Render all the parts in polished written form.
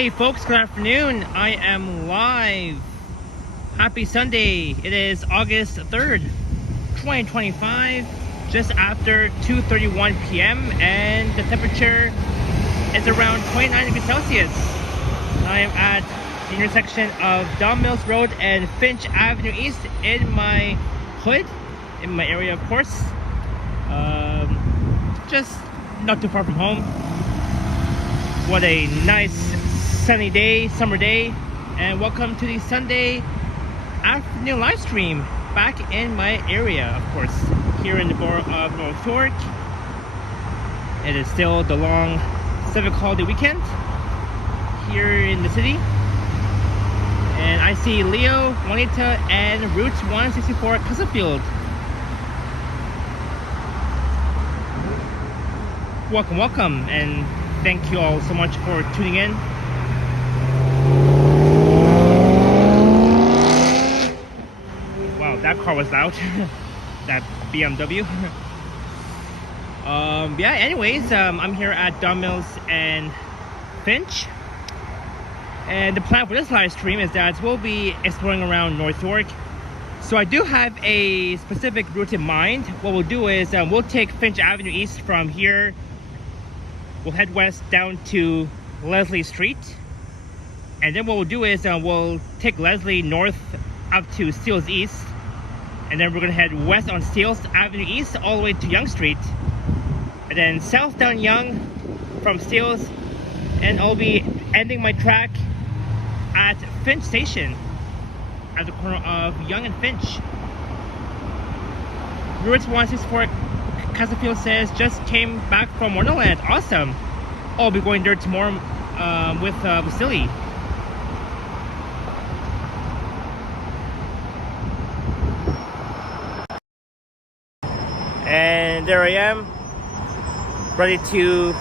Hey folks, good afternoon. I am live. Happy Sunday. It is August 3rd, 2025, just after 2:31 p.m. and the temperature is around 29 degrees Celsius. I am at the intersection of Duncan Mill Road and Finch Avenue East in my hood, in my area of course. Just not too far from home. What a nice sunny day, summer day, and welcome to the Sunday afternoon live stream back in my area, of course, here in the borough of North York. It is still the long civic holiday weekend here in the city, and I see Leo, Juanita, and Route 164 Castlefield. Welcome, and thank you all so much for tuning in. Wow, that car was loud. That BMW. Yeah, anyways, I'm here at Duncan Mills and Finch. And the plan for this live stream is that we'll be exploring around North York. So I do have a specific route in mind. What we'll do is we'll take Finch Avenue East from here. We'll head west down to Leslie Street. And then what we'll do is we'll take Leslie north up to Steeles East. And then we're going to head west on Steeles Avenue East all the way to Yonge Street. And then south down Yonge from Steeles. And I'll be ending my track at Finch Station at the corner of Yonge and Finch. Route 164 Castlefield says, just came back from Wonderland. Awesome. I'll be going there tomorrow with Vasily. And there I am, ready to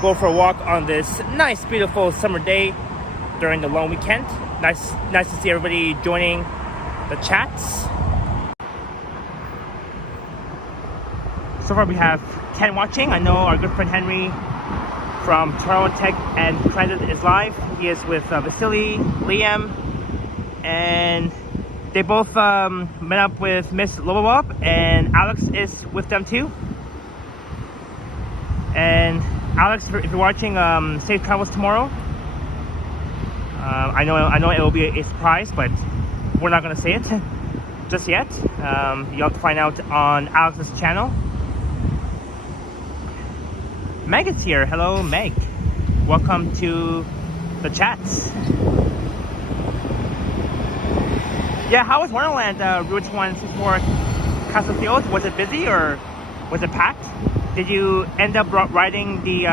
go for a walk on this nice, beautiful summer day during the long weekend. Nice to see everybody joining the chats. So far we have 10 watching. I know our good friend Henry from Toronto Tech and Transit is live. He is with Vasily, Liam, and they both met up with Miss Lobobop, and Alex is with them too. And Alex, if you're watching, safe travels tomorrow. I know it will be a surprise, but we're not gonna say it just yet. You'll have to find out on Alex's channel. Meg is here. Hello, Meg. Welcome to the chats. Yeah, how was Wonderland, Route 164 Castlefield? Was it busy or was it packed? Did you end up riding the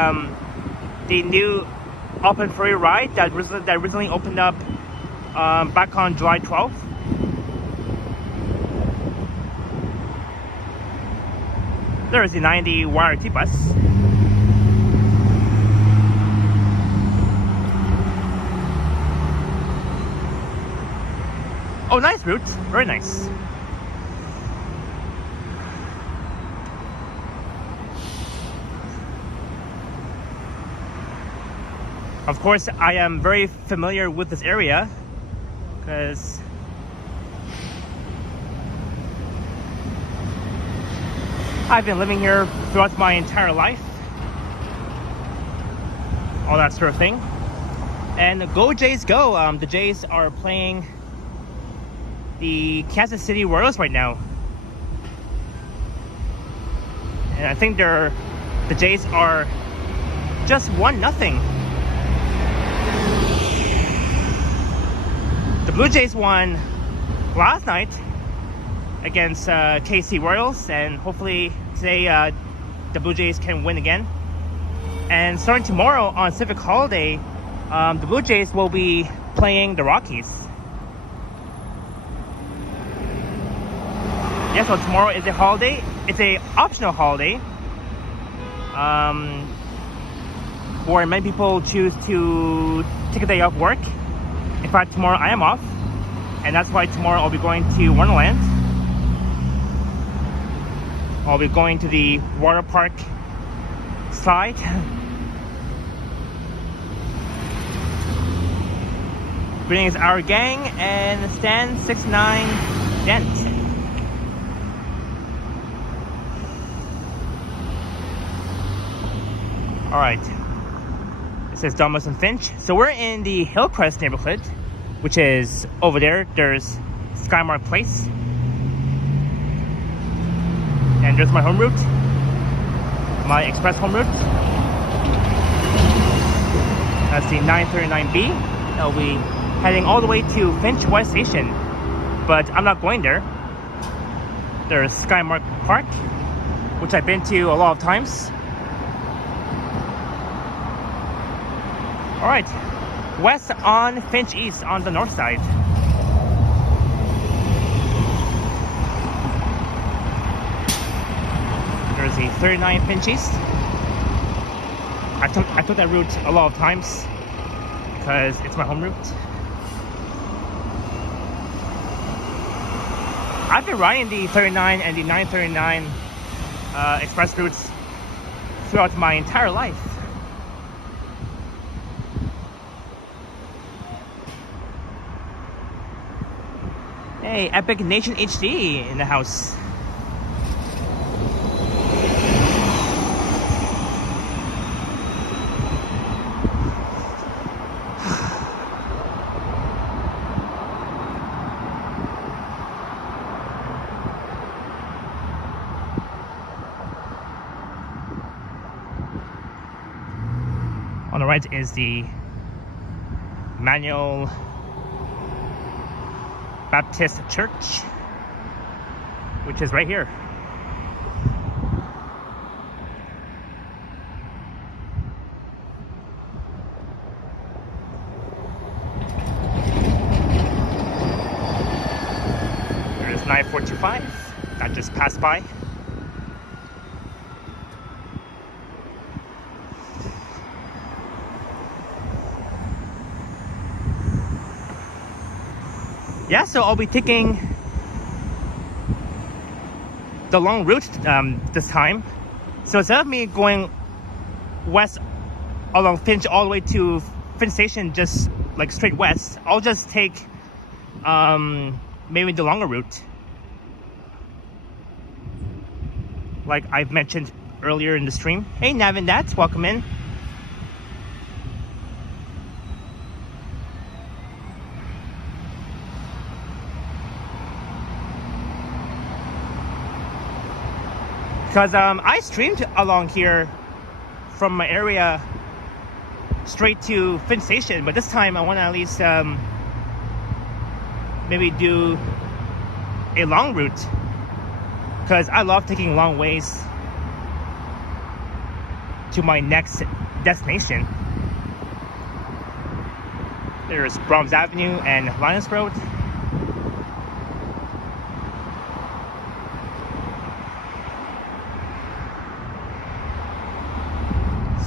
new open ferry ride that recently opened up back on July 12th? There is the 90 YRT bus. Oh, nice route. Very nice. Of course, I am very familiar with this area because I've been living here throughout my entire life. All that sort of thing. And go Jays go. The Jays are playing the Kansas City Royals right now. And I think the Jays are just 1-0. The Blue Jays won last night against KC Royals, and hopefully today the Blue Jays can win again. And starting tomorrow on Civic Holiday, the Blue Jays will be playing the Rockies. Yeah, so tomorrow is a holiday. It's a optional holiday. Where many people choose to take a day off work. In fact, tomorrow I am off. And that's why tomorrow I'll be going to Wonderland. I'll be going to the water park slide. Greetings our gang and Stan 69 Dent. Alright. It says Duncan and Finch. So we're in the Hillcrest neighborhood, which is over there. There's Skymark Place. And there's my home route. My express home route. That's the 939B. I'll be heading all the way to Finch West Station. But I'm not going there. There's Skymark Park, which I've been to a lot of times. Alright, west on Finch East on the north side. There's the 39 Finch East. I took that route a lot of times because it's my home route. I've been riding the 39 and the 939 express routes throughout my entire life. Hey, Epic Nation HD in the house. On the right is the Manual Baptist Church, which is right here. There's 9425 that just passed by. Yeah, so I'll be taking the long route this time. So instead of me going west along Finch all the way to Finch Station, just like straight west, I'll just take maybe the longer route. Like I've mentioned earlier in the stream. Hey Navin, that's welcome in. Because I streamed along here from my area straight to Finch Station, but this time I want to at least maybe do a long route, because I love taking long ways to my next destination. There's Brahms Avenue and Lions Road.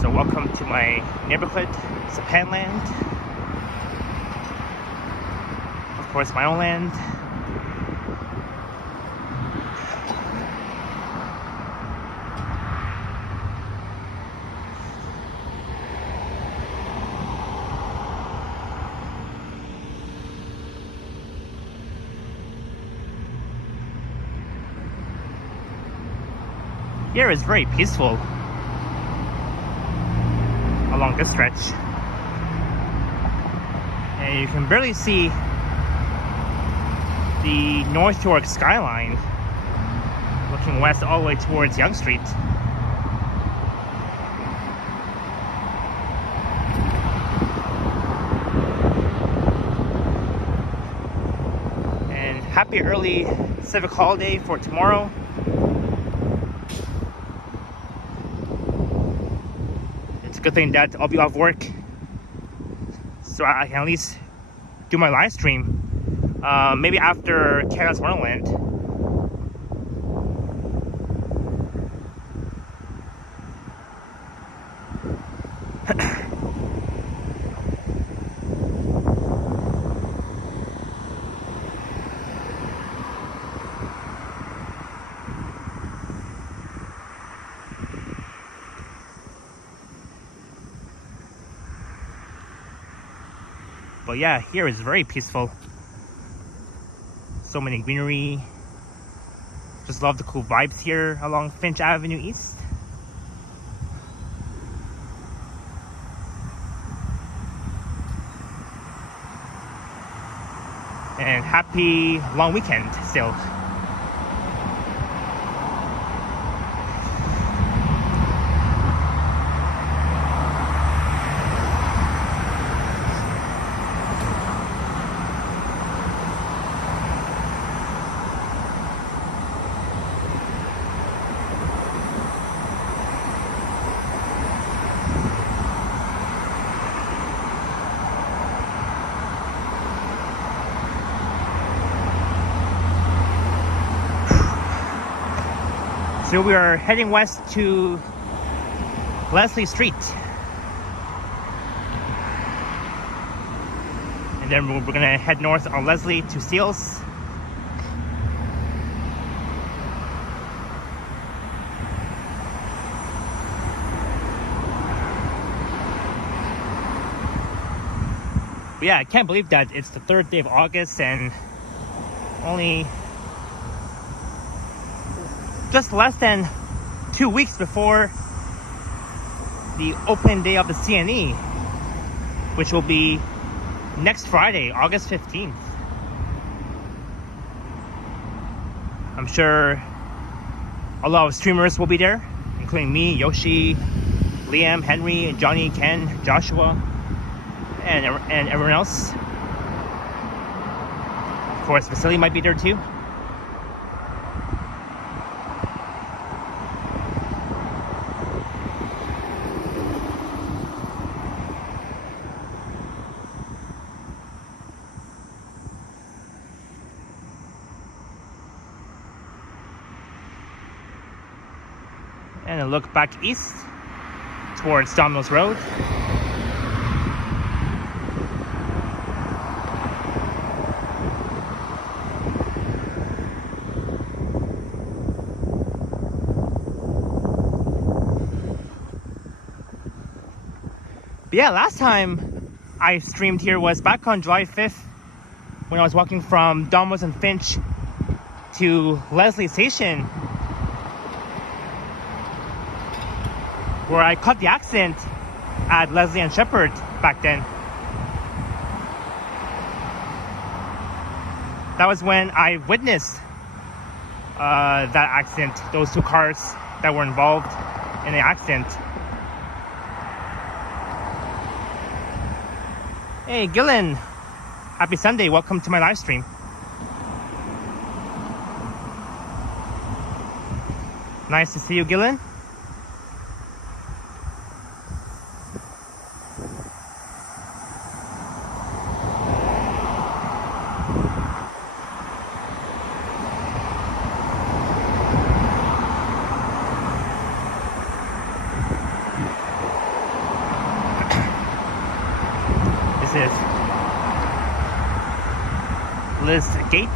So welcome to my neighborhood, Japanland. Of course, my own land. Here is very peaceful along this stretch, and you can barely see the North York skyline looking west all the way towards Yonge Street. And happy early civic holiday for tomorrow. a good thing that I'll be off work, so I can at least do my live stream. Maybe after Chaos Wonderland. But yeah, here is very peaceful. So many greenery. Just love the cool vibes here along Finch Avenue East. And happy long weekend still. So we are heading west to Leslie Street. And then we're gonna head north on Leslie to Steeles. But yeah, I can't believe that it's the 3rd day of August and only just less than 2 weeks before the open day of the CNE, which will be next Friday, August 15th. I'm sure a lot of streamers will be there, including me, Yoshi, Liam, Henry, Johnny, Ken, Joshua, and everyone else. Of course, Vasily might be there too. And a look back east towards Duncan Mill Road. But yeah, last time I streamed here was back on July 5th when I was walking from Duncan Mill and Finch to Leslie Station, where I caught the accident at Leslie and Shepherd back then. That was when I witnessed that accident, those 2 cars that were involved in the accident. Hey Gillen, happy Sunday, welcome to my live stream. Nice to see you, Gillen. Liz Gate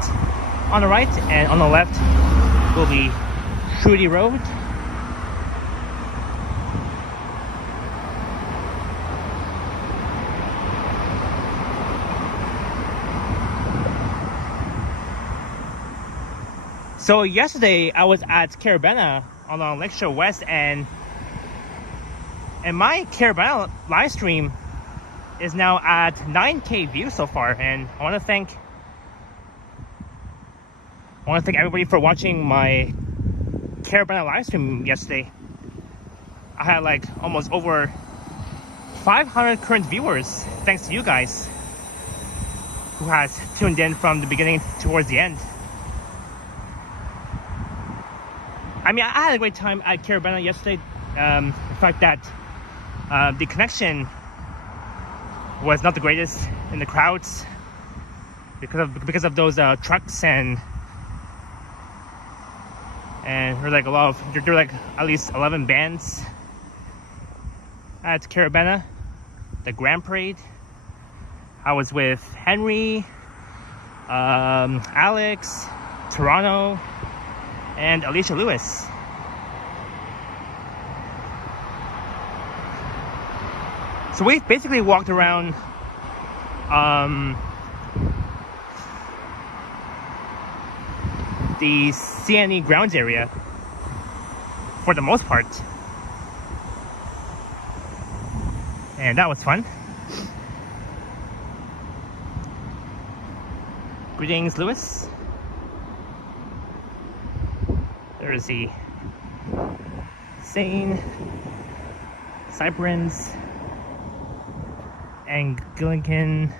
on the right, and on the left will be Trudy Road. So yesterday I was at Carabana along Lakeshore West, and my Carabana live stream is now at 9K views so far, and I want to thank everybody for watching my Carabana live stream yesterday. I had like almost over 500 current viewers, thanks to you guys who has tuned in from the beginning towards the end. I mean, I had a great time at Carabana yesterday. The fact that The connection was not the greatest in the crowds because of those trucks and there were like there were like at least 11 bands at Caravana, the Grand Parade. I was with Henry, Alex, Toronto, and Alicia Lewis. So we basically walked around the CNE grounds area for the most part, and that was fun. Greetings, Lewis. There's the Sane, Cyprins, Anglican,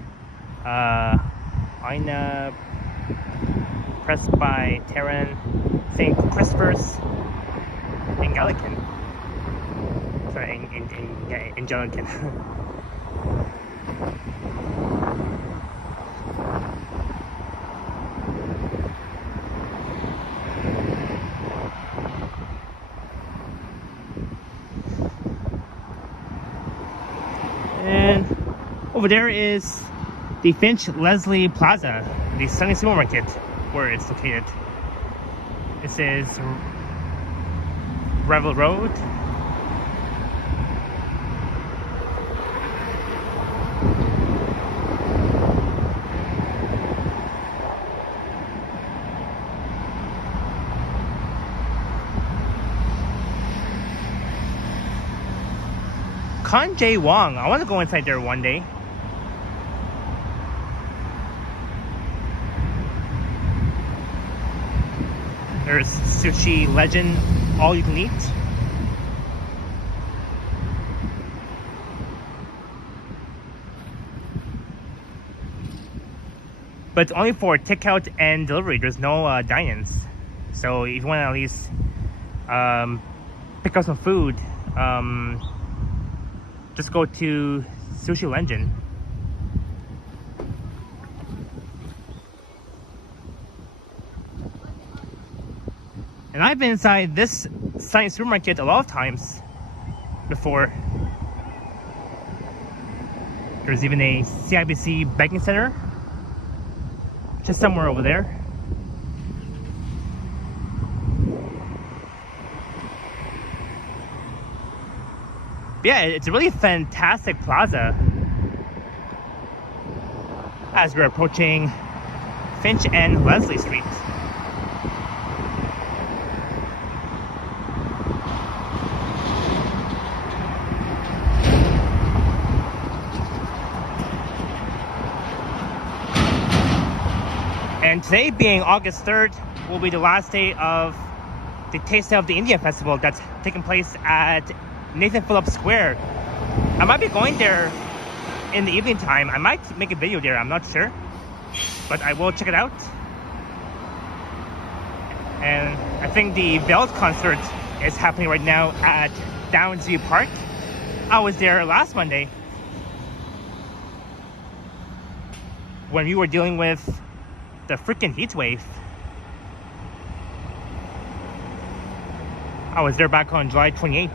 Ina, Presbyterian, St. Christopher's, Anglican. Sorry, Anglican. And over there is the Finch Leslie Plaza, the Sunny Supermarket, where it's located. This is Revel Road. Con J Wong. I want to go inside there one day. There's Sushi Legend, all you can eat. But it's only for takeout and delivery. There's no dine-ins. So if you want to at least pick up some food, just go to Sushi Legend. And I've been inside this science supermarket a lot of times before. There's even a CIBC banking center just somewhere over there. Yeah, it's a really fantastic plaza as we're approaching Finch and Leslie Street. And today, being August 3rd, will be the last day of the Taste of the India Festival that's taking place at Nathan Phillips Square. I might be going there in the evening time. I might make a video there, I'm not sure, but I will check it out. And I think the Bells concert is happening right now at Downsview Park. I was there last Monday when we were dealing with the freaking heat wave. I was there back on July 28th.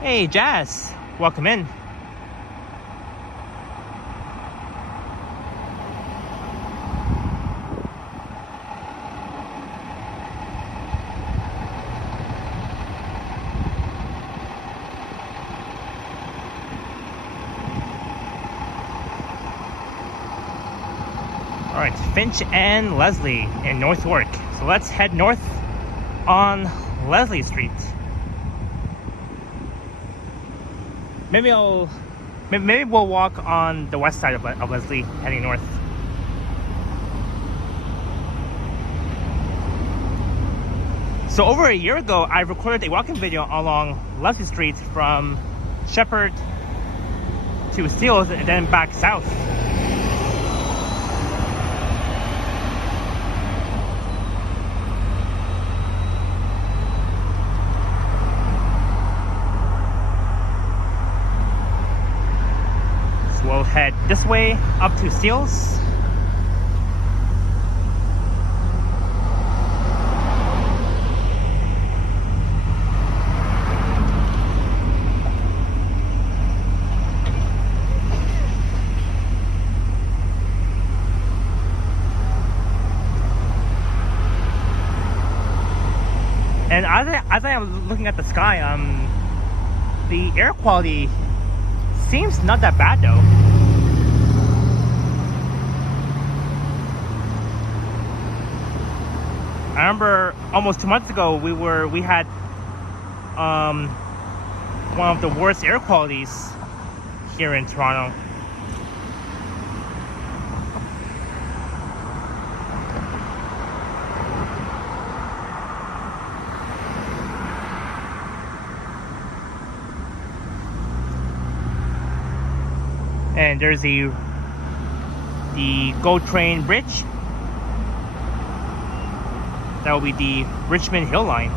Hey, Jazz, welcome in. All right, Finch and Leslie in North York. So let's head north on Leslie Street. Maybe we'll walk on the west side of Leslie, heading north. So over a year ago, I recorded a walking video along Leslie Street from Shepherd to Steeles and then back south. head this way up to Steeles. And as I am looking at the sky, the air quality seems not that bad though. I remember almost 2 months ago we had one of the worst air qualities here in Toronto. And there's the GO train bridge. That will be the Richmond Hill line.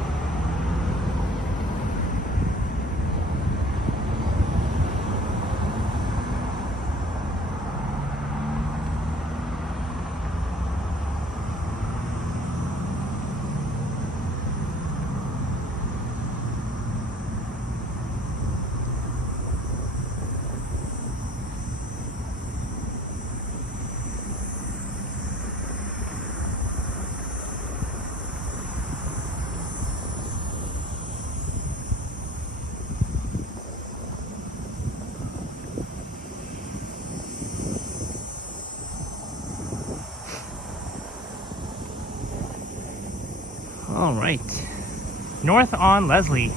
All right, north on Leslie.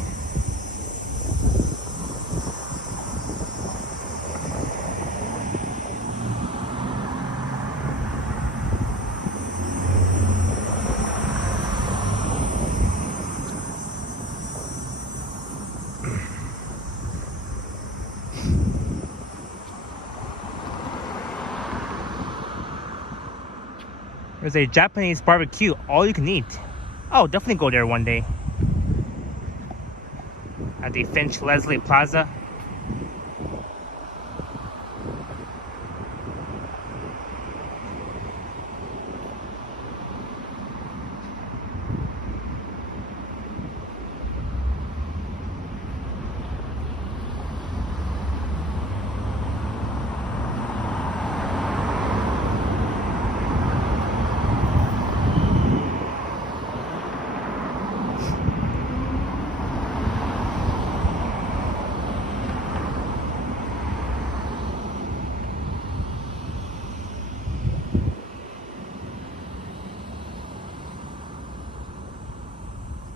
There's a Japanese barbecue, all you can eat. Oh, definitely go there one day. At the Finch Leslie Plaza.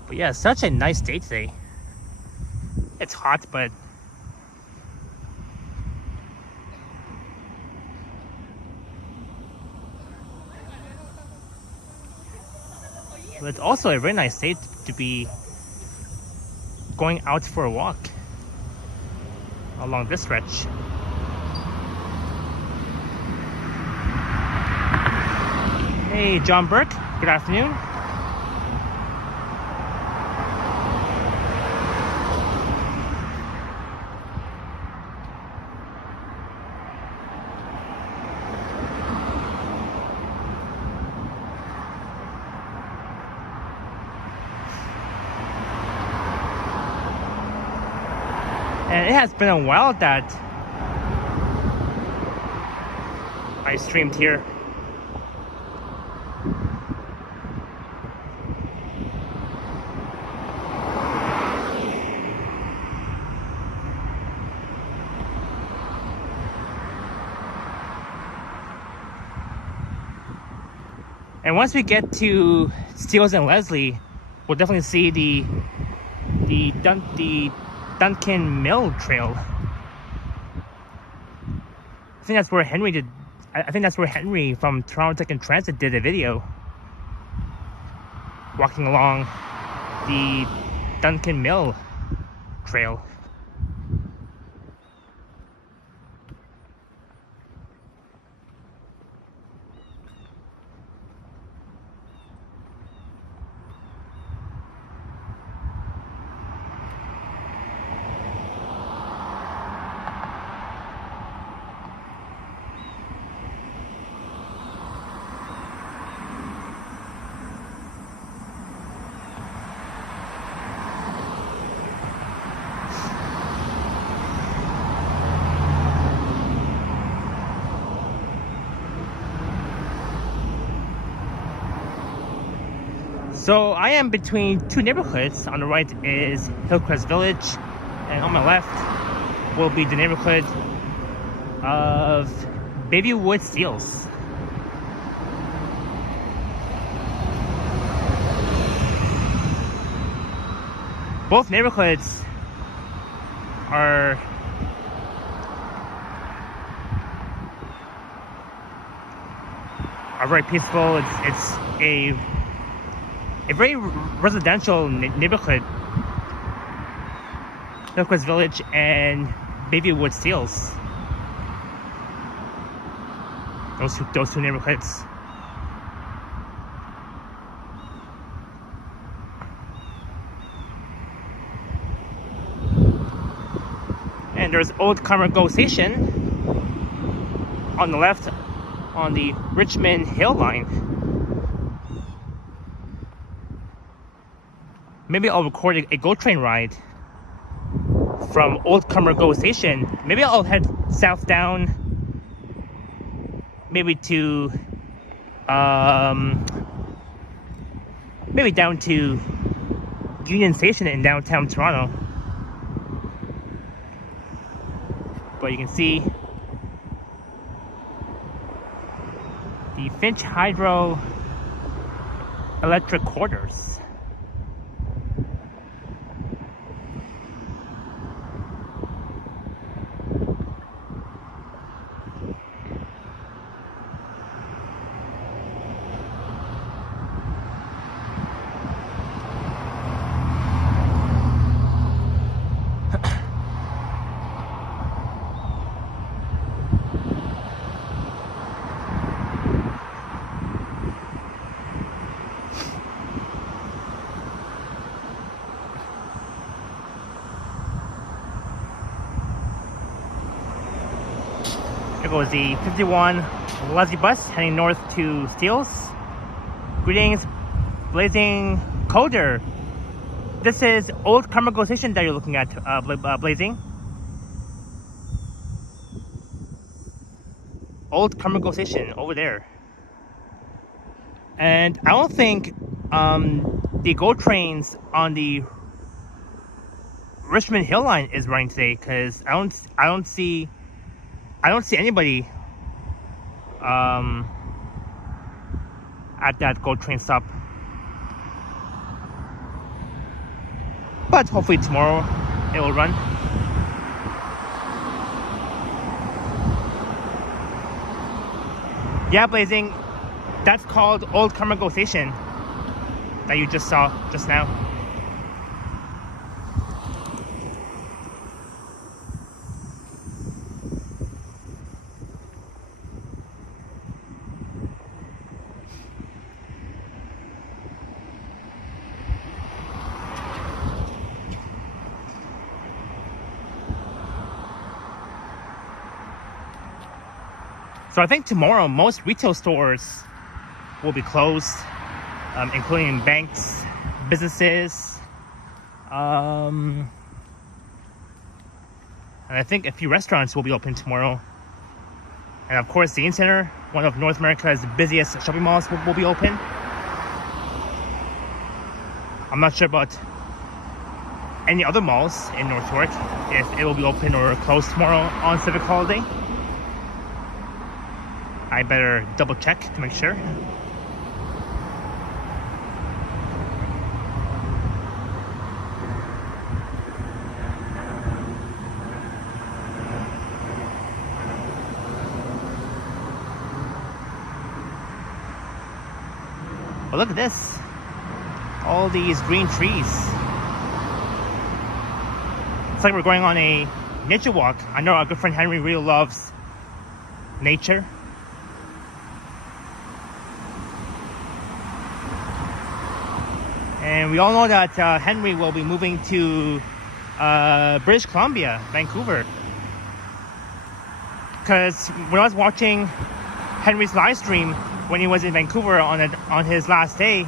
But yeah, such a nice day today. It's hot, but it's also a very nice day to be going out for a walk along this stretch. Hey, John Burke, good afternoon. And it has been a while that I streamed here. And once we get to Steeles and Leslie, we'll definitely see the Duncan Mill Trail. I think that's where Henry from Toronto Tech and Transit did a video walking along the Duncan Mill Trail. So I am between two neighborhoods. On the right is Hillcrest Village, and on my left will be the neighborhood of Bayview and Steeles. Both neighborhoods are very peaceful. It's a very residential neighborhood. Hillcrest Village and Bayview and Steeles. Those two neighborhoods. And there's old Cummer GO Station on the left on the Richmond Hill line. Maybe I'll record a GO train ride from old Cummer GO Station. Maybe I'll head south down, maybe to maybe down to Union Station in downtown Toronto. But you can see the Finch Hydro Electric Quarters. There goes the 51 Leslie bus heading north to Steeles. Greetings, Blazing Coder. This is old Cummer GO Station that you're looking at, Blazing. Old Cummer GO Station over there. And I don't think the GO trains on the Richmond Hill line is running today, because I don't see anybody at that GO train stop. But hopefully tomorrow it will run. Yeah, Blazing, that's called Old Cummer GO Station that you just saw just now. So I think tomorrow most retail stores will be closed, including banks, businesses, and I think a few restaurants will be open tomorrow. And of course the Inn Center, one of North America's busiest shopping malls, will be open. I'm not sure about any other malls in North York, if it will be open or closed tomorrow on Civic Holiday. I better double check to make sure. But look at this. All these green trees. It's like we're going on a nature walk. I know our good friend Henry really loves nature. And we all know that Henry will be moving to British Columbia, Vancouver. Because when I was watching Henry's live stream when he was in Vancouver on his last day,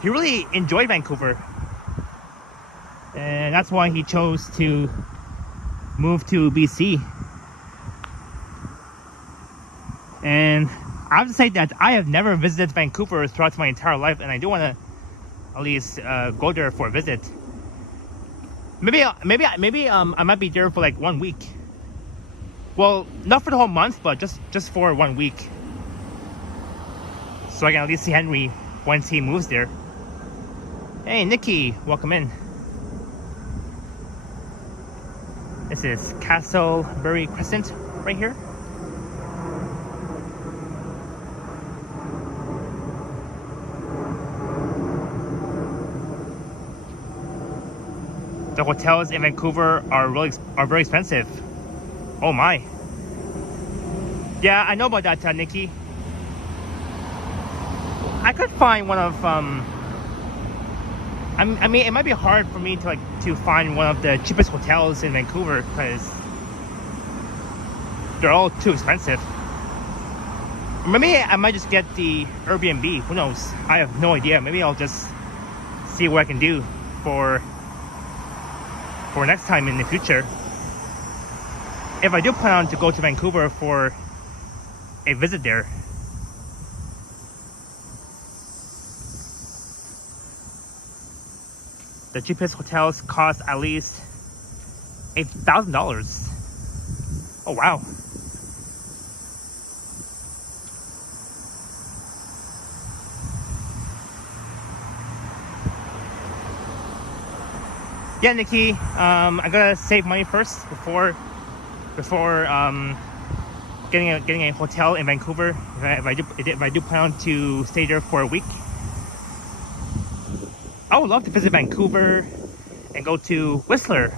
he really enjoyed Vancouver. And that's why he chose to move to BC. And I have to say that I have never visited Vancouver throughout my entire life, and I do want to at least go there for a visit. Maybe I might be there for like 1 week. Well, not for the whole month, but just for 1 week, so I can at least see Henry once he moves there. Hey, Nikki, welcome in. This is Castleberry Crescent right here. The hotels in Vancouver are very expensive. Oh my. Yeah, I know about that, Nikki. I could find one of I mean, it might be hard for me to find one of the cheapest hotels in Vancouver because they're all too expensive. Maybe I might just get the Airbnb. Who knows? I have no idea. Maybe I'll just see what I can do for next time in the future. If I do plan to go to Vancouver for a visit there. The cheapest hotels cost at least $8,000. Oh wow. Yeah, Nikki, I gotta save money first before getting a hotel in Vancouver. If I do plan to stay there for a week. I would love to visit Vancouver and go to Whistler,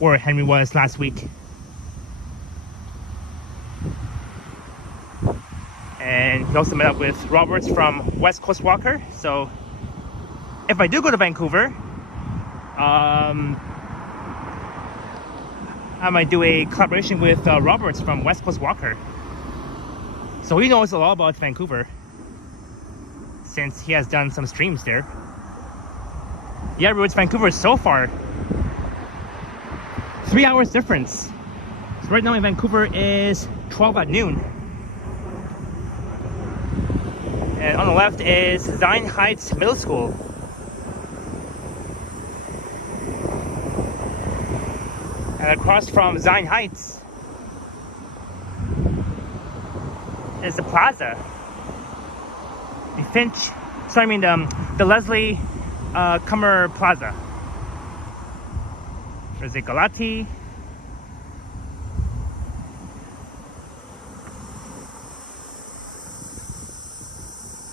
where Henry was last week. And he also met up with Roberts from West Coast Walker. So if I do go to Vancouver, I might do a collaboration with Roberts from West Coast Walker. So he knows a lot about Vancouver since he has done some streams there. Yeah, Roots, Vancouver is so far. 3 hours difference. So right now in Vancouver is 12 at noon. And on the left is Zion Heights Middle School. And across from Zion Heights is the plaza. The Finch, the Leslie Cummer Plaza. There's a Galati.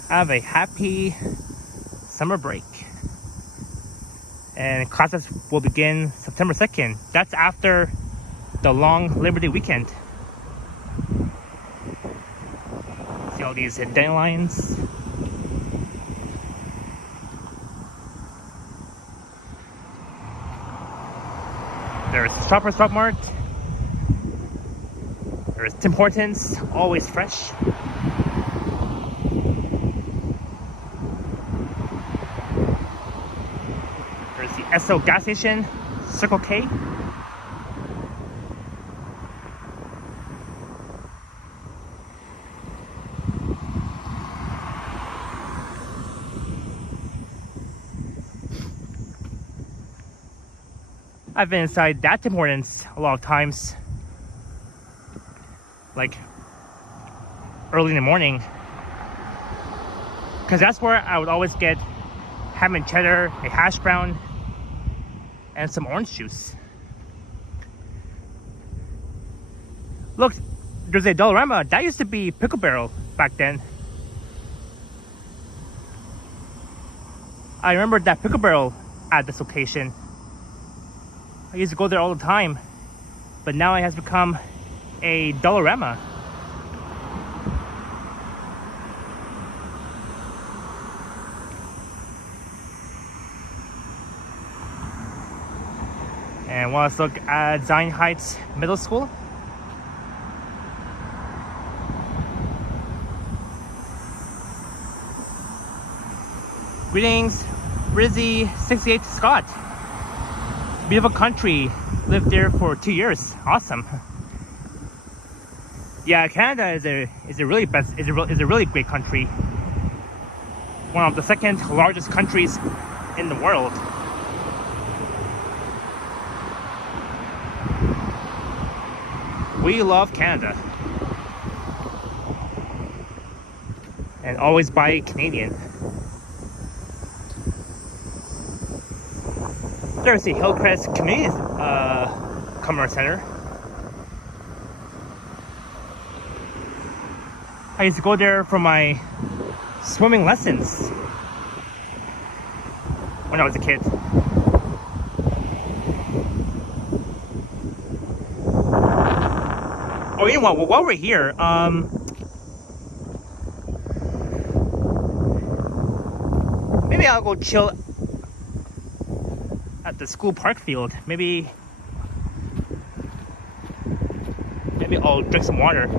Have a happy summer break. And classes will begin September 2nd. That's after the long Liberty weekend. See all these dandelions. There's Shoppers Drug Mart. There's Tim Hortons, always fresh. There's the Esso gas station, Circle K. I've been inside that Tim Hortons a lot of times, like early in the morning, because that's where I would always get ham and cheddar, a hash brown, and some orange juice. Look, there's a Dollarama. That used to be Pickle Barrel back then. I remember that Pickle Barrel at this location. I used to go there all the time, but now it has become a Dollarama. And let's look at Zion Heights Middle School. Greetings, Rizzy68 Scott. Beautiful country. Lived there for 2 years. Awesome. Yeah, Canada is a really great country. One of the second largest countries in the world. We love Canada. And always buy Canadian. There's the Hillcrest Community Cummer Center. I used to go there for my swimming lessons when I was a kid. Oh, you know what? Well, while we're here, maybe I'll go chill at the school park field. Maybe I'll drink some water.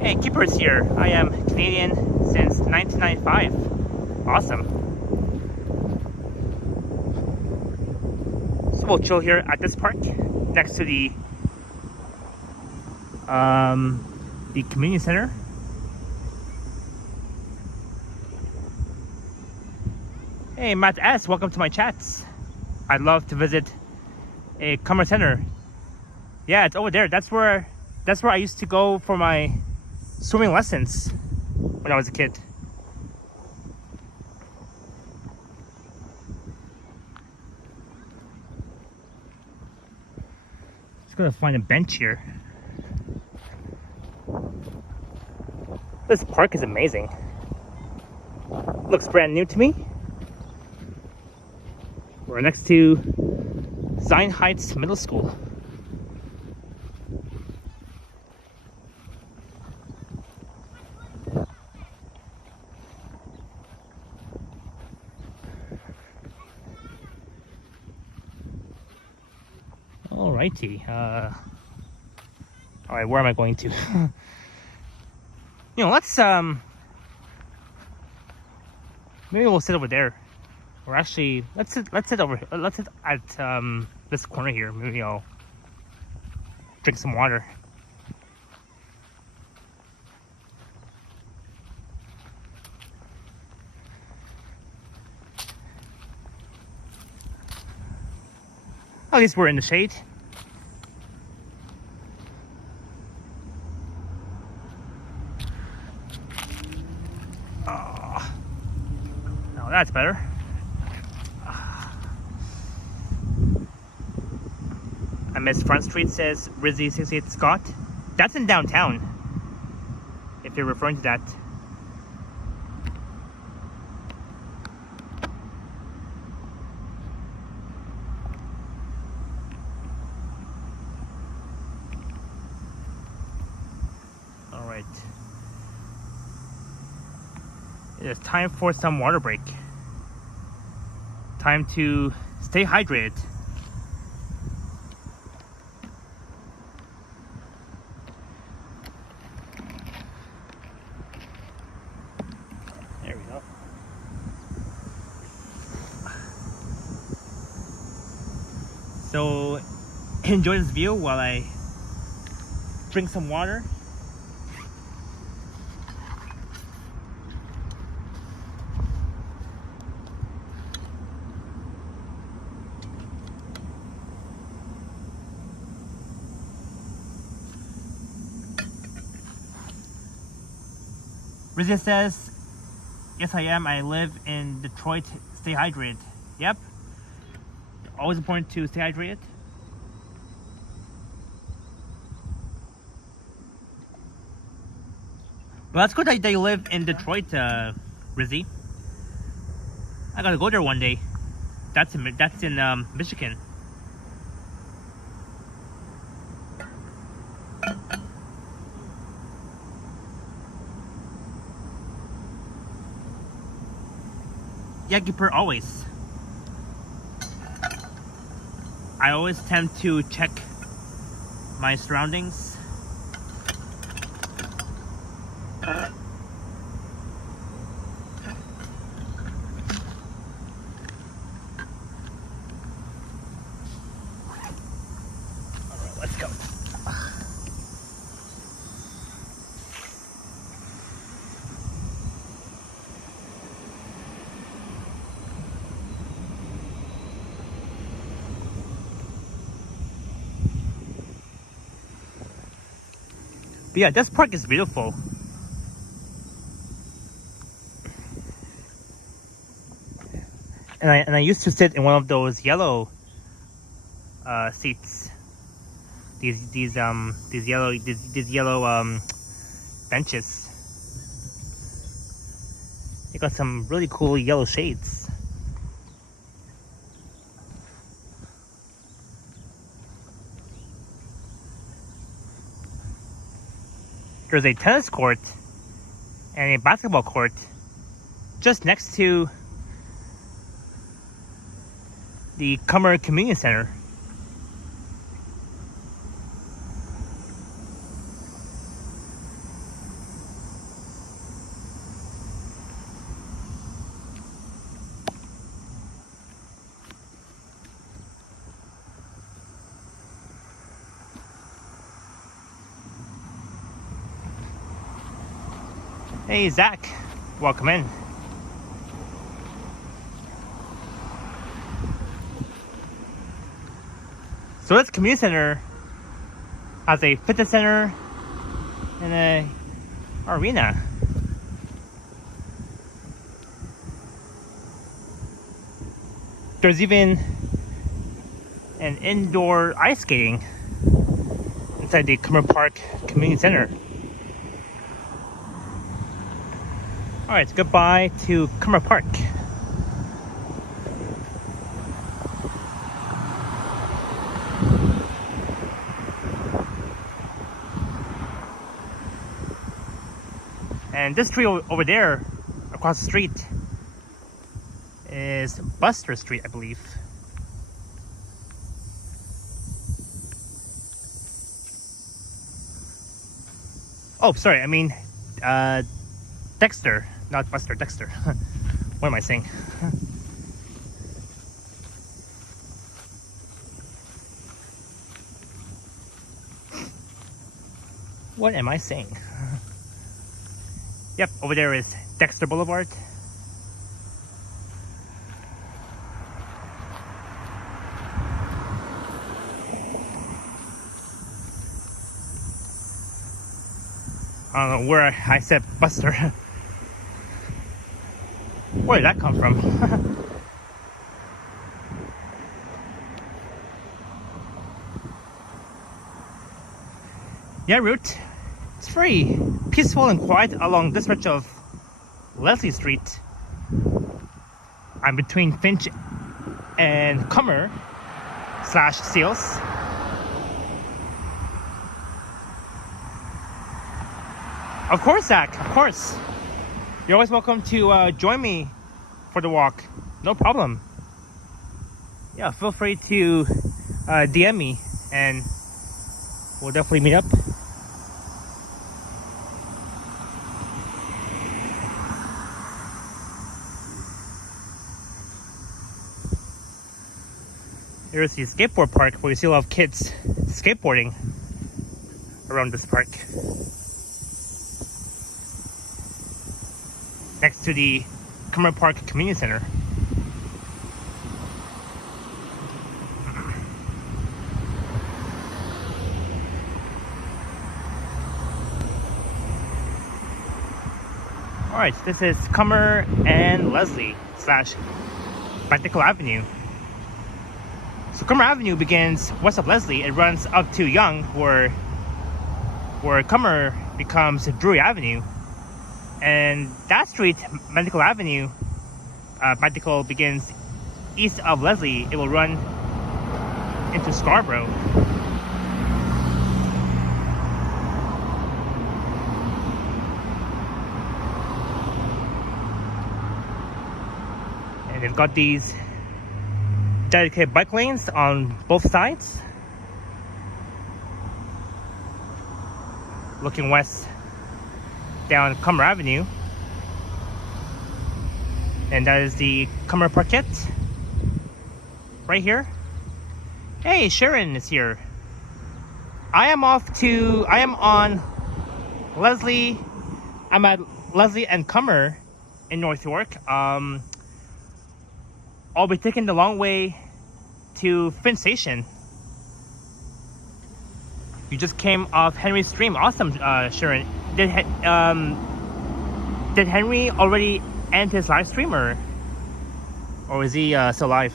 Hey, Keeper's here. I am Canadian since 1995. Awesome. So we'll chill here at this park next to the community center. Hey, Matt S. Welcome to my chats. I'd love to visit a Cummer Center. Yeah, it's over there. That's where I used to go for my swimming lessons when I was a kid. Just gonna find a bench here. This park is amazing. Looks brand new to me. We're next to Zion Heights Middle School. Alrighty. Alright, where am I going to? Let's maybe we'll sit over there. Or actually, let's sit over here. Let's sit at this corner here. Maybe I'll drink some water. At least we're in the shade. Oh, now that's better. I miss Front Street, says Rizzy 68 Scott. That's in downtown, if you're referring to that. Alright. It is time for some water break. Time to stay hydrated. There we go. So enjoy this view while I drink some water. Rizzy says, yes I am, I live in Detroit, stay hydrated. Yep, always important to stay hydrated. Well, that's good that you live in Detroit, Rizzy. I gotta go there one day. That's in Michigan. Yeah, Keeper, always. I always tend to check my surroundings. But yeah, this park is beautiful. And I used to sit in one of those yellow seats. These yellow benches. They got some really cool yellow shades. There's a tennis court and a basketball court just next to the Cummer Community Center. Hey Zach, welcome in. So this community center has a fitness center and a arena. There's even an indoor ice skating inside the Cummer Park Community Center. Alright, goodbye to Cummer Park. And this tree over there, across the street, is Buster Street, I believe. Oh, sorry, I mean Dexter, not Buster, Dexter. What am I saying? What am I saying? Yep, over there is Dexter Boulevard. I don't know where I said Buster. Where did that come from? Yeah, Route. It's very peaceful and quiet along this stretch of Leslie Street. I'm between Finch and Cummer / Steeles. Of course, Zach, of course. You're always welcome to join me for the walk. No problem. Yeah, feel free to DM me and we'll definitely meet up. Here's the skateboard park where you see a lot of kids skateboarding around this park. Next to the Cummer Park Community Center. Alright, this is Cummer and Leslie / Bicycle Avenue. So Cummer Avenue begins west of Leslie. It runs up to Yonge, where Cummer becomes Drury Avenue. And that street, Medical Avenue, Bicycle begins east of Leslie. It will run into Scarborough. And they've got these dedicated bike lanes on both sides. Looking west down Cummer Avenue. And that is the Cummer Parkette right here. Hey, Sharon is here. I am on Leslie. I'm at Leslie and Cummer in North York. I'll be taking the long way to Finch Station. You just came off Henry's stream. Awesome, Sharon. Did Henry already end his live stream, or is he still live?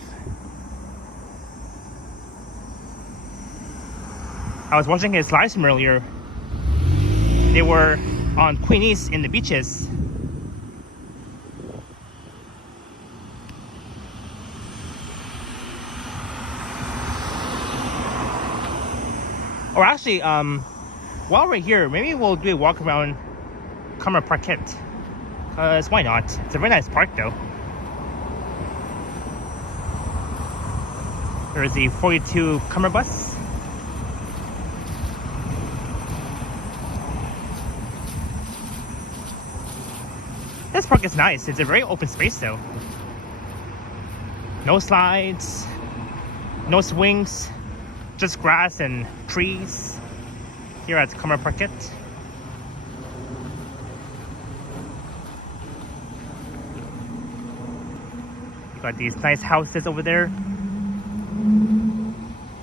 I was watching his live stream earlier. They were on Queen East in the beaches. Or actually, while we're here, maybe we'll do a walk around Cummer Parkette. Cause why not? It's a very nice park though. There's the 42 Cummer bus. This park is nice. It's a very open space though. No slides, no swings, just grass and trees here at Cummer Parkette. You got these nice houses over there.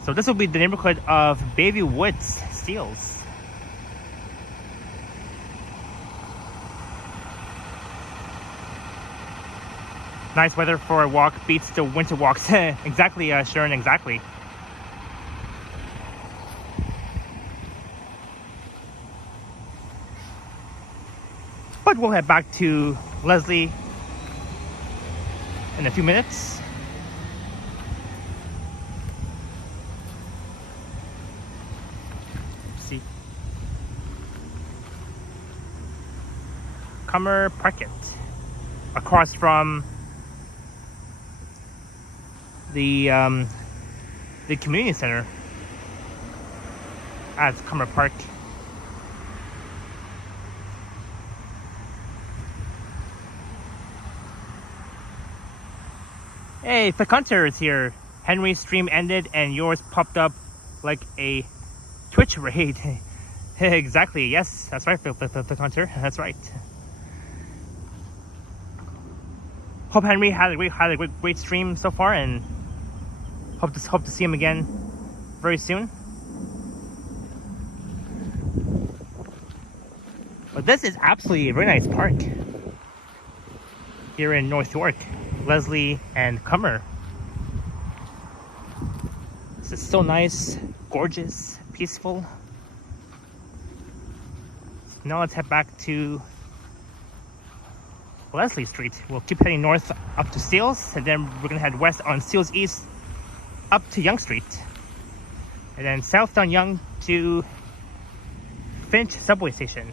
So this will be the neighborhood of Bayview Woods, Steeles. Nice weather for a walk beats the winter walks. Exactly, Sharon, exactly. But we'll head back to Leslie in a few minutes. See. Cummer Parkette. Across from the community center at Cummer Park. Hey, Flick Hunter is here. Henry's stream ended and yours popped up like a Twitch raid. Exactly, yes, that's right, Flick Hunter, that's right. Hope Henry had a great stream so far, and hope to see him again very soon. But this is absolutely a very nice park here in North York, Leslie and Cummer. This is so nice, gorgeous, peaceful. Now let's head back to Leslie Street. We'll keep heading north up to Steeles, and then we're gonna head west on Steeles East up to Yonge Street, and then south down Yonge to Finch subway station.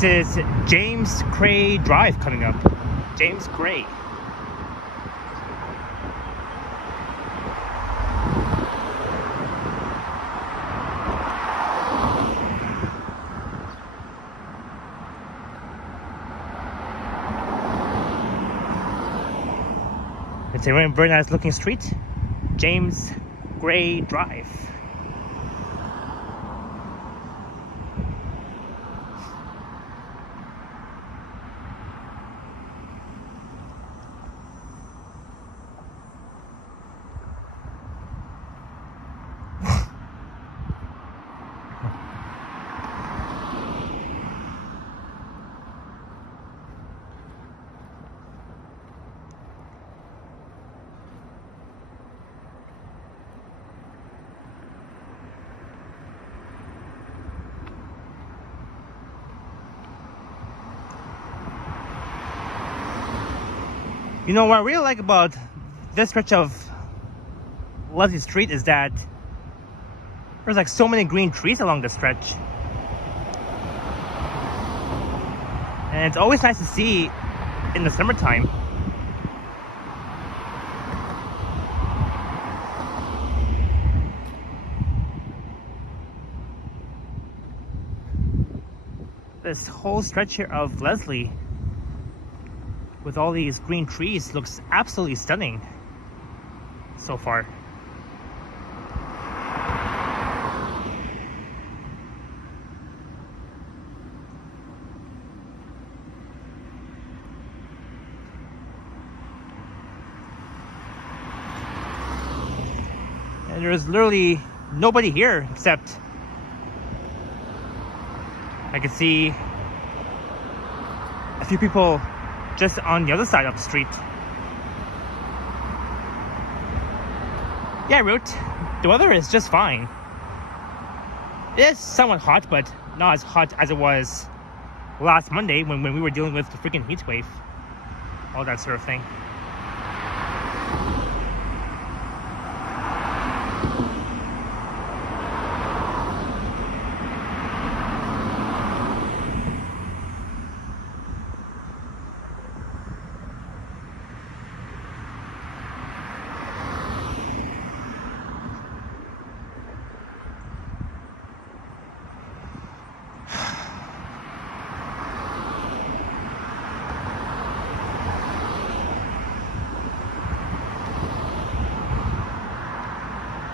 This is James Gray Drive coming up. James Gray. It's a very nice looking street. James Gray Drive. You know what I really like about this stretch of Leslie Street is that there's like so many green trees along the stretch. And it's always nice to see in the summertime. This whole stretch here of Leslie with all these green trees looks absolutely stunning so far. And there's literally nobody here except I can see a few people just on the other side of the street. Yeah, Root, the weather is just fine. It is somewhat hot, but not as hot as it was last Monday when we were dealing with the freaking heat wave. All that sort of thing.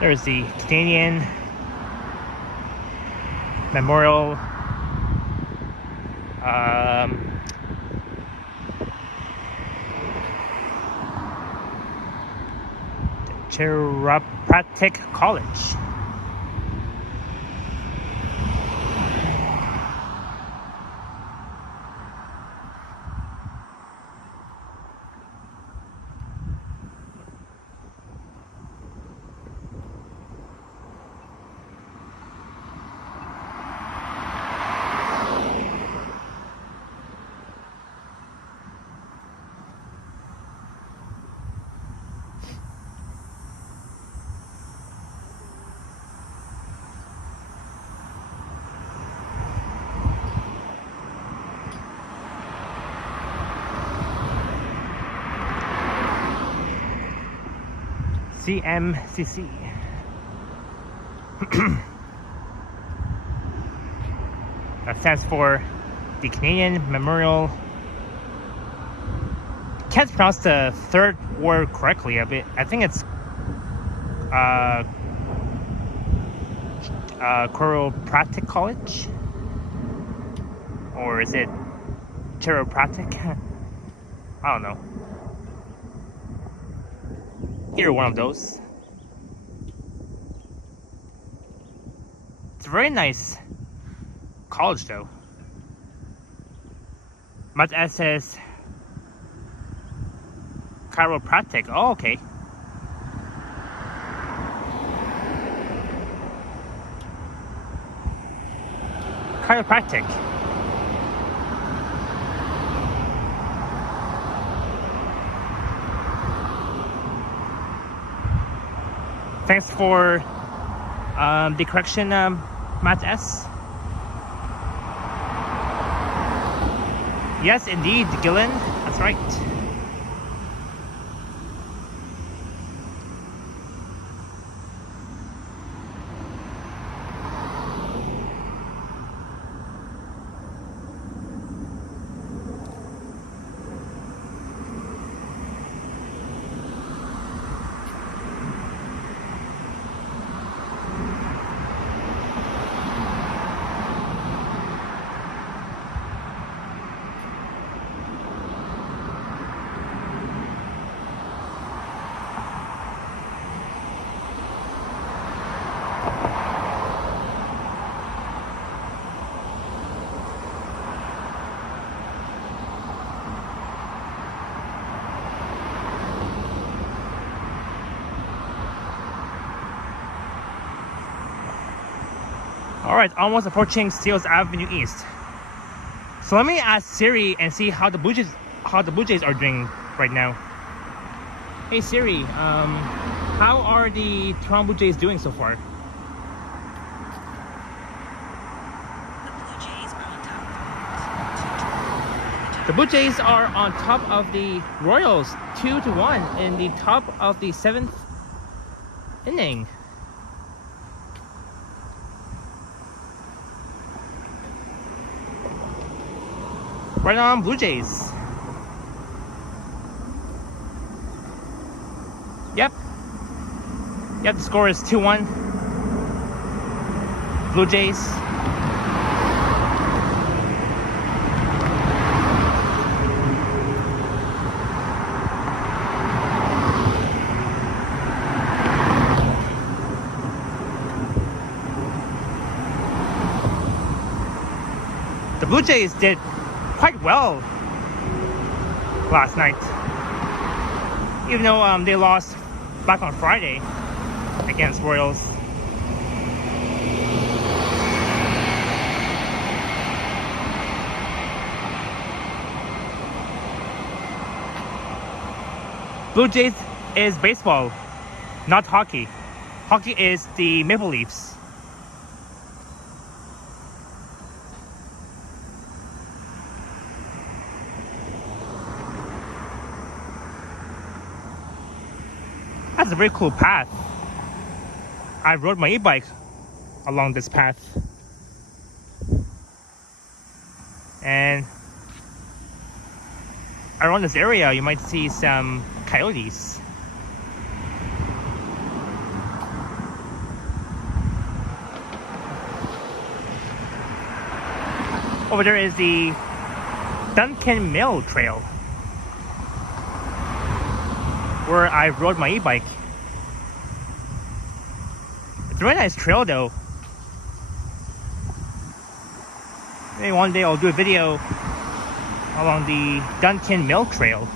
There's the Canadian Memorial Chiropractic College. CMCC. That stands for the Canadian Memorial. Can't pronounce the third word correctly. I think it's Chiropractic College, or is it Chiropractic? I don't know. Either one of those. It's a very nice college though. But it says chiropractic. Oh, okay. Chiropractic. Thanks for the correction, Matt S. Yes, indeed, Gillen. That's right. Alright, almost approaching Steeles Avenue East. So let me ask Siri and see how the Blue Jays are doing right now. Hey Siri, how are the Toronto Blue Jays doing so far? The Blue Jays are on top of the Royals 2-1 in the top of the 7th inning. Right on, Blue Jays. Yep, the score is 2-1. Blue Jays. The Blue Jays did quite well last night, even though they lost back on Friday against Royals. Blue Jays is baseball, not hockey. Hockey is the Maple Leafs. That's a very cool path. I rode my e-bike along this path. And around this area, you might see some coyotes. Over there is the Duncan Mill Trail, where I rode my e-bike. It's a very nice trail though. Maybe one day I'll do a video along the Duncan Mill Trail.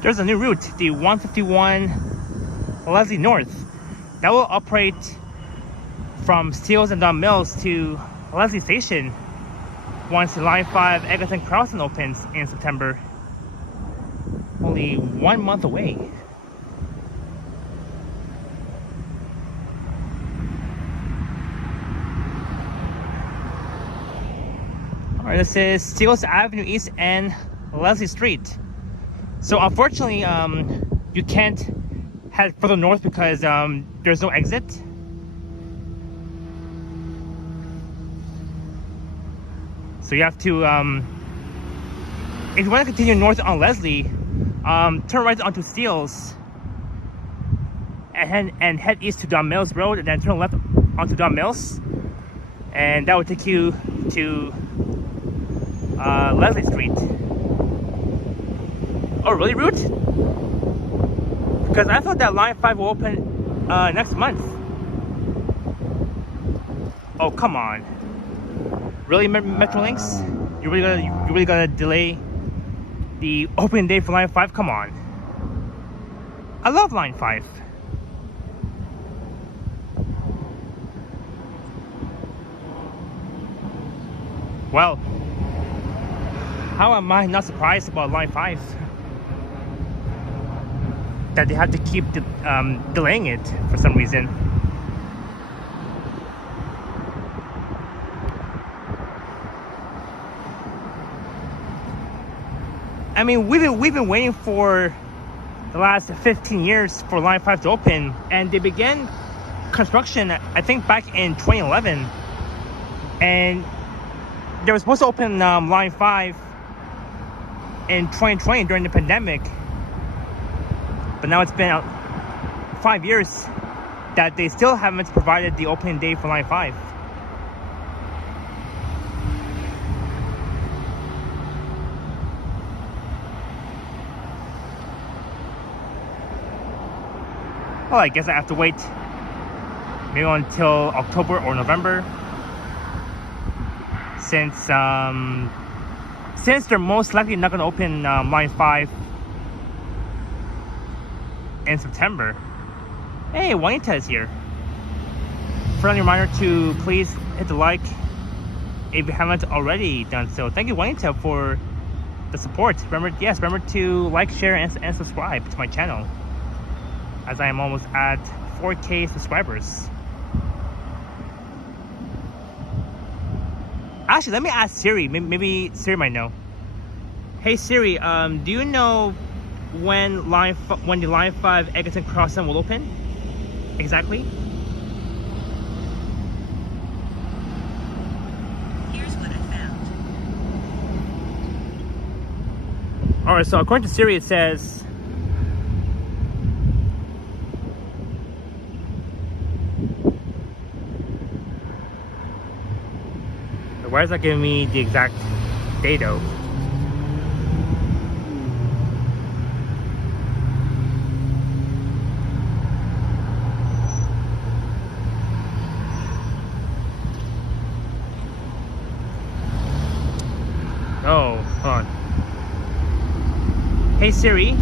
There's a new route, the 151 Leslie North, that will operate from Steeles and Duncan Mills to Leslie Station once the Line 5 Eglinton Crossing opens in September. Only 1 month away. Alright, this is Steeles Avenue East and Leslie Street. So unfortunately, you can't head further north because there's no exit. So you have to, if you want to continue north on Leslie, turn right onto Steeles and head east to Duncan Mills Road, and then turn left onto Duncan Mills, and that will take you to Leslie Street. Oh, really, Route? Because I thought that Line 5 will open next month. Oh, come on. Really, Metrolinx? You really gonna delay the opening day for Line 5? Come on. I love Line 5. Well, how am I not surprised about Line 5? That they have to keep delaying it for some reason. I mean, we've been waiting for the last 15 years for Line 5 to open, and they began construction, I think, back in 2011, and they were supposed to open Line 5 in 2020 during the pandemic, but now it's been 5 years that they still haven't provided the opening day for Line 5. Well, I guess I have to wait maybe until October or November, since they're most likely not going to open Line 5 in September. Hey, Juanita is here. Friendly reminder to please hit the like if you haven't already done so. Thank you, Juanita, for the support. Remember to like, share, and subscribe to my channel, as I am almost at 4K subscribers. Actually, let me ask Siri. Maybe Siri might know. Hey Siri, do you know when the Line 5 Eglinton Crossing will open? Exactly? Here's what I found. Alright, so according to Siri, it says why is that giving me the exact date though? Oh, hold on. Hey Siri,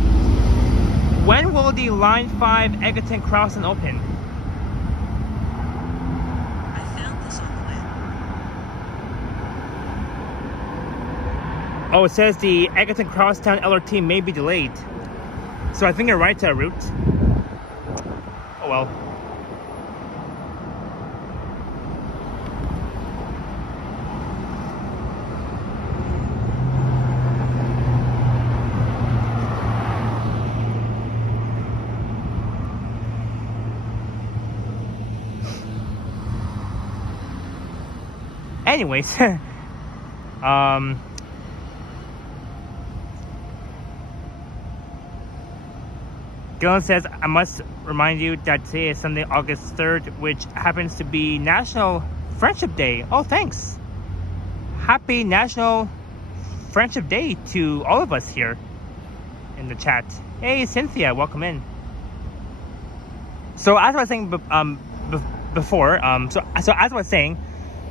when will the Line 5 Eglinton Crossing open? I found this on the web. Oh, it says the Eglinton Crosstown LRT may be delayed. So I think you're right, Route. Oh well. Anyways, Gillen says, I must remind you that today is Sunday, August 3rd, which happens to be National Friendship Day. Oh, thanks. Happy National Friendship Day to all of us here in the chat. Hey, Cynthia, welcome in. So as I was saying before, so as I was saying,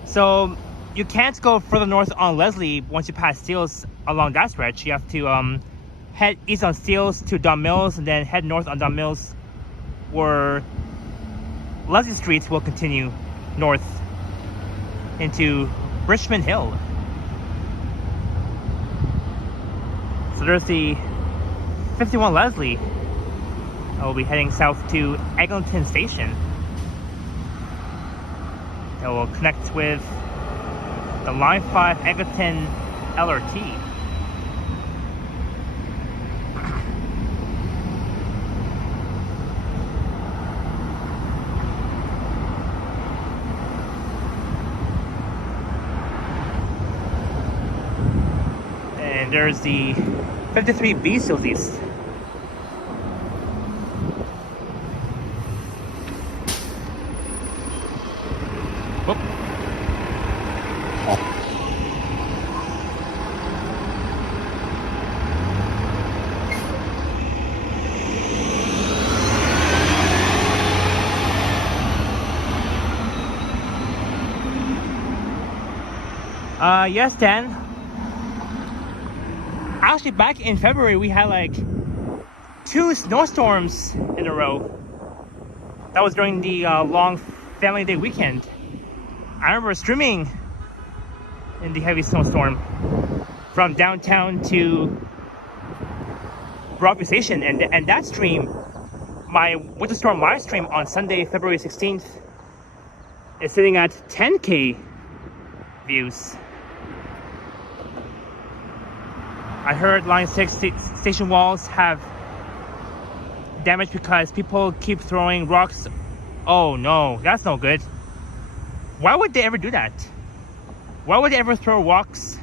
so you can't go further north on Leslie once you pass Steeles along that stretch. You have to head east on Steeles to Duncan Mills, and then head north on Duncan Mills, where Leslie Street will continue north into Richmond Hill. So there's the 51 Leslie. I will be heading south to Eglinton Station. That will connect with the Line 5 Eglinton LRT. And there's the 53B Steeles East. Whoop. Yes, Dan. Actually, back in February, we had like 2 snowstorms in a row. That was during the long family day weekend. I remember streaming in the heavy snowstorm from downtown to Bayview Station, and that stream, my winter storm live stream on Sunday, February 16th, is sitting at 10K views. I heard Line 6 station walls have damage because people keep throwing rocks. Oh no, that's no good. Why would they ever do that? Why would they ever throw rocks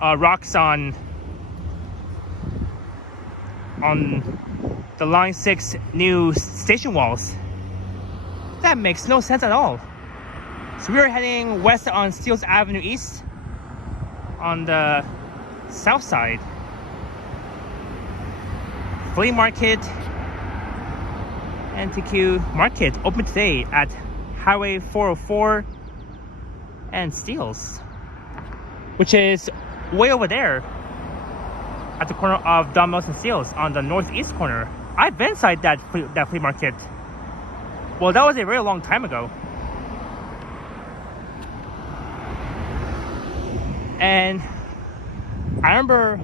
on the Line 6 new station walls? That makes no sense at all. So we are heading west on Steeles Avenue East on the south side. Flea Market and TQ Market open today at Highway 404 and Steeles, which is way over there at the corner of Duncan Mill and Steeles on the northeast corner. I've been inside that flea market. Well, that was a very long time ago. And I remember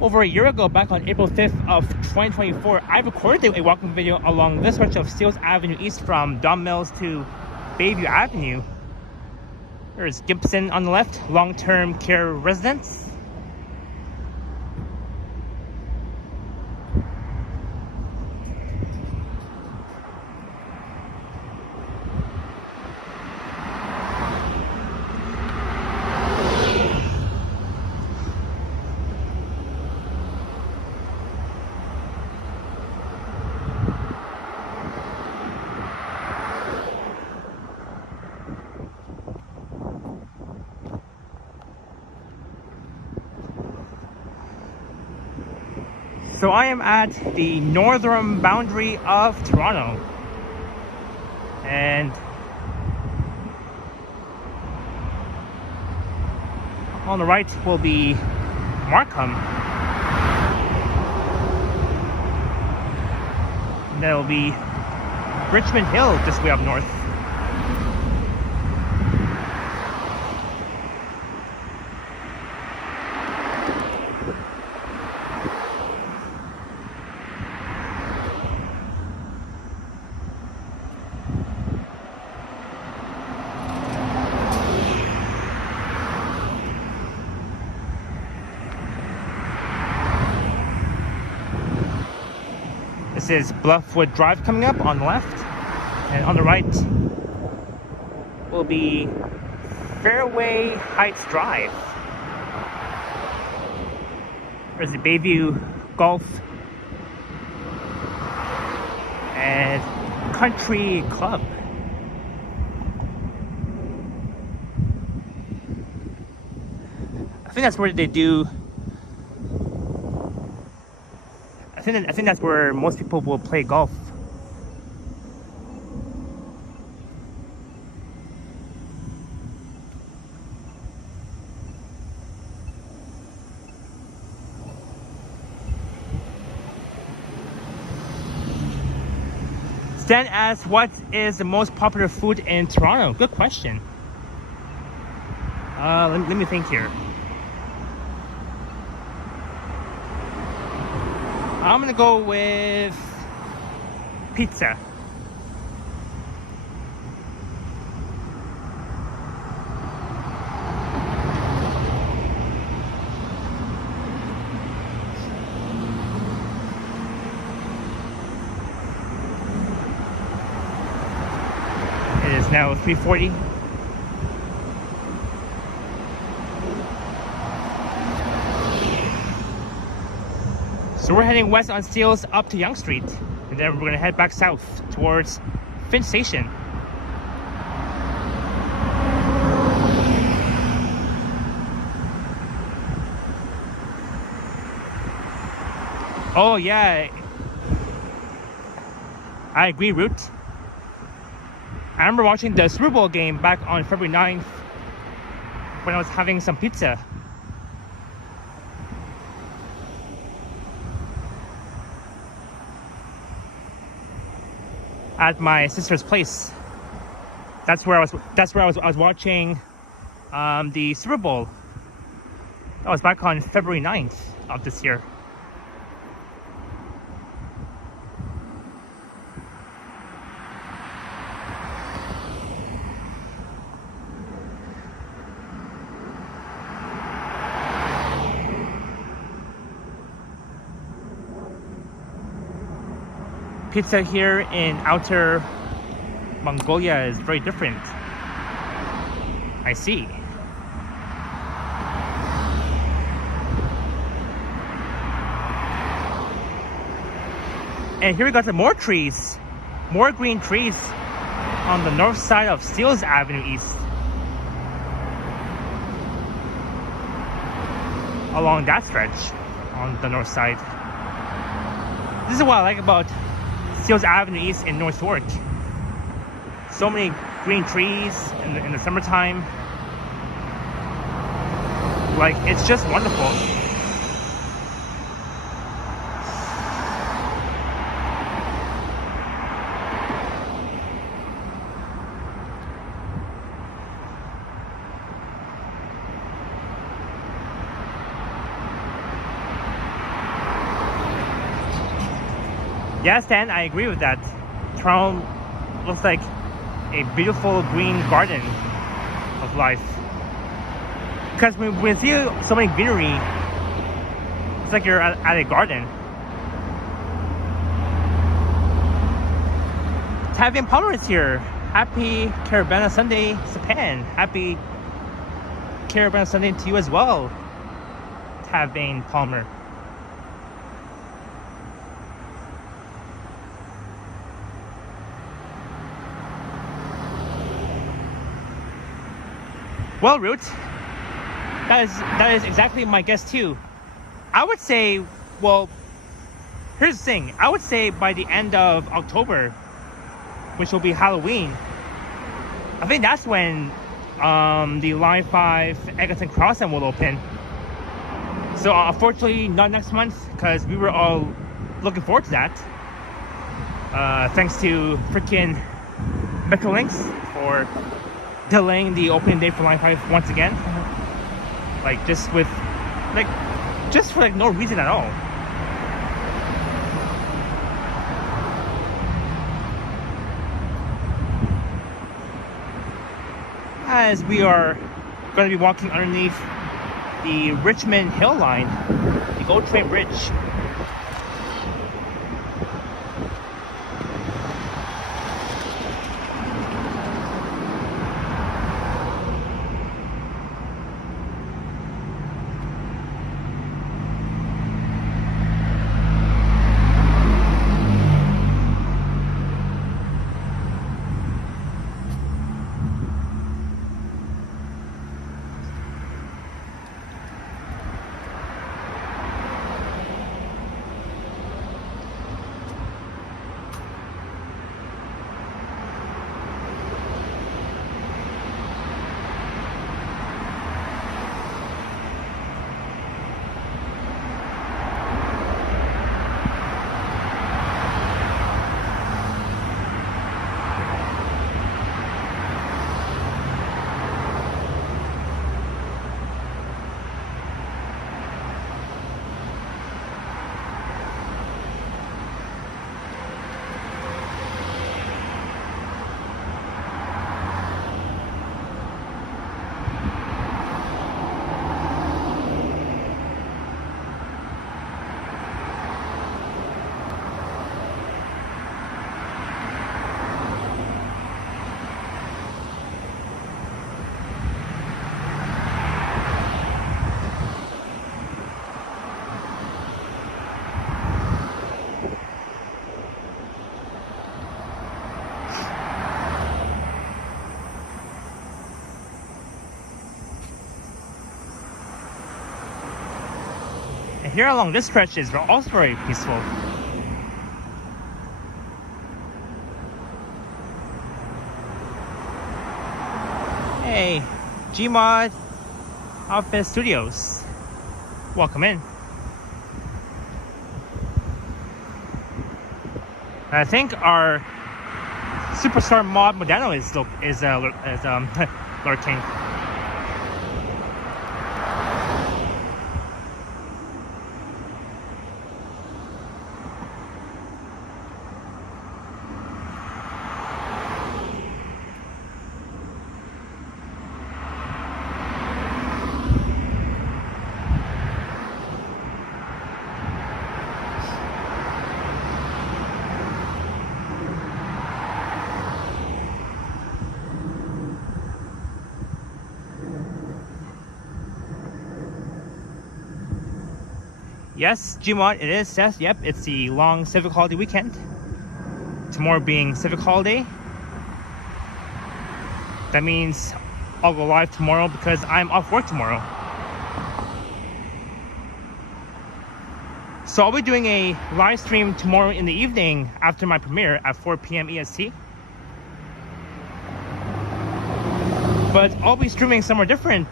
over a year ago, back on April 5th of 2024, I recorded a walking video along this stretch of Steeles Avenue East from Duncan Mills to Bayview Avenue. There's Gibson on the left, long-term care residence. So I am at the northern boundary of Toronto, and on the right will be Markham, and there will be Richmond Hill just way up north. This is Bluffwood Drive coming up on the left, and on the right will be Fairway Heights Drive. There's the Bayview Golf and Country Club. I think that's where they do. I think that's where most people will play golf. Stan asks, what is the most popular food in Toronto? Good question. Let me think here. I'm gonna go with pizza. It is now 3:40. So we're heading west on Steeles up to Yonge Street, and then we're going to head back south towards Finch Station. Oh yeah, I agree, Root. I remember watching the Super Bowl game back on February 9th when I was having some pizza. At my sister's place. That's where I was watching the Super Bowl. That was back on February 9th of this year. pizza here in Outer Mongolia is very different. I see. And here we got some more trees, more green trees on the north side of Steeles Avenue East. Along that stretch on the north side. This is what I like about Steeles Avenue East in North York. So many green trees in the summertime. Like, it's just wonderful. Yes, Dan, I agree with that. Toronto looks like a beautiful green garden of life. Because when we see so many greenery, it's like you're at a garden. Tavian Palmer is here. Happy Caravana Sunday, Japan. Happy Caravana Sunday to you as well, Tavian Palmer. Well, Root, that is exactly my guess too. I would say, well, here's the thing. I would say by the end of October, which will be Halloween, I think that's when the Line 5 Eglinton Crossing will open. So unfortunately, not next month, because we were all looking forward to that. Thanks to freaking Metrolinx for delaying the opening date for Line 5 once again. Like, just for no reason at all. As we are going to be walking underneath the Richmond Hill Line, the GO Train Bridge. And here along this stretch is also very peaceful. Hey, Gmod Office Studios. Welcome in. I think our superstar mod Modano is lurking. Yes, Gmod, it is. Yes, yep, it's the long civic holiday weekend. Tomorrow being civic holiday. That means I'll go live tomorrow because I'm off work tomorrow. So I'll be doing a live stream tomorrow in the evening after my premiere at 4 p.m. EST. But I'll be streaming somewhere different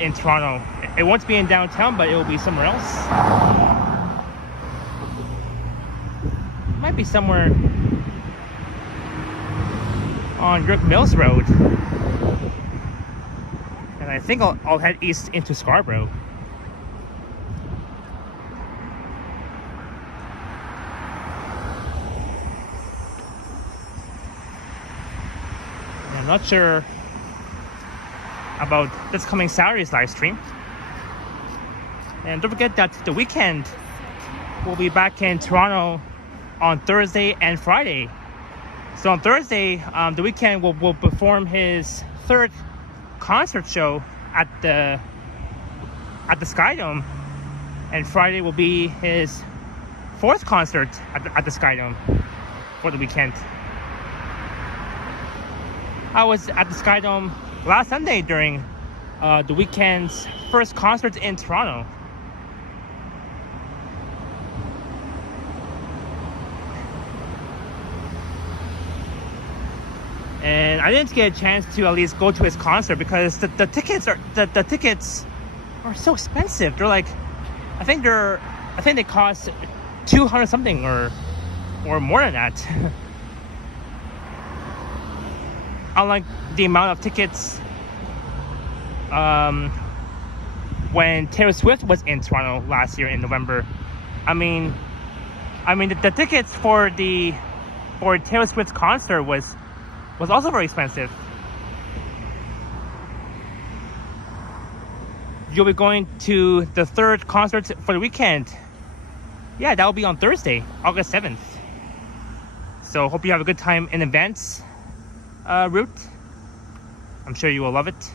in Toronto. It won't be in downtown, but it will be somewhere else. Might be somewhere on York Mills Road. And I think I'll head east into Scarborough. I'm not sure about this coming Saturday's live stream. And don't forget that the weekend we'll be back in Toronto on Thursday and Friday. So on Thursday, the weekend will perform his third concert show at the Skydome, and Friday will be his fourth concert at the Skydome for the weekend. I was at the Skydome last Sunday during the weekend's first concert in Toronto. And I didn't get a chance to at least go to his concert because the tickets are so expensive. They're like, I think they cost $200 something or more than that. Unlike the amount of tickets when Taylor Swift was in Toronto last year in November. I mean the tickets for Taylor Swift's concert was also very expensive. You'll be going to the third concert for the weekend. Yeah, that will be on Thursday, August 7th. So hope you have a good time in advance, route. I'm sure you will love it.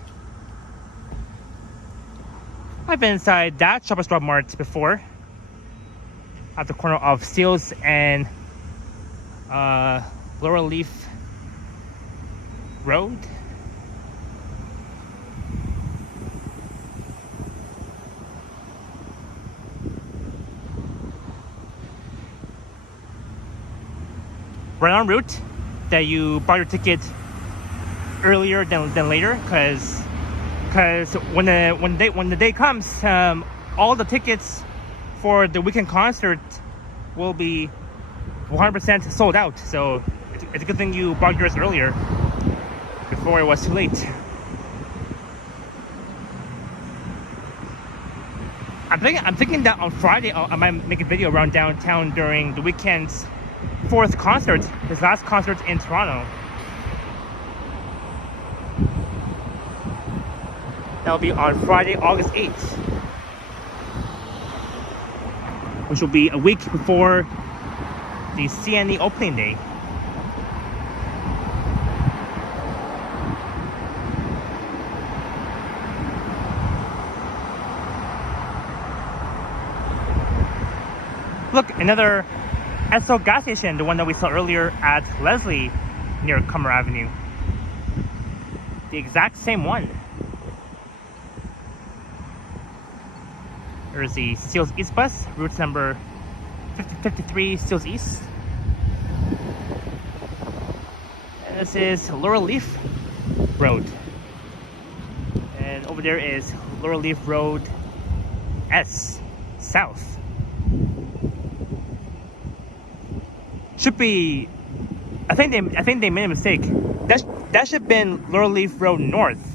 I've been inside that Shoppers Drug Mart before, at the corner of Steeles and Laurel Leaf Road. Right on route that you bought your ticket earlier than later, because when the day comes, all the tickets for the weekend concert will be 100% sold out. So it's a good thing you bought yours earlier before it was too late. I'm thinking that on Friday I might make a video around downtown during the weekend's fourth concert, his last concert in Toronto. That'll be on Friday, August 8th, which will be a week before the CNE opening day. Look, another Esso gas station, the one that we saw earlier at Leslie near Cummer Avenue. The exact same one. There's the Steeles East bus, route number 53 Steeles East. And this is Laurel Leaf Road. And over there is Laurel Leaf Road S, south. Should be, I think they made a mistake. That should have been Laurel Leaf Road North.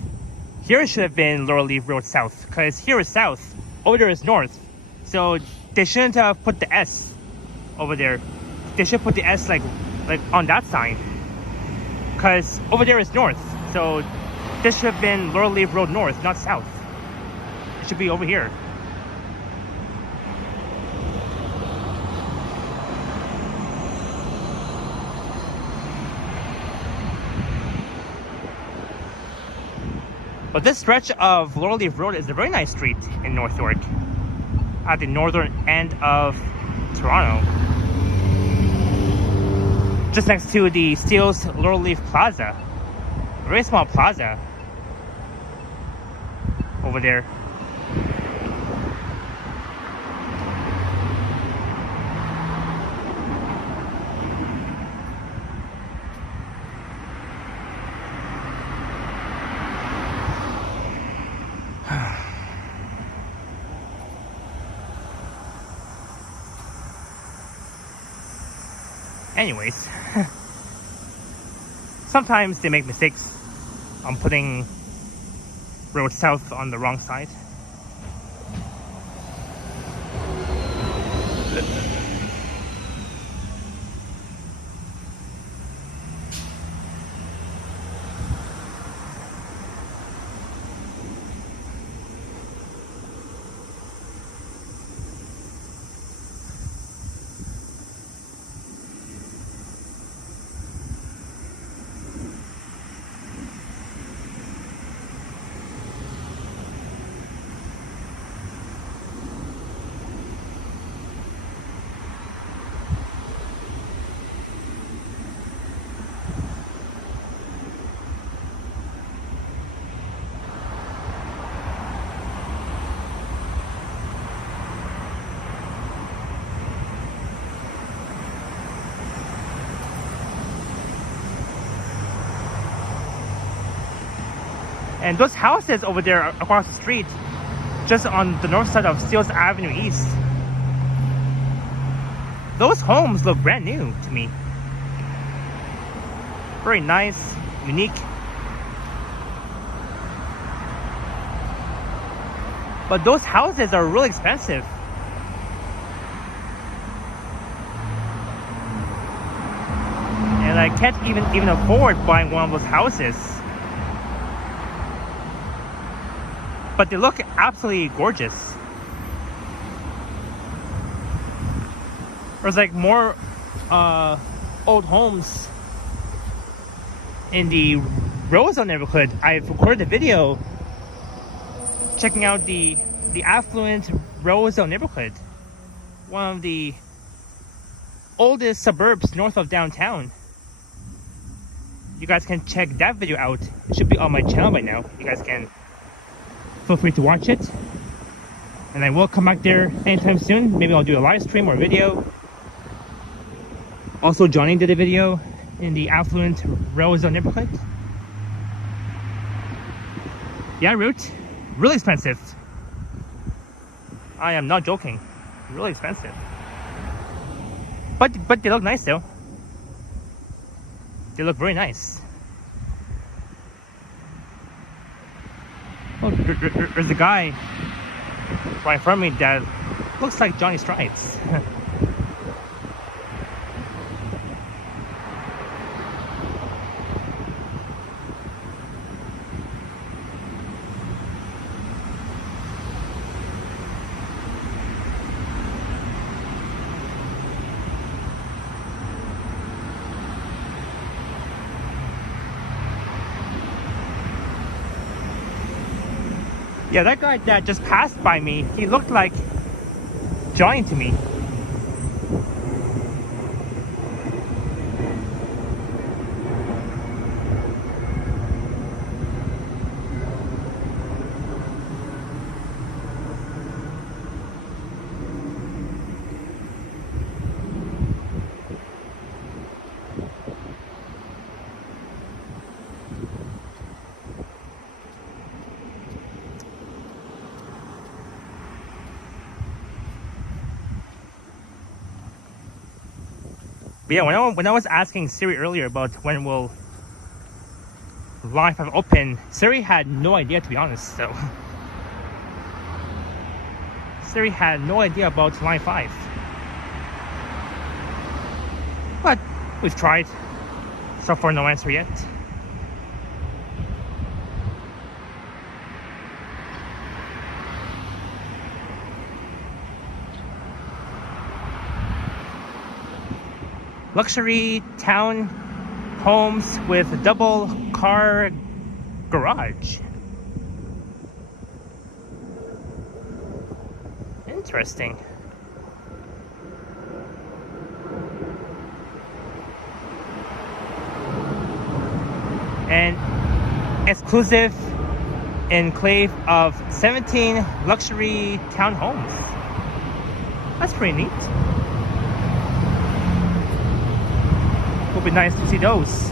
Here it should have been Laurel Leaf Road South, because here is south, over there is north. So they shouldn't have put the S over there. They should put the S like on that sign, because over there is north. So this should have been Laurel Leaf Road North, not south. It should be over here. But this stretch of Laurel Leaf Road is a very nice street in North York, at the northern end of Toronto, just next to the Steeles Laurel Leaf Plaza. A very small plaza over there. Anyways, sometimes they make mistakes on putting road south on the wrong side. And those houses over there across the street, just on the north side of Steeles Avenue East, those homes look brand new to me. Very nice, unique. But those houses are really expensive. And I can't even afford buying one of those houses. But they look absolutely gorgeous. There's like more old homes in the Roseville neighborhood. I've recorded a video checking out the affluent Roseville neighborhood, one of the oldest suburbs north of downtown. You guys can check that video out. It should be on my channel by now. You guys can feel free to watch it. And I will come back there anytime soon. Maybe I'll do a live stream or video. Also, Johnny did a video in the affluent Roseville neighborhood. Yeah, Root. Really expensive. I am not joking. Really expensive. But they look nice though. They look very nice. Oh, there's a guy right in front of me that looks like Johnny Strides. Yeah, that guy that just passed by me, he looked like Johnny to me. But yeah, when I was asking Siri earlier about when will Line 5 open, Siri had no idea, to be honest. So Siri had no idea about Line 5. But we've tried. So far, no answer yet. Luxury town homes with double car garage. Interesting. An exclusive enclave of 17 luxury townhomes. That's pretty neat. Will be nice to see those.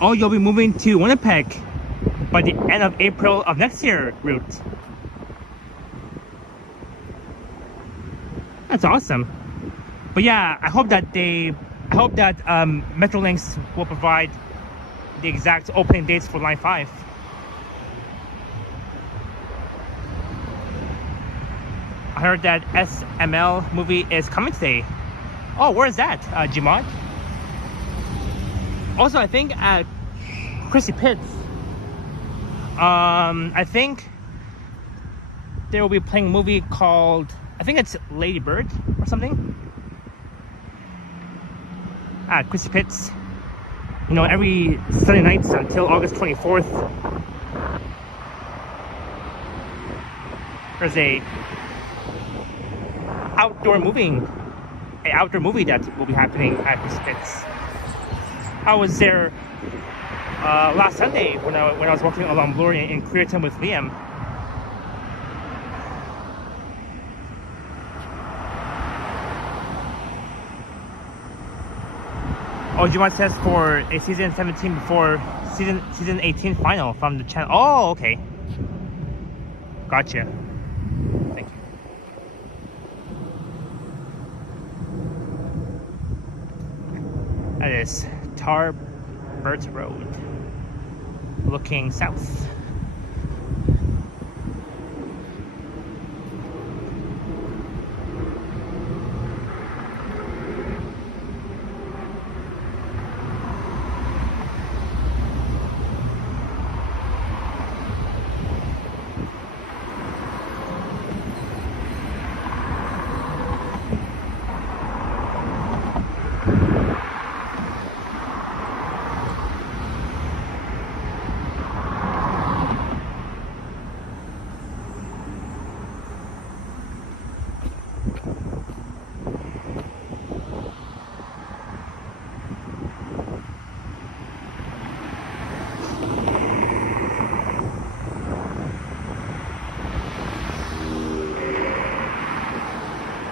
Oh, you'll be moving to Winnipeg by the end of April of next year, route. That's awesome. But yeah, I hope that Metrolinx will provide the exact opening dates for Line 5. I heard that SML movie is coming today. Oh, where is that, Gmod? Also, I think at Chrissy Pitts, I think they will be playing a movie called, I think it's Lady Bird or something. At Chrissy Pitts, you know, every Sunday nights until August 24th. There's a outdoor movie that will be happening at Chrissy Pitts. I was there last Sunday when I was walking along Bloor in Koreatown with Liam. Oh, do you want test for a season 17 before season 18 final from the channel? Oh, okay. Gotcha. Thank you. That is Tarbert Road, looking south.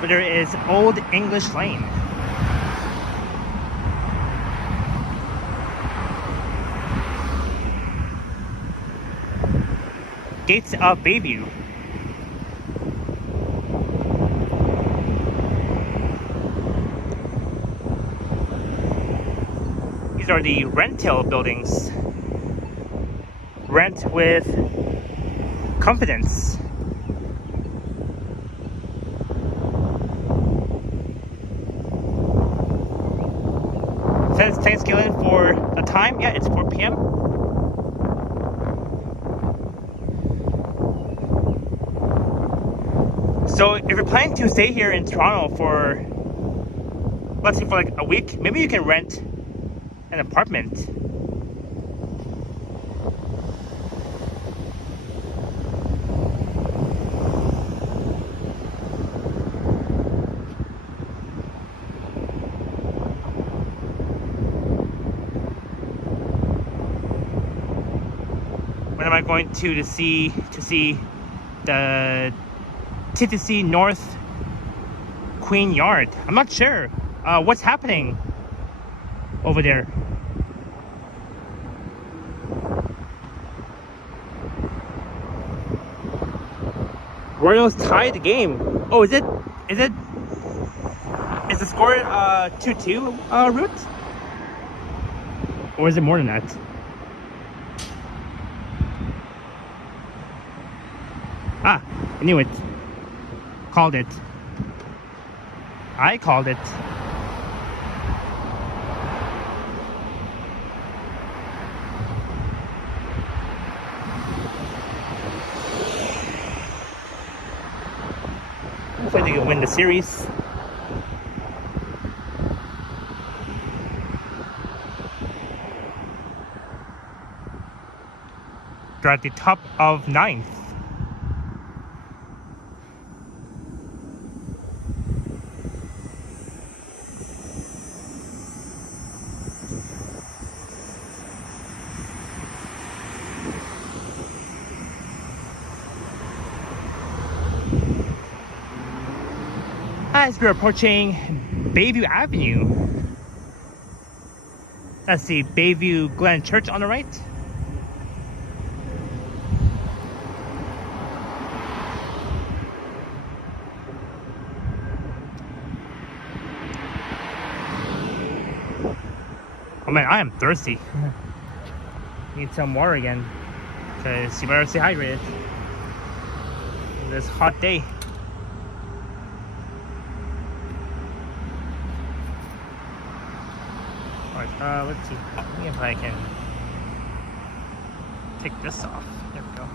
There is Old English Lane. Gates of Bayview. These are the retail buildings. Rent with confidence. Says Thanksgiving for the time. Yeah, it's 4 p.m. So if you're planning to stay here in Toronto for, let's say, for like a week, maybe you can rent an apartment. When am I going to see the TTC North Queen Yard? I'm not sure. What's happening over there? Royals tied the game. Oh, is the score 2-2 Root? Or is it more than that? Ah, I knew it. Called it. I called it. they can win the series. They're at the top of 9th. As we're approaching Bayview Avenue, that's the Bayview Glen Church on the right. Oh man, I am thirsty. Need some water again, because you better stay hydrated on this hot day. Alright, let's see. Let me if I can take this off. There we go.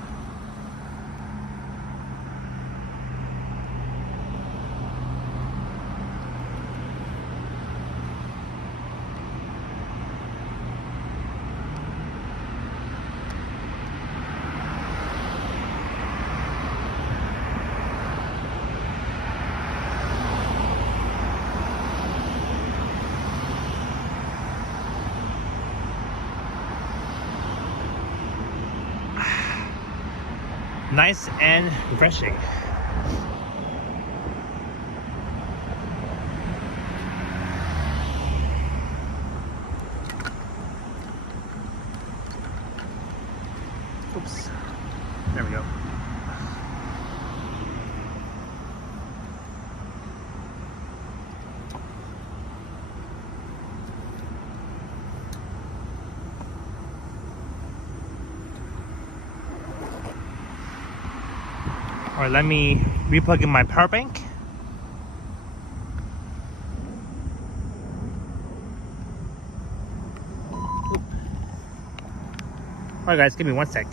Nice and refreshing. Oops. There we go. Alright, let me replug in my power bank. Alright guys, give me 1 sec.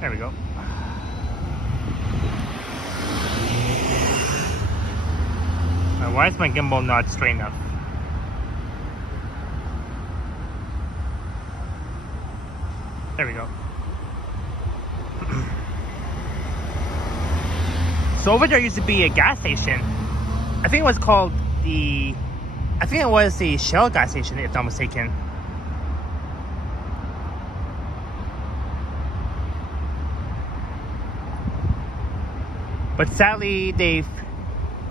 There we go. Why is my gimbal not straight enough? There we go. So over there used to be a gas station. I think it was called the Shell gas station, if I'm not mistaken. But sadly, they've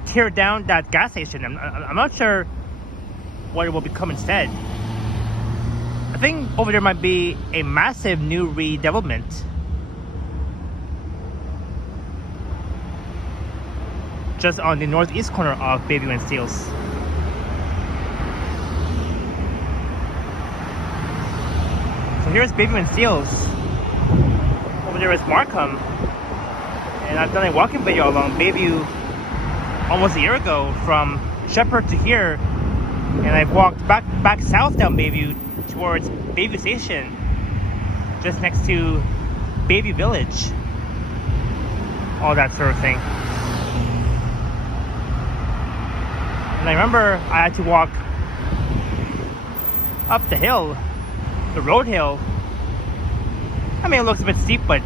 teared down that gas station. I'm not sure what it will become instead. I think over there might be a massive new redevelopment. Just on the northeast corner of Bayview and Steeles. So here's Bayview and Steeles. Over there is Markham. And I've done a walking video along Bayview almost a year ago from Shepherd to here, and I've walked back south down Bayview towards Bayview Station, just next to Bayview Village, all that sort of thing. And I remember I had to walk up the hill, the road hill. I mean, it looks a bit steep, but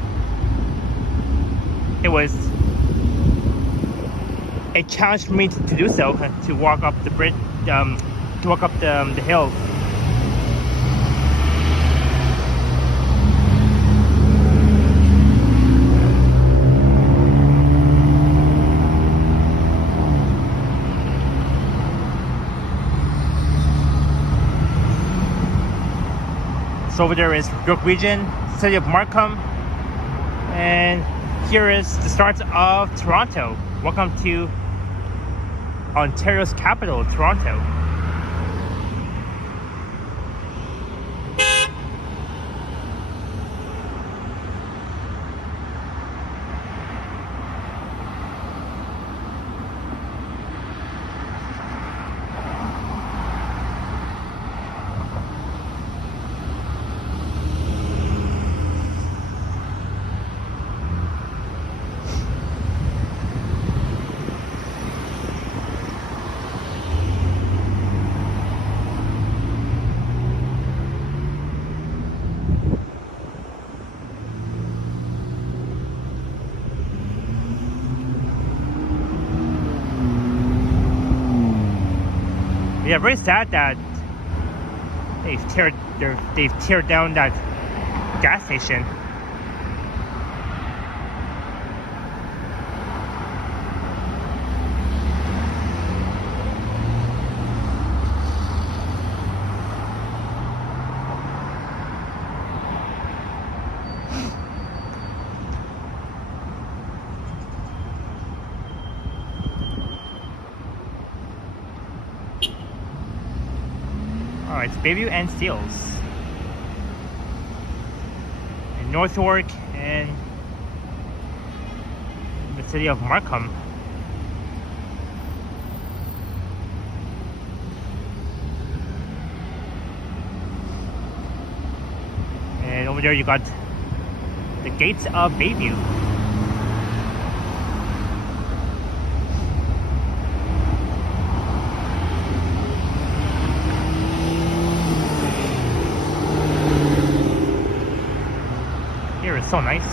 it was a challenge for me to do so, to walk up the bridge, to walk up the hill. So over there is Brook Region, city of Markham, and here is the start of Toronto. Welcome to Ontario's capital, Toronto. Yeah, very sad that they've teared down that gas station. Alright, it's Bayview and Steeles. In Northwark and the city of Markham. And over there you got the gates of Bayview. Here is so nice.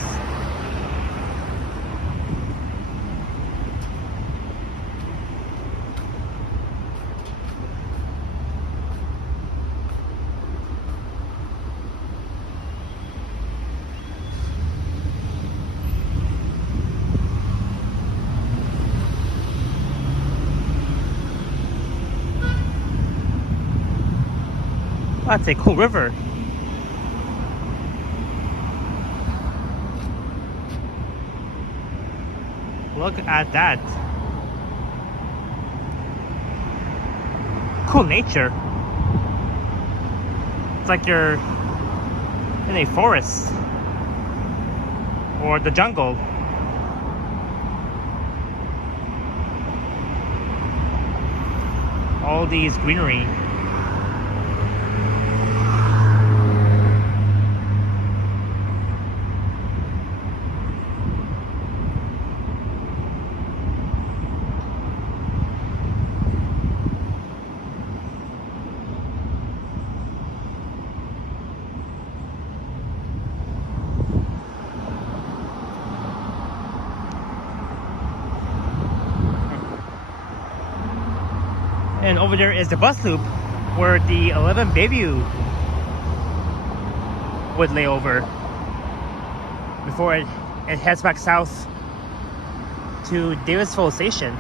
That's a cool river. Look at that. Cool nature. It's like you're in a forest or the jungle. All these greenery. And over there is the bus loop where the 11 Bayview would lay over before it heads back south to Davisville Station.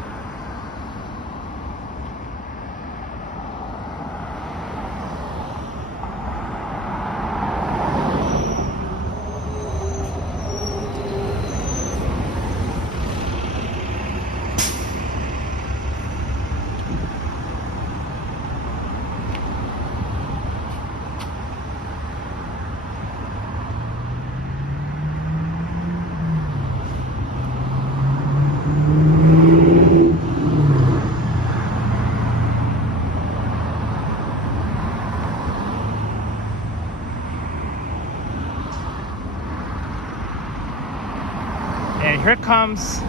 And here comes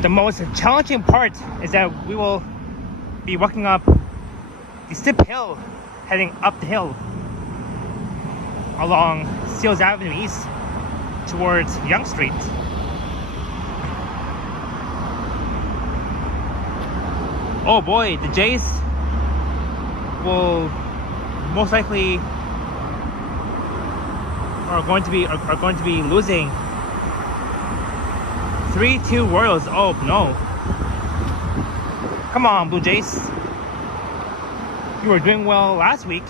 the most challenging part, is that we will be walking up the steep hill, heading up the hill along Steeles Avenue East towards Yonge Street. Oh boy, the Jays will most likely are going to be losing 3-2 Royals. Oh no. Come on, Blue Jays. You were doing well last week.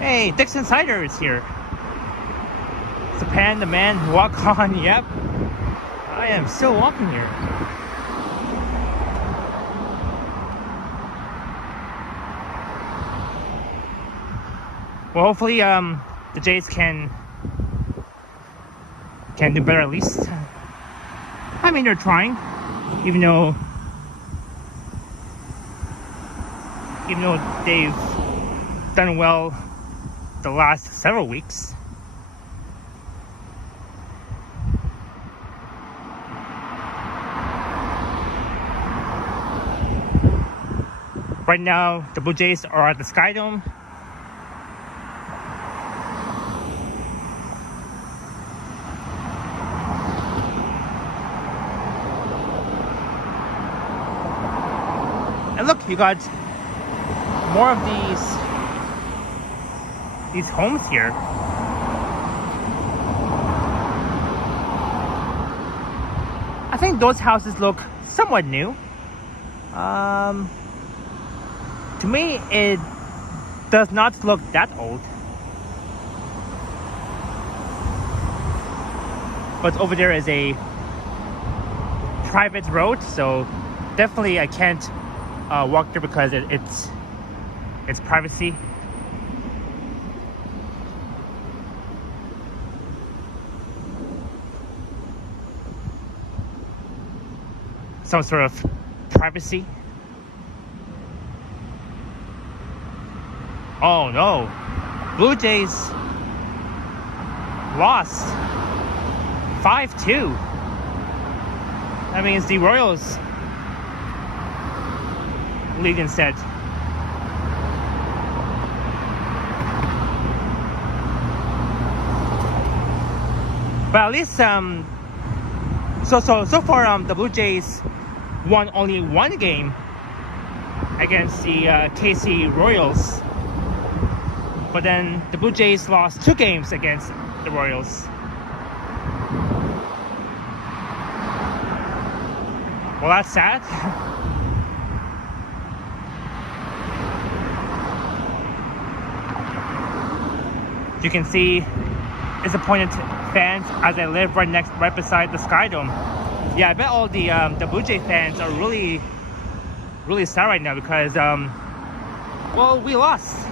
Hey, Dixon Cider is here. Japan, the man, walk on. Yep. I am still walking here. Well, hopefully, the Jays can do better at least. I mean, they're trying, even though they've done well the last several weeks. Right now, the Blue Jays are at the Sky Dome. And look, you got more of these homes here. I think those houses look somewhat new. To me, it does not look that old. But over there is a private road, so definitely I can't walk there because it's privacy. Some sort of privacy. Oh no, Blue Jays lost 5-2. That means the Royals lead instead. But at least so far the Blue Jays won only one game against the KC Royals. But then the Blue Jays lost 2 games against the Royals. Well, that's sad. You can see disappointed fans as I live right beside the Sky Dome. Yeah, I bet all the Blue Jay fans are really sad right now because well, we lost.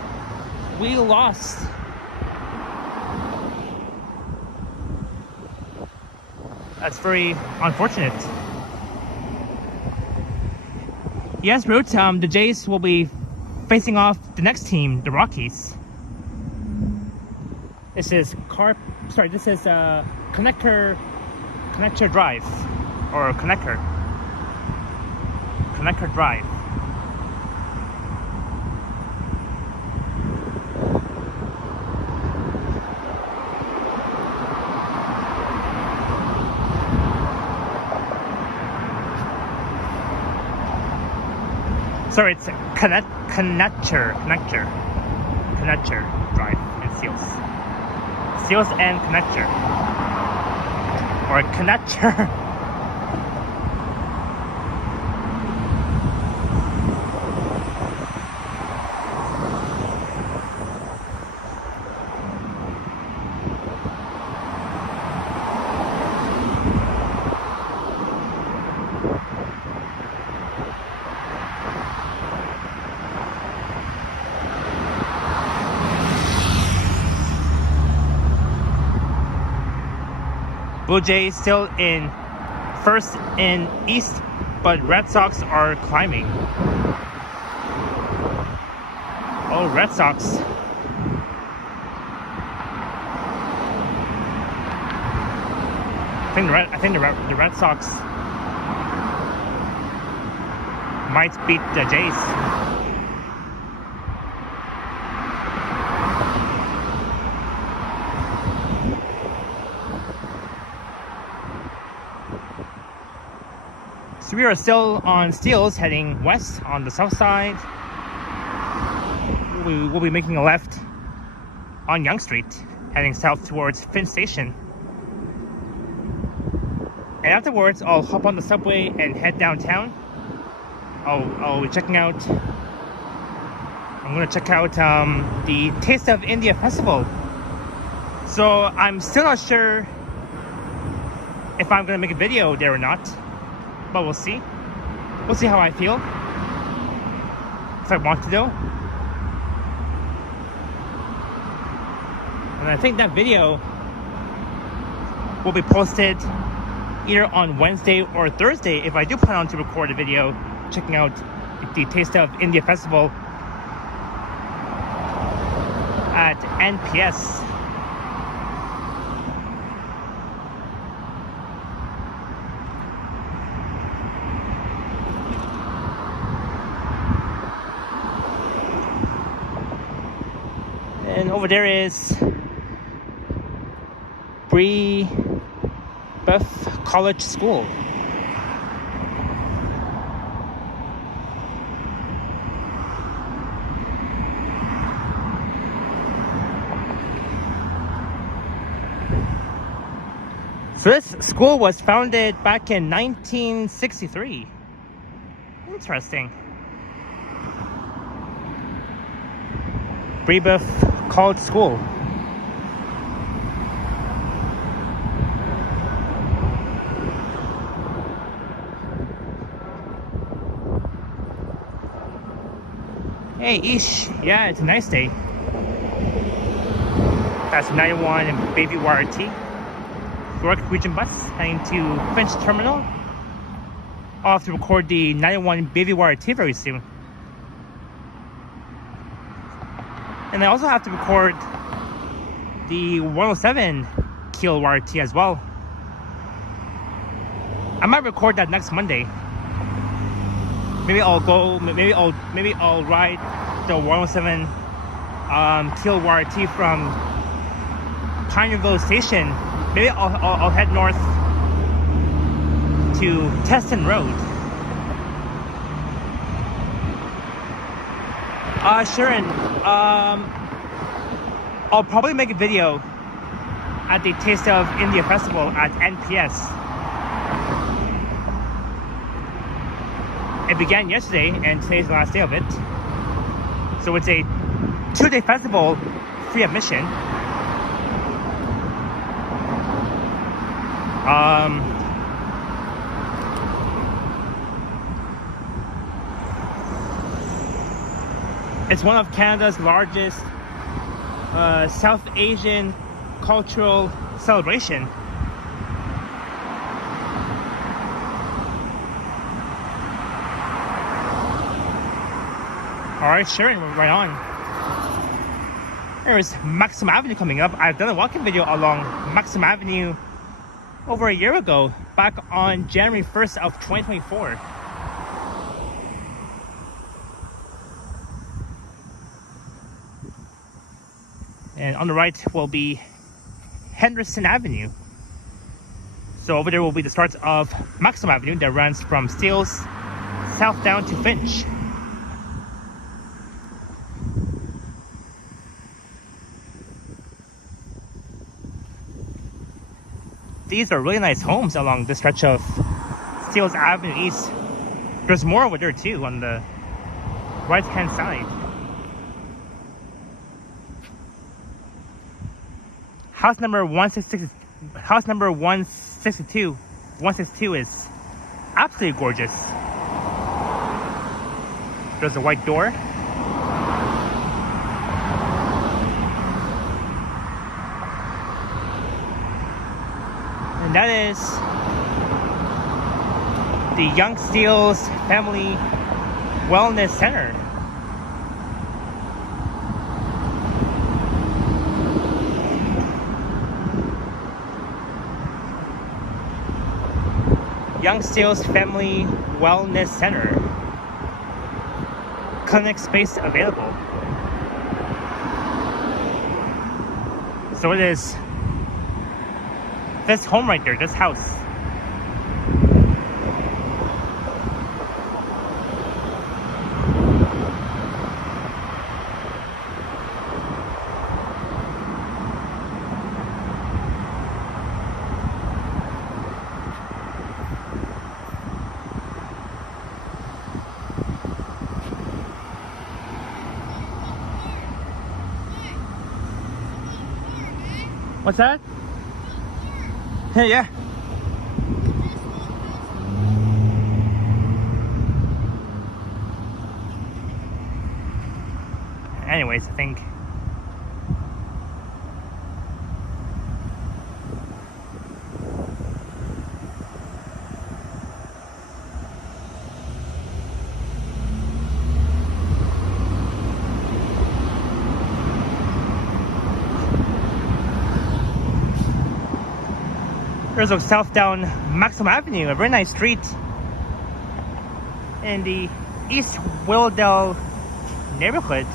That's very unfortunate. Yes, Root, the Jays will be facing off the next team, the Rockies. This is connector drive, or connector drive. Sorry, it's connector drive in Steeles. Steeles and connector. Or connector. Blue Jays still in first in East, but Red Sox are climbing. Oh, Red Sox. the Red Sox might beat the Jays. So we are still on Steeles, heading west on the south side. We will be making a left on Yonge Street, heading south towards Finch Station. And afterwards, I'll hop on the subway and head downtown. I'll be checking out. I'm gonna check out the Taste of India Festival. So I'm still not sure if I'm gonna make a video there or not, but we'll see. We'll see how I feel. If I want to though. And I think that video will be posted either on Wednesday or Thursday if I do plan on to record a video checking out the Taste of India Festival at NPS. And over there is Buff College School. So this school was founded back in 1963. Interesting. Buff College School. Hey, Ish. Yeah, it's a nice day. That's 91 and Bayview YRT. York Region bus heading to Finch Terminal. I'll have to record the 91 Bayview YRT very soon. And I also have to record the 107 Kiel YRT as well. I might record that next Monday. Maybe I'll ride the 107 Kiel YRT from Cummer GO Station. Maybe I'll head north to Teston Road. Sharon, I'll probably make a video at the Taste of India Festival at NPS. It began yesterday and today's the last day of it. So it's a 2-day festival, free admission. It's one of Canada's largest South Asian cultural celebration. Alright, Sharon, we're right on. There's Maxim Avenue coming up. I've done a walking video along Maxim Avenue over a year ago, back on January 1st of 2024. And on the right will be Henderson Avenue. So over there will be the start of Maxim Avenue that runs from Steeles south down to Finch. These are really nice homes along this stretch of Steeles Avenue East. There's more over there too on the right hand side. House number 162 is absolutely gorgeous. There's a white door. And that is the Yonge and Steeles Family Wellness Center. Yonge and Steeles Family Wellness Center. Clinic space available. So it is this home right there, this house. What's that? Yeah. Anyways, I think there's a south down Maxim Avenue, a very nice street in the East Willowdale neighborhood.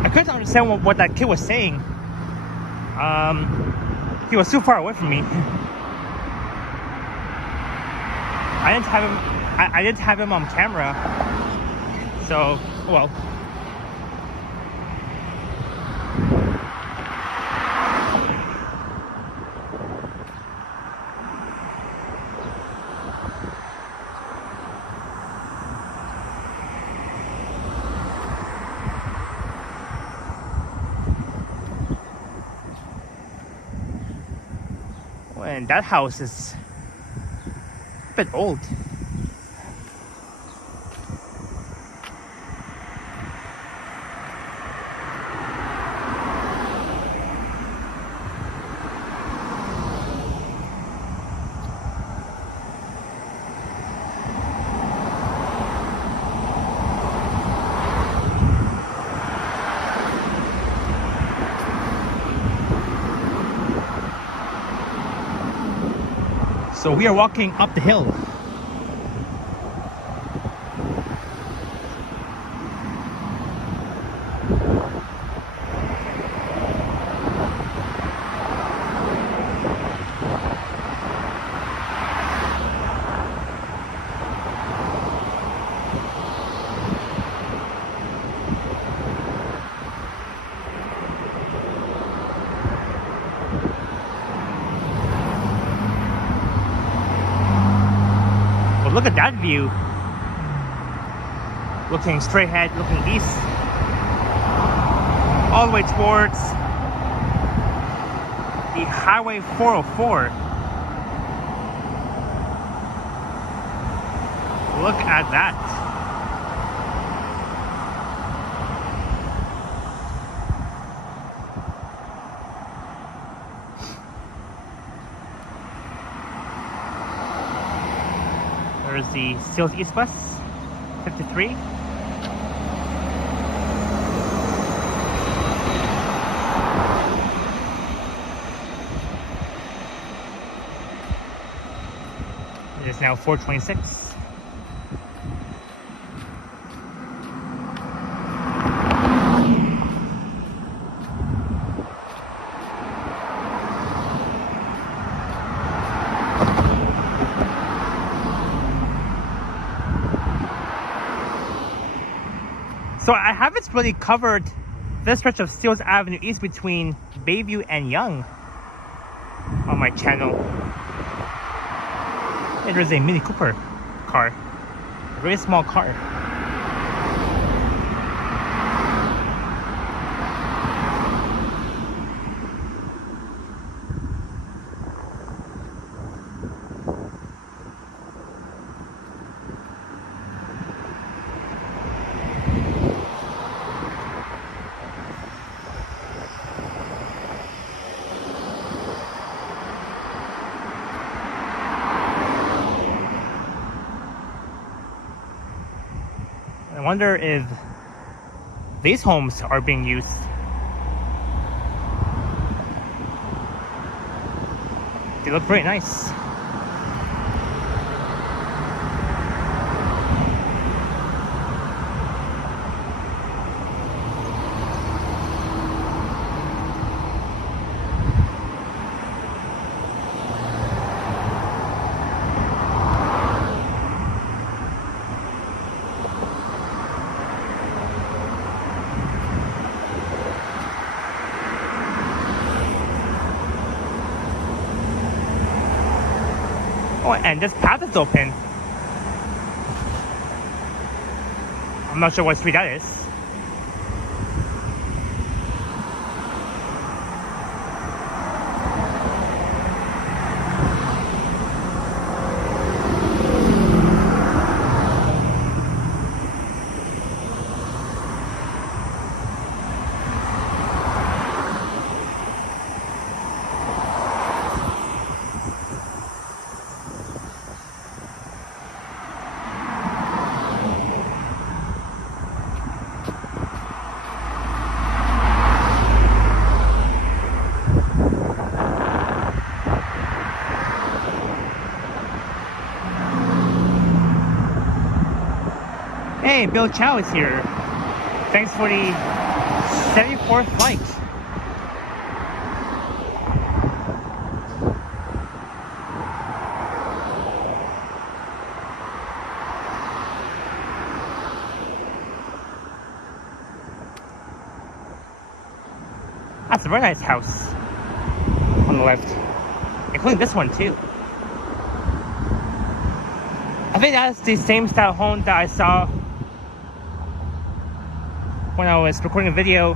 I couldn't understand what that kid was saying. He was too far away from me. I didn't have him. I didn't have him on camera. So, well. And that house is a bit old. So we are walking up the hill. Look at that view. Looking straight ahead, looking east. All the way towards the Highway 404. Look at that. There's the Steeles East Bus 53. It is now 4:26. So I haven't really covered this stretch of Steeles Avenue East between Bayview and Yonge on my channel. And there's a Mini Cooper car, a very small car. wonder if these homes are being used. They look very nice. Oh, and this path is open. I'm not sure what street that is. Hey, Bill Chow is here. Thanks for the 74th flight. That's a very nice house on the left, including this one too. I think that's the same style home that I saw when I was recording a video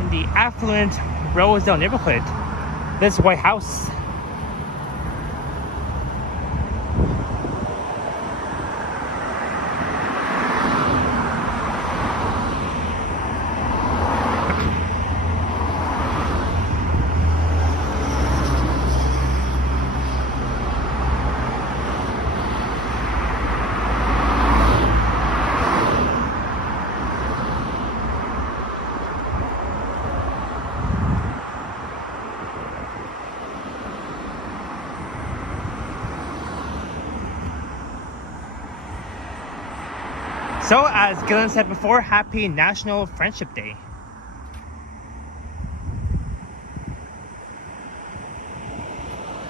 in the affluent Rosedale neighborhood. This white house. So, as Gillian said before, happy National Friendship Day.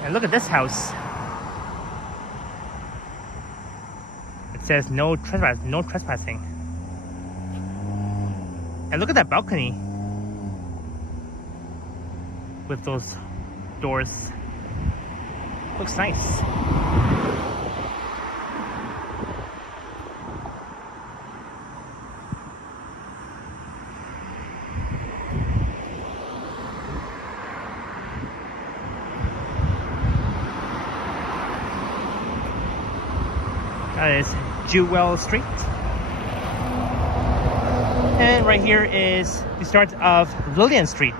And look at this house. It says no trespassing. And look at that balcony with those doors. Looks nice. That is Jewell Street. And right here is the start of Lillian Street,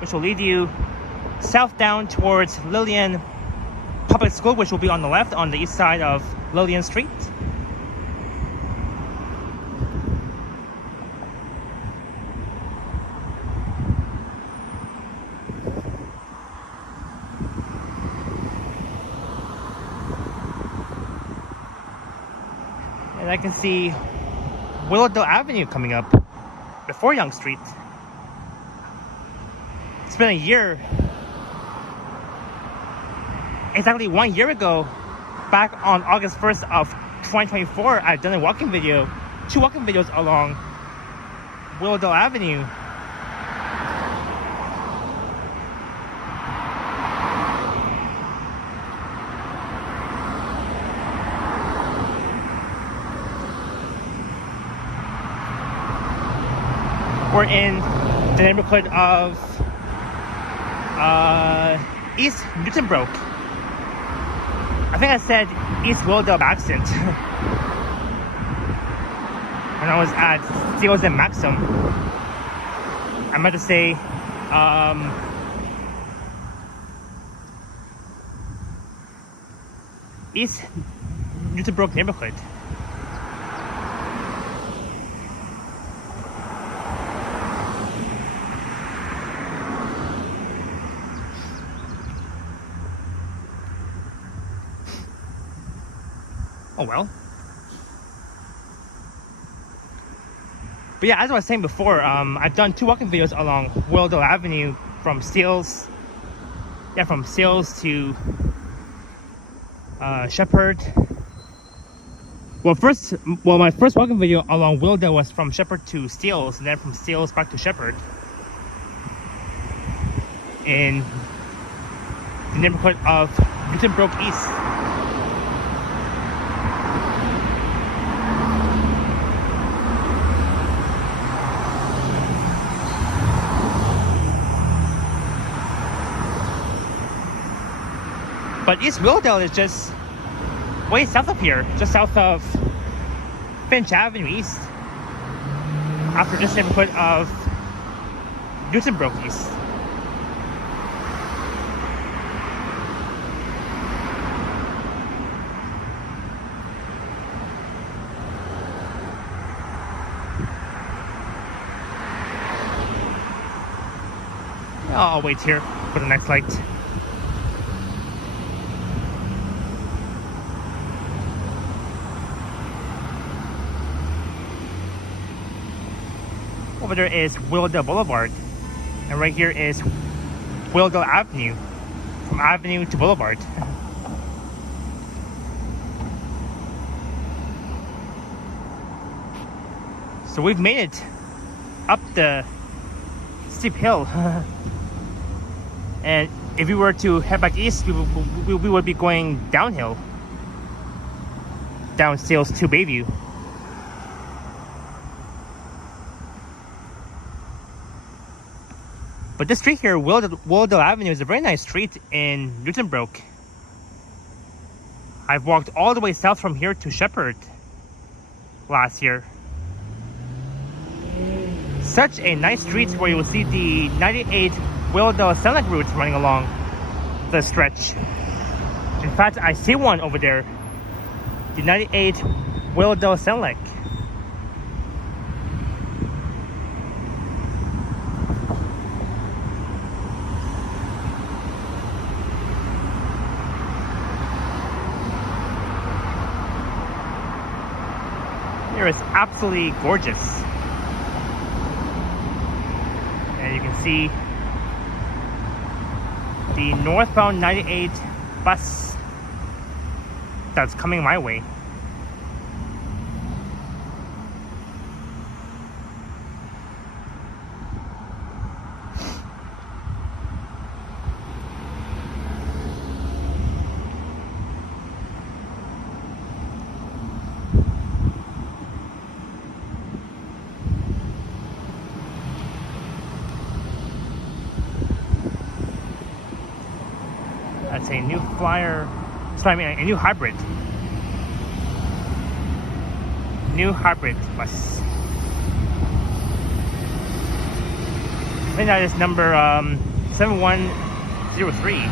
which will lead you south down towards Lillian Public School, which will be on the left on the east side of Lillian Street. And I can see Willowdale Avenue coming up before Yonge Street. It's been a year. Exactly 1 year ago, back on August 1st of 2024, I've done a walking video, 2 walking videos along Willowdale Avenue. We're in the neighborhood of East Newtonbrook. I think I said East Willowdale by accident when I was at Steeles and Maxim. I meant to say East Newtonbrook neighborhood. Oh well. But yeah, as I was saying before, I've done 2 walking videos along Willdale Avenue from Steeles. Yeah, from Steeles to Shepherd. Well, my first walking video along Willdale was from Shepherd to Steeles, and then from Steeles back to Shepherd in the neighborhood of Newtonbrook East. But East Willdale is just way south of here, just south of Finch Avenue East, after this neighborhood of Newtonbrook East. I'll wait here for the next light. Over there is Willdale Boulevard, and right here is Willdale Avenue, from Avenue to Boulevard. So we've made it up the steep hill. And if we were to head back east, we would be going downhill, down Steeles to Bayview. But this street here, Willdale Avenue, is a very nice street in Newtonbrook. I've walked all the way south from here to Shepherd last year. Such a nice street where you will see the 98 Willdale Senlec route running along the stretch. In fact, I see one over there. The 98 Willdale Senlec. Here is absolutely gorgeous. And you can see the northbound 98 bus that's coming my way. That's a new flyer, sorry, I mean a new hybrid. New hybrid bus. I think that is number 7103.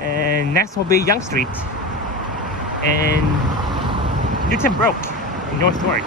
And next will be Yonge Street in Newtonbrook, North York.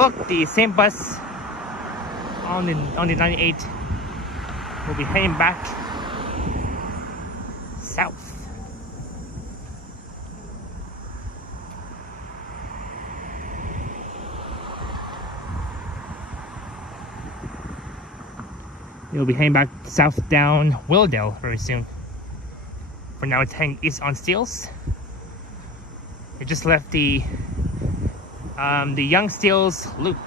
Oh, look, the same bus on the 98 will be heading back south. You'll be heading back south down Willowdale very soon. For now, it's heading east on Steeles. It just left the Yonge Steeles loop.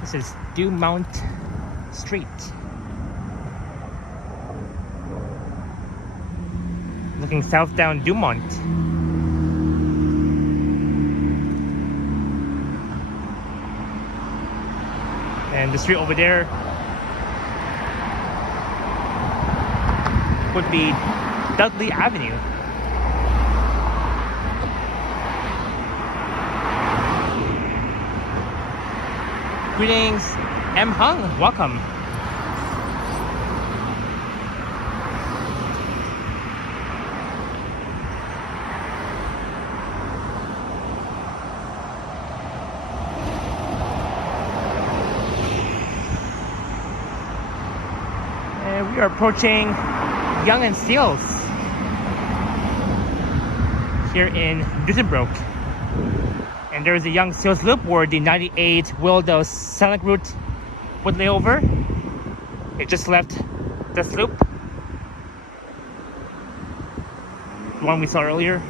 This is Dumont Street. Looking south down Dumont. And the street over there would be Dudley Avenue. Greetings, M. Hung, welcome. And we are approaching Yonge and Steeles here in Newtonbrook. And there is a Yonge Steeles loop where the 98 Willowdale Scenic route would lay over. It just left this loop, the one we saw earlier.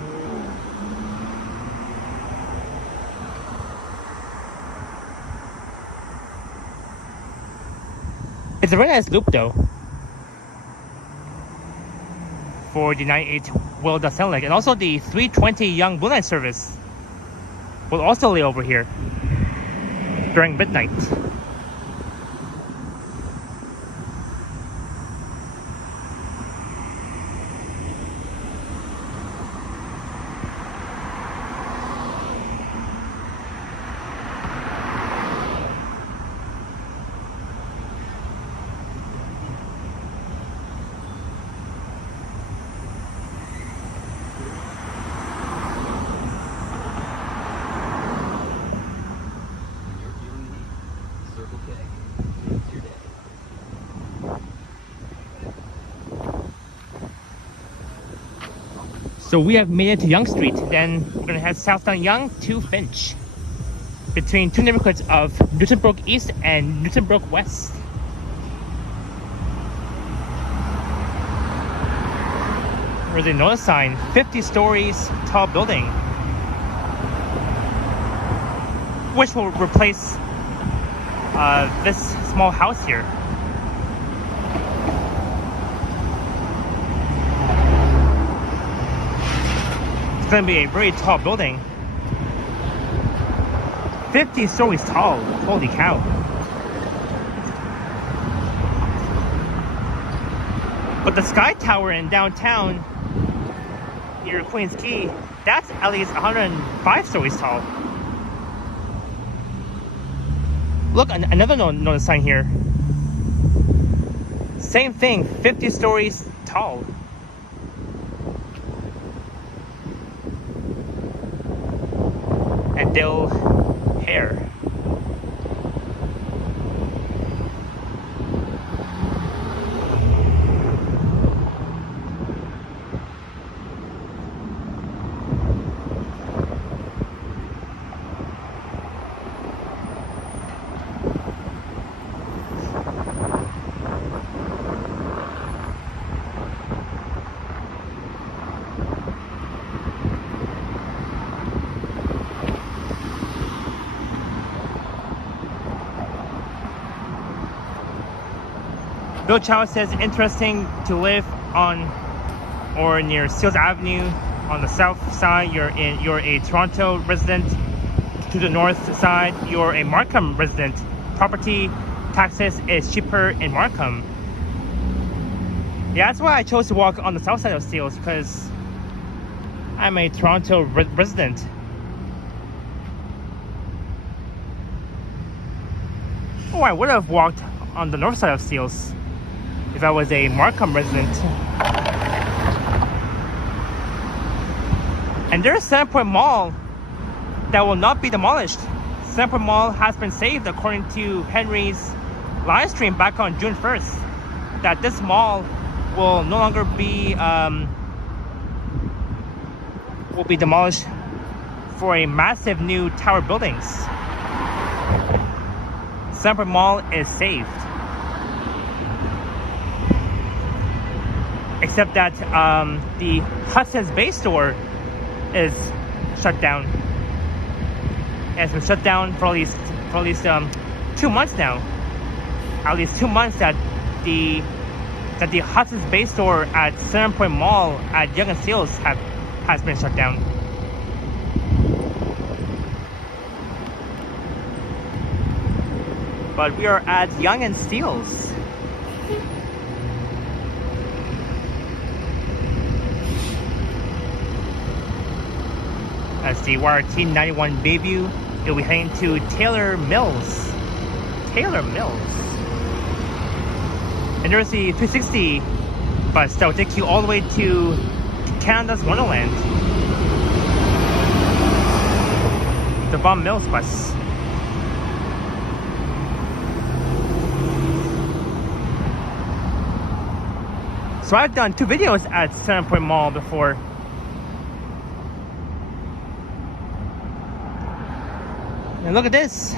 It's a very nice loop though for the 98 Willowdale Scenic, and also the 320 Yonge Blue Line service will also lay over here during midnight. So we have made it to Yonge Street. Then we're gonna head south down Yonge to Finch, between two neighborhoods of Newtonbrook East and Newtonbrook West. There's a notice sign, 50 stories tall building, which will replace this small house here. It's going to be a very tall building. 50 stories tall. Holy cow. But the Sky Tower in downtown near Queens Quay, that's at least 105 stories tall. Look, another notice sign here. Same thing, 50 stories tall. And Dill hair. Bill Chow says interesting to live on or near Steeles Avenue on the south side. You're a Toronto resident. To the north side, you're a Markham resident. Property taxes is cheaper in Markham. Yeah, that's why I chose to walk on the south side of Steeles, because I'm a Toronto resident. Oh, I would have walked on the north side of Steeles if I was a Markham resident. And there's Sandpoint Mall that will not be demolished. Sandpoint Mall has been saved according to Henry's live stream back on June 1st. That this mall will no longer be demolished for a massive new tower buildings. Sandpoint Mall is saved. Except that the Hudson's Bay store is shut down. It's been shut down for at least 2 months now. At least 2 months that the Hudson's Bay store at Sandpoint Mall at Yonge and Steeles has been shut down. But we are at Yonge and Steeles. That's the YRT 91 Bayview. It'll be heading to Taylor Mills. Taylor Mills. And there's the 360 bus that will take you all the way to Canada's Wonderland. The Vaughan Mills bus. So I've done 2 videos at Sandpoint Mall before. And look at this.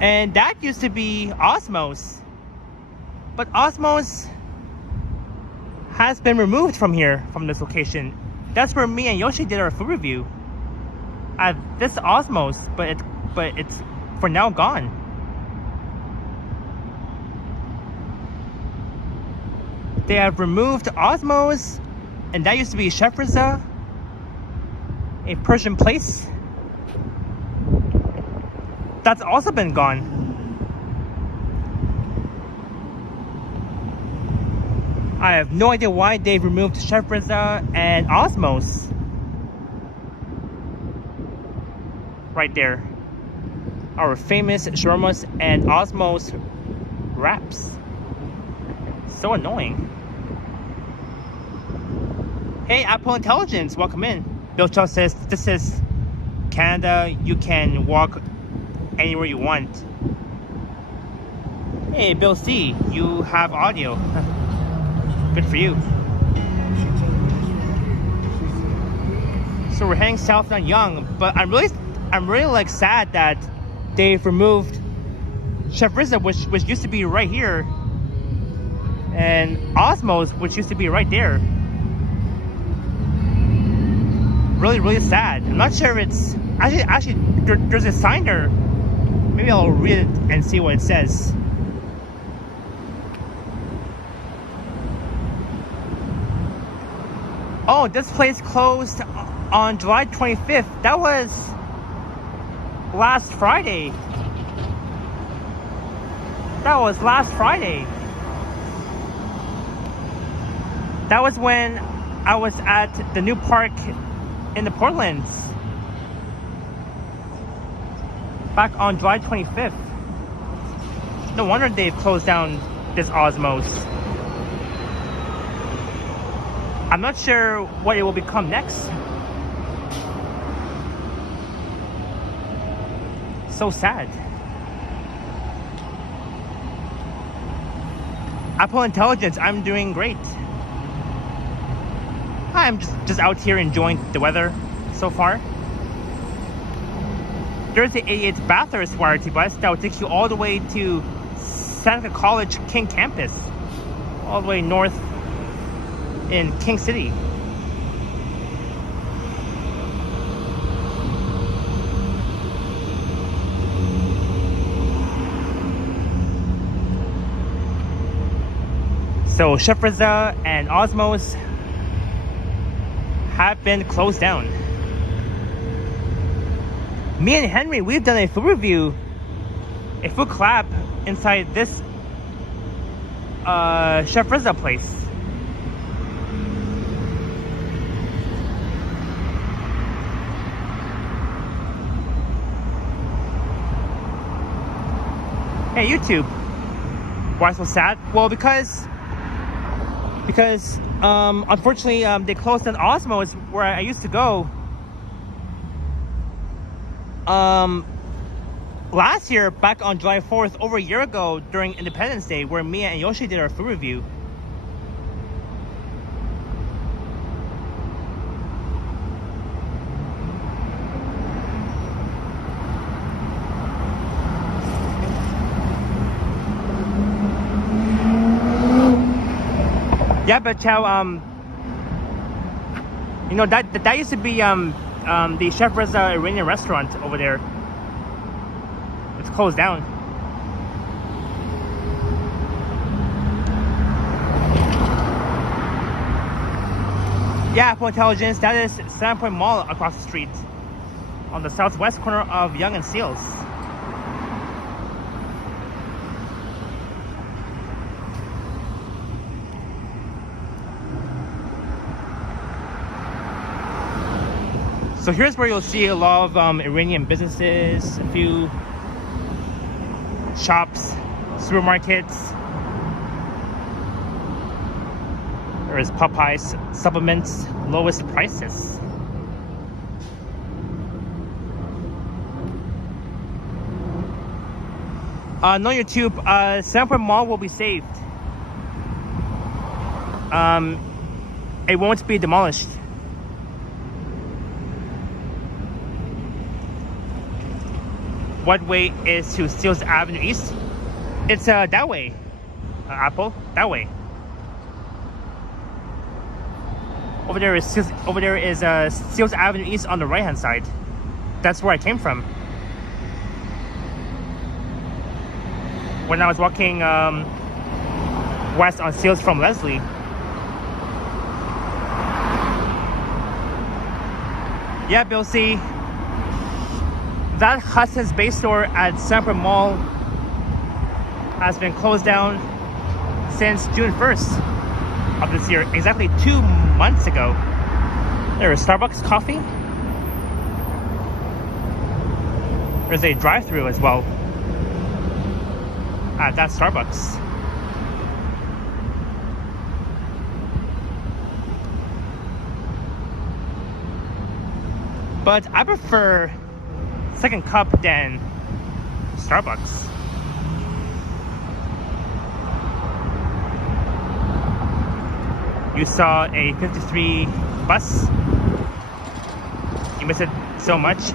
And that used to be Osmos. But Osmos has been removed from here, from this location. That's where me and Yoshi did our food review. At this Osmos, but it's for now gone. They have removed Osmos, and that used to be Chef Rizza, a Persian place. That's also been gone. I have no idea why they've removed Chef Rizza and Osmos. Right there. Our famous shawarmas and Osmos wraps. So annoying. Hey, Apple Intelligence, welcome in. Bill Chow says, this is Canada, you can walk anywhere you want. Hey, Bill C, you have audio. Good for you. So we're heading south on Yonge, but I'm really like sad that they've removed Chef Rizza, which used to be right here, and Osmos, which used to be right there. Really sad. I'm not sure if it's actually there's a sign there. Maybe I'll read it and see what it says. Oh, this place closed on July 25th. That was last Friday. That was last Friday. That was when I was at the new park in the Portlands back on July 25th. No wonder they've closed down this Osmos. I'm not sure what it will become next. So sad. Apple Intelligence, I'm doing great. I'm just out here enjoying the weather so far. There's the 88 Bathurst YRT bus that will take you all the way to Seneca College King Campus, all the way north in King City. So Chef Rizza and Osmos have been closed down. Me and Henry, we've done a food review, a food collab inside this Chef Rizza place. Hey YouTube, why so sad? Well, because unfortunately they closed down Osmo, where I used to go. Last year, back on July 4th, over a year ago, during Independence Day, where Mia and Yoshi did our food review. Yeah, but Chow, you know, that used to be the Chef Rizza Iranian restaurant over there. It's closed down. Yeah, Apple Intelligence, that is Sandpoint Mall across the street on the southwest corner of Yonge and Steeles. So here's where you'll see a lot of Iranian businesses, a few shops, supermarkets. There is Popeyes supplements, lowest prices. No YouTube, Sandpoint Mall will be saved. It won't be demolished. What way is to Steeles Avenue East? It's that way, Apple, that way. Over there is Steeles Avenue East on the right hand side. That's where I came from. When I was walking west on Steeles from Leslie. Yeah, Bill C. That Hudson's Bay store at Sandpoint Mall has been closed down since June 1st of this year, exactly 2 months ago. There is Starbucks coffee. There's a drive-thru as well at that Starbucks. But I prefer Second Cup than Starbucks. You saw a 53 bus. You miss it so much.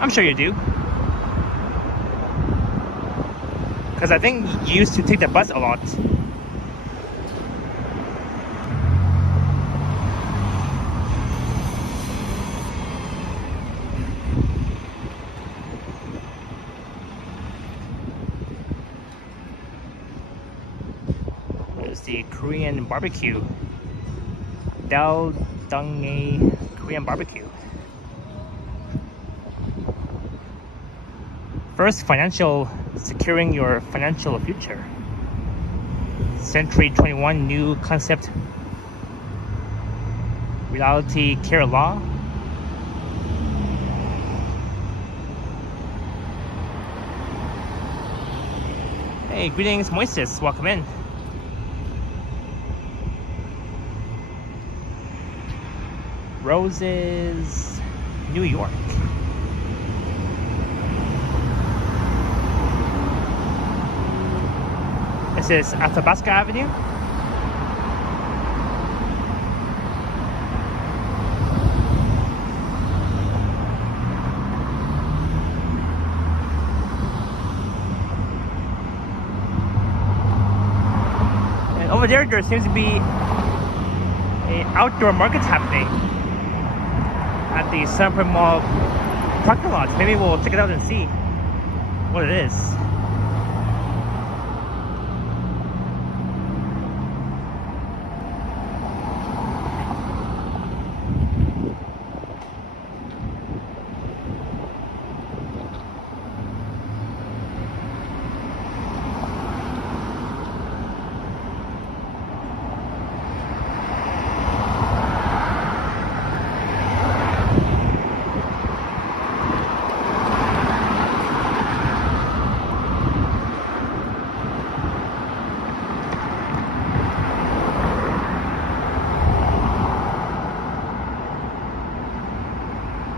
I'm sure you do. Because I think you used to take the bus a lot. The Korean barbecue, Dal Dungay Korean barbecue. First, securing your financial future. Century 21 new concept, reality care law. Hey, greetings, Moises. Welcome in. Roses, New York. This is Athabasca Avenue. And over there seems to be an outdoor market happening at the Sandpoint Mall parking lot. Maybe we'll check it out and see what it is.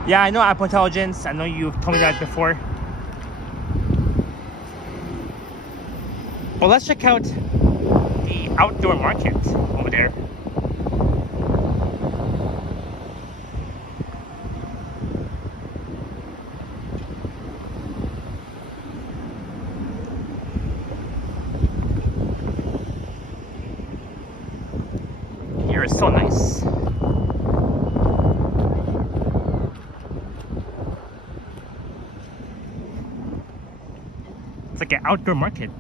Yeah, I know Apple Intelligence. I know you've told me that before. Well, let's check out the outdoor market over there. Here is so nice. It's like an outdoor market.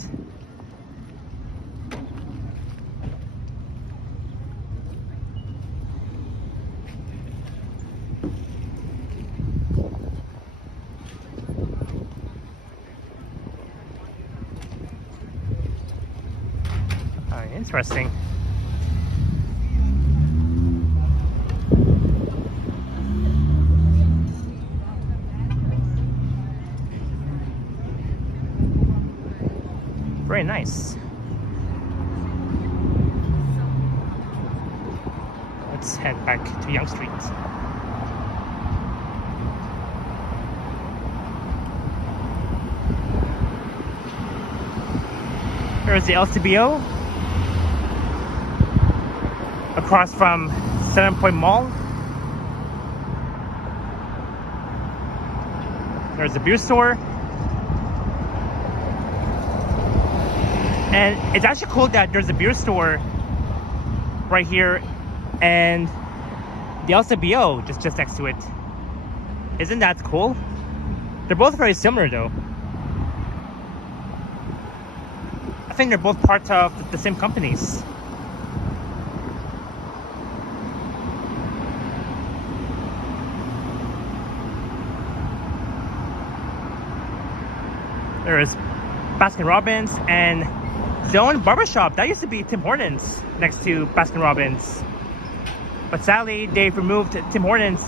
Interesting. Very nice. Let's head back to Yonge Street. Here's the LCBO across from 7 Point Mall. There's a beer store. And it's actually cool that there's a beer store right here and the LCBO just next to it. Isn't that cool? They're both very similar though. I think they're both part of the same companies. There is Baskin-Robbins and Zone Barbershop. That used to be Tim Hortons next to Baskin-Robbins. But sadly, they've removed Tim Hortons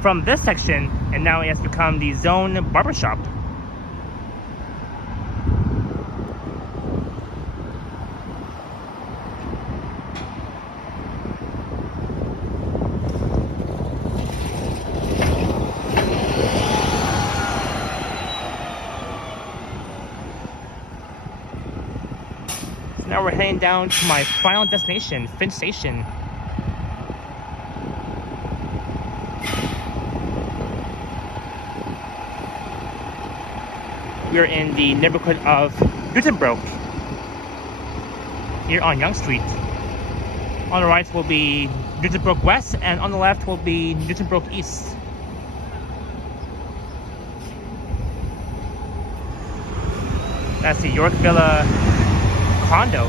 from this section and now it has become the Zone Barbershop. Now we're heading down to my final destination, Finch Station. We're in the neighborhood of Newtonbrook, here on Yonge Street. On the right will be Newtonbrook West, and on the left will be Newtonbrook East. That's the York Villa condo.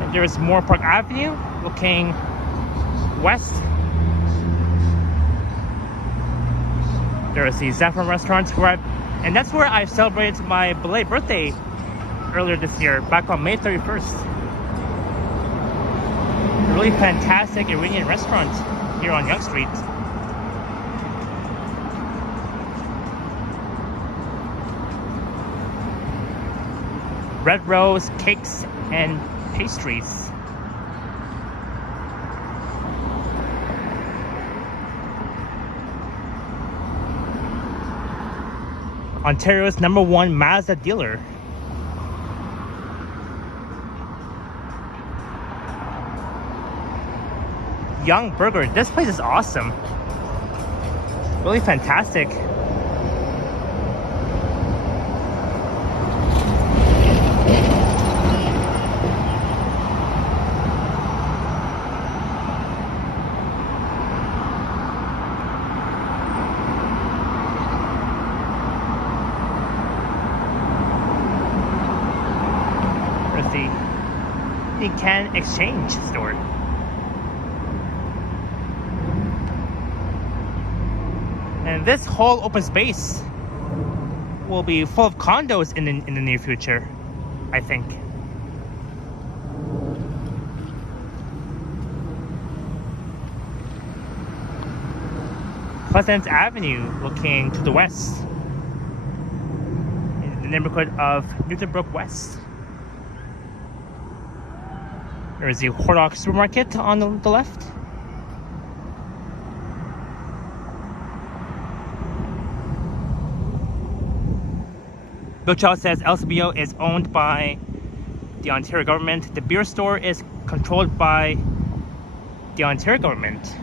And there's Moore Park Avenue looking west. There is the Zephyr restaurant and that's where I celebrated my belated birthday earlier this year, back on May 31st. Really fantastic Iranian restaurant here on Yonge Street. Red Rose cakes and pastries. Ontario's #1 Mazda dealer. Young Burger. This place is awesome. Really fantastic. There's the Can Exchange store. And this whole open space will be full of condos in the near future, I think. Pleasant Avenue looking to the west. the neighborhood of Newtonbrook West. There's the Horlock Supermarket on the left. Bill Chow says LCBO is owned by the Ontario government. The beer store is controlled by the Ontario government.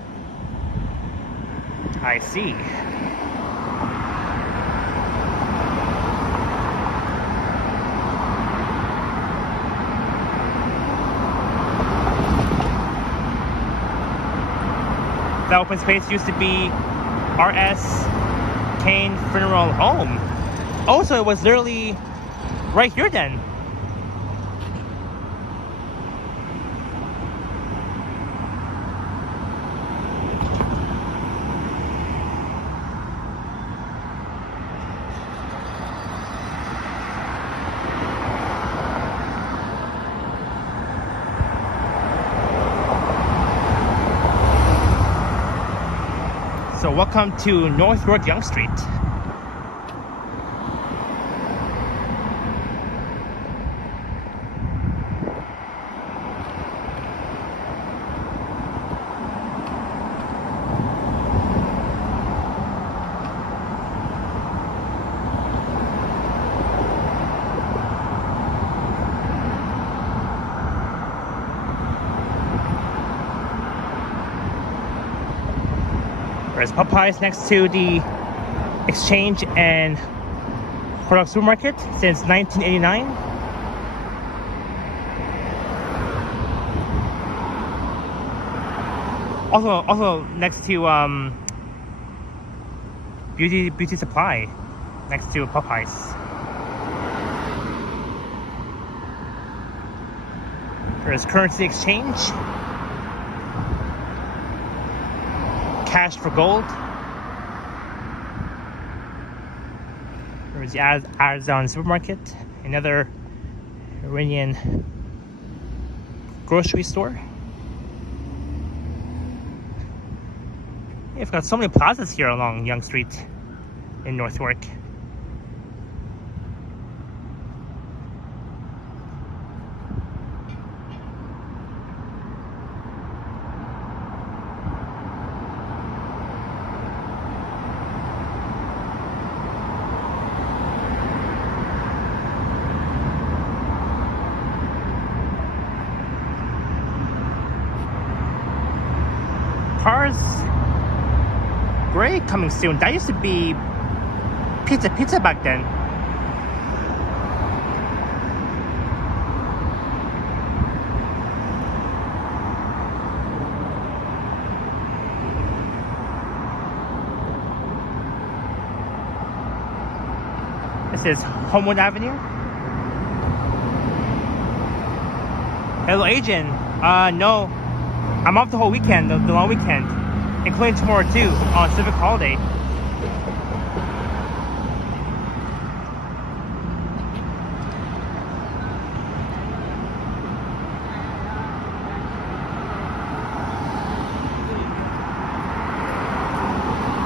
I see. That open space used to be R.S. Kane Funeral Home. Oh, so it was literally right here then. So welcome to North York Yonge Street. There's Popeyes next to the Exchange and Horlock Supermarket since 1989. Also next to Beauty Supply next to Popeyes. There's Currency Exchange. Cash for Gold. There's the Arizona Supermarket, another Iranian grocery store. We've got so many plazas here along Yonge Street in North York. Cars Gray coming soon. That used to be Pizza back then. This is Homewood Avenue. Hello, agent. No. I'm off the whole weekend, the long weekend, including tomorrow too, on Civic Holiday.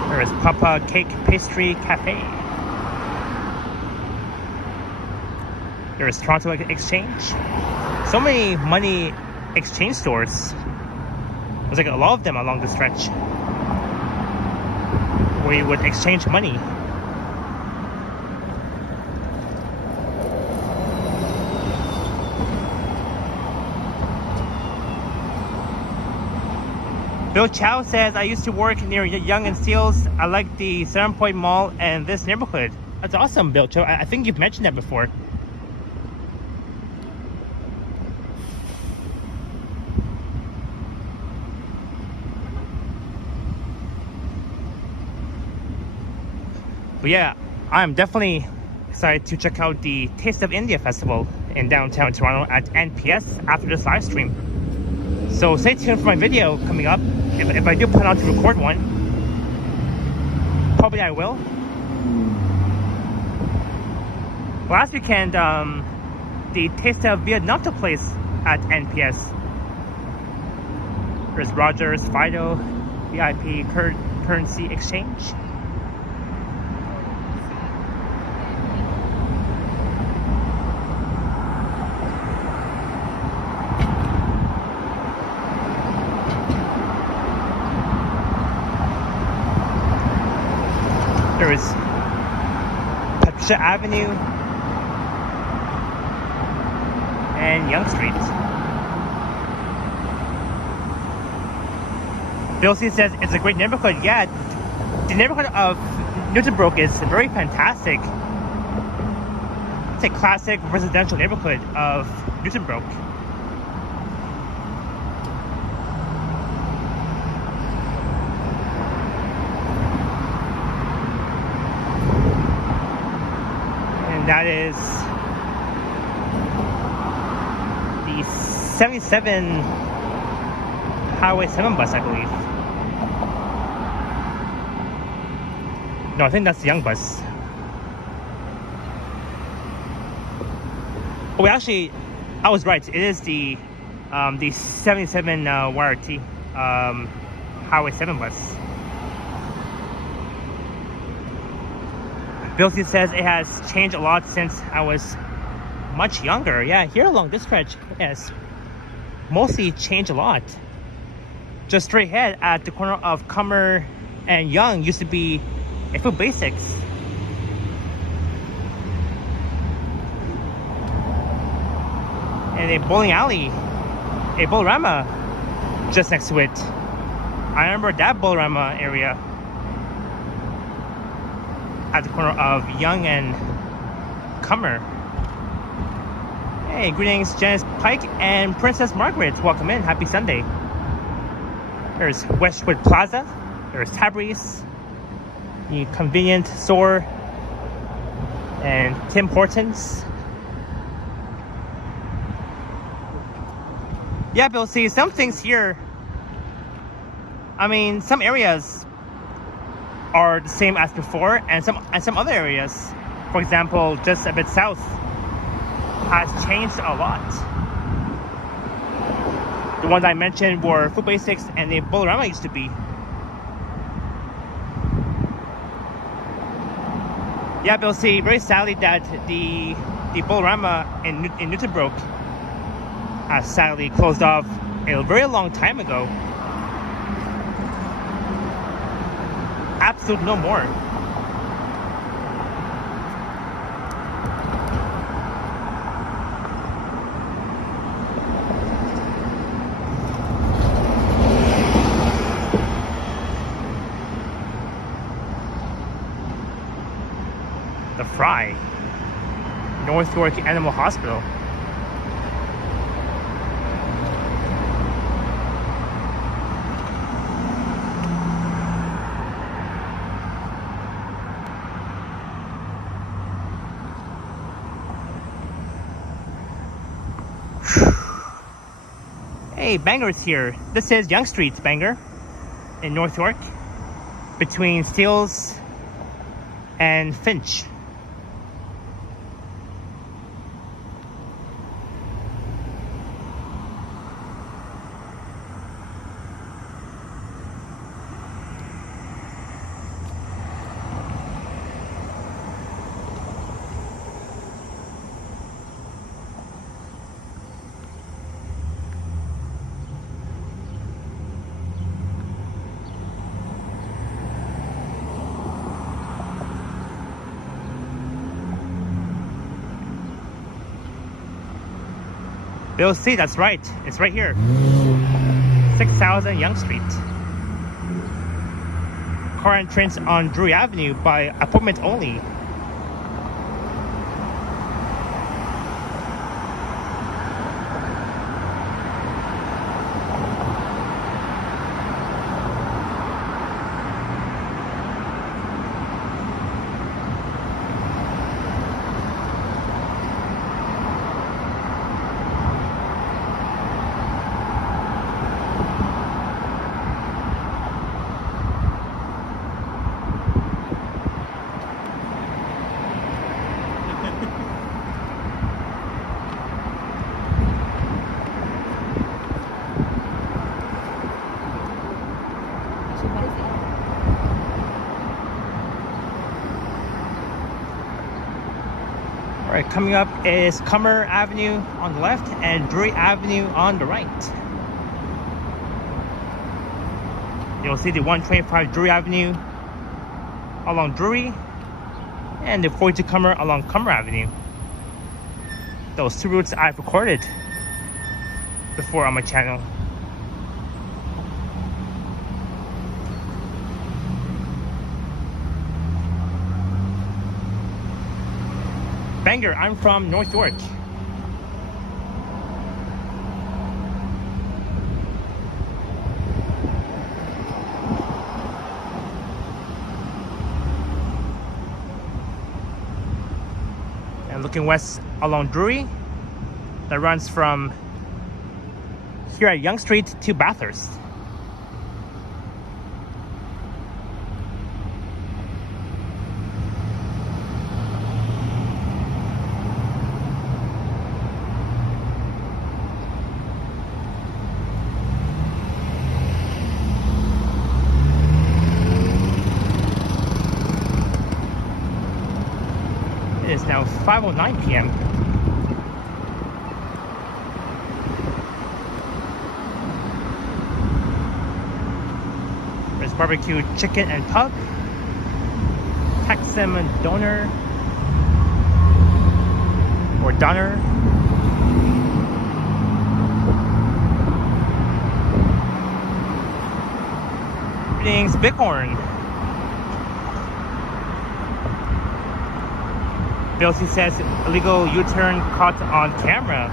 There's Papa Cake Pastry Cafe. There's Toronto Exchange. So many money exchange stores. There's like a lot of them along the stretch where you would exchange money. Bill Chow says, I used to work near Yonge and Steeles. I like the 7 Point Mall and this neighborhood. That's awesome, Bill Chow. I think you've mentioned that before. But yeah, I'm definitely excited to check out the Taste of India Festival in downtown Toronto at NPS after this live stream. So stay tuned for my video coming up. If I do plan on to record one, probably I will. Last weekend, the Taste of Vietnam took place at NPS. There's Rogers, Fido, VIP Currency Exchange. Extra Avenue and Yonge Street. Bill C says it's a great neighborhood. Yeah, the neighborhood of Newtonbrook is very fantastic. It's a classic residential neighborhood of Newtonbrook. And that is the 77 Highway 7 bus, I believe. No, I think that's the Yonge bus. Oh, actually, I was right. It is the 77 YRT Highway 7 bus. Bill C says it has changed a lot since I was much younger. Yeah, here along this stretch, yes, mostly changed a lot. Just straight ahead at the corner of Cummer and Yonge used to be a Food Basics. And a bowling alley, a Bolorama just next to it. I remember that Bolorama area at the corner of Yonge and Cummer. Hey, greetings, Janice Pike and Princess Margaret. Welcome in. Happy Sunday. There's Westwood Plaza. There's Tabri's, the convenience store, and Tim Hortons. Yeah, Bill, see, some things here, I mean, some areas are the same as before, and some other areas, for example, just a bit south, has changed a lot. The ones I mentioned were Food Basics and the Bolorama used to be. Yeah, Bill, see, very sadly that the Bolorama in Newtonbrook has sadly closed off a very long time ago. Absolute no more. The Fry, North York Animal Hospital. Hey, Banger's here. This is Yonge Street, Banger, in North York, between Steeles and Finch. Bill C, that's right. It's right here. 6000 Yonge Street. Car entrance on Drury Avenue by appointment only. Alright, coming up is Cummer Avenue on the left and Drury Avenue on the right. You'll see the 125 Drury Avenue along Drury. and the 42 Cummer along Cummer Avenue. Those two routes I've recorded before on my channel. Banger, I'm from North York. And looking west along Drury, that runs from here at Yonge Street to Bathurst. It is now 5:09 p.m. There's barbecue chicken and pub, Texan doner or doner, Greetings, Bighorn. Bill.C. says illegal U-turn caught on camera.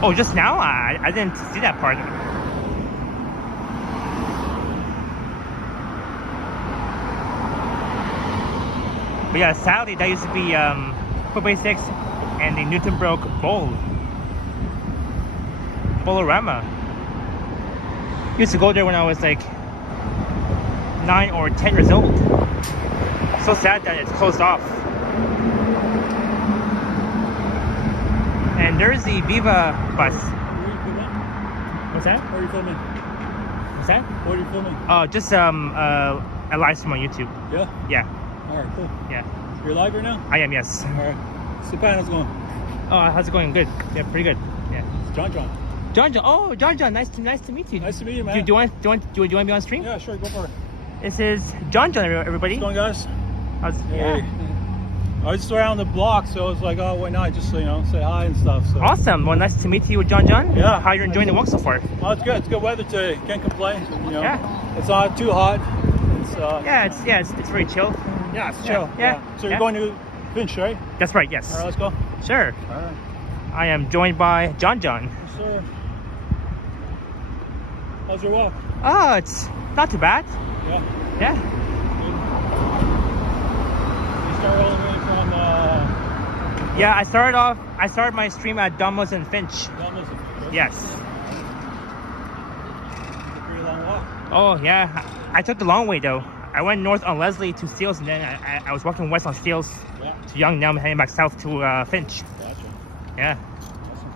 Oh, just now? I didn't see that part. But yeah, sadly, that used to be Foot Basics and the Newtonbrook Bowl. Bolorama. Used to go there when I was like 9 or 10 years old. So sad that it's closed off. And there's the Viva bus. What's that? What are you filming? What's that? What are you filming? Oh, just a live stream on YouTube. Yeah? Yeah, Alright, cool. yeah. You're live right now? I am, yes. Alright. Japan, how's it going? Oh, how's it going? Good. Yeah, pretty good. Yeah. It's John. John. Oh, John. Nice to meet you. Nice to meet you, man. Do you want to be on stream? Yeah, sure, go for it. This is John. Everybody. How's it going, guys? Yeah. I was just around the block, so I was like, oh, why not? Just, say hi and stuff. So. Awesome. Well, nice to meet you, John. Yeah. How are you enjoying the walk so far? Oh, it's good. It's good weather today. Can't complain. Yeah. It's not too hot. It's very chill. Yeah, it's chill. Yeah. So you're going to Finch, right? That's right. Yes. All right, let's go. Sure. All right. I am joined by John. Yes, sir. How's your walk? Oh, it's not too bad. Yeah. Yeah. You start all the way from Yeah, I started my stream at Duncan and Finch. Duncan. Yes. It's a pretty long walk. Oh yeah, I took the long way though. I went north on Leslie to Steeles, and then I was walking west on Steeles to Yonge. Now I'm heading back south to Finch. Gotcha. Yeah. Awesome.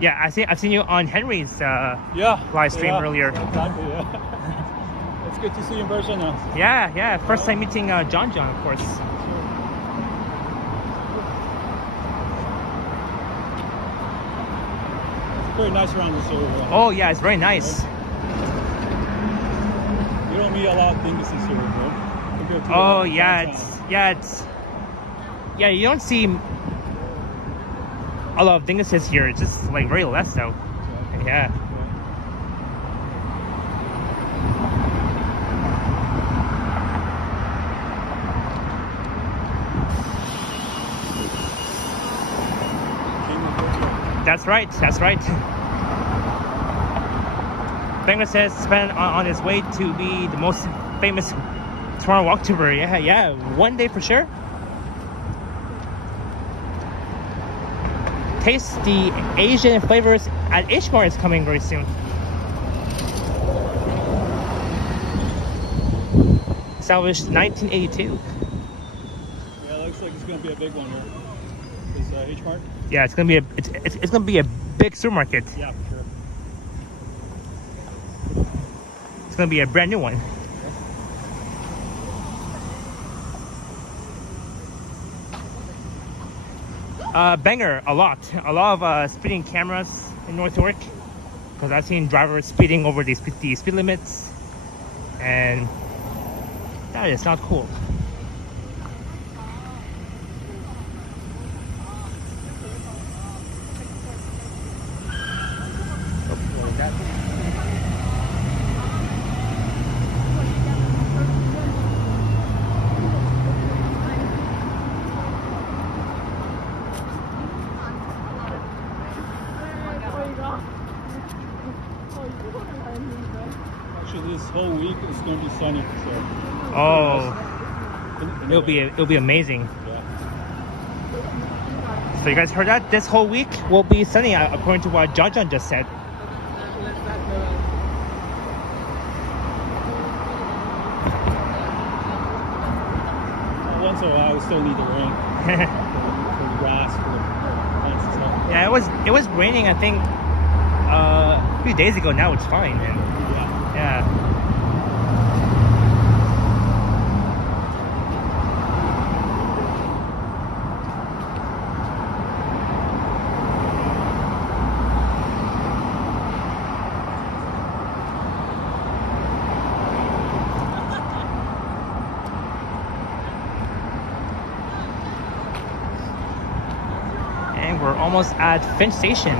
Yeah, I've seen you on Henry's live stream earlier. Exactly, yeah. It's good to see you in person now. Yeah. First time meeting John, of course. It's very nice around this area. Oh yeah, it's very nice. You don't meet a lot of dinguses here, bro. Compared to Oh yeah, you don't see a lot of dinguses here. It's just like very less though. Yeah. That's right. Banger says spent on his way to be the most famous Toronto walktuber. Yeah, one day for sure. Taste the Asian flavors at H-Mart is coming very soon. Established 1982. Yeah, it looks like it's going to be a big one here. Is H-Mart? Yeah, it's gonna be a big supermarket. Yeah, for sure. It's gonna be a brand new one. Banger, a lot of speeding cameras in North York, because I've seen drivers speeding over the speed limits, and That is not cool. Actually, this whole week is going to be sunny. So. Oh, it'll be amazing. Yeah. So you guys heard that? This whole week will be sunny, according to what John just said. Once in a while, we still need the rain for the grass, for the plants and stuff. Yeah, it was raining. I think a few days ago. Now it's fine. And Yeah. yeah. And we're almost at Finch Station.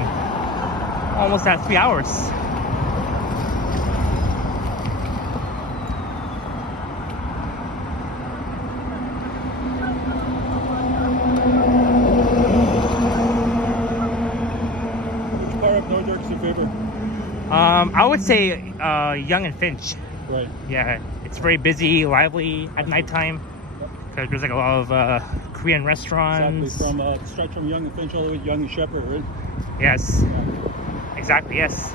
Almost at 3 hours. Which part up North York is your favorite? I would say Yonge and Finch. Right. Yeah, it's very busy, lively at nighttime. Because there's like a lot of Korean restaurants. Exactly. From stretch from Yonge and Finch all the way to Yonge and Shepherd, right? Yes. Yeah. Exactly, yes.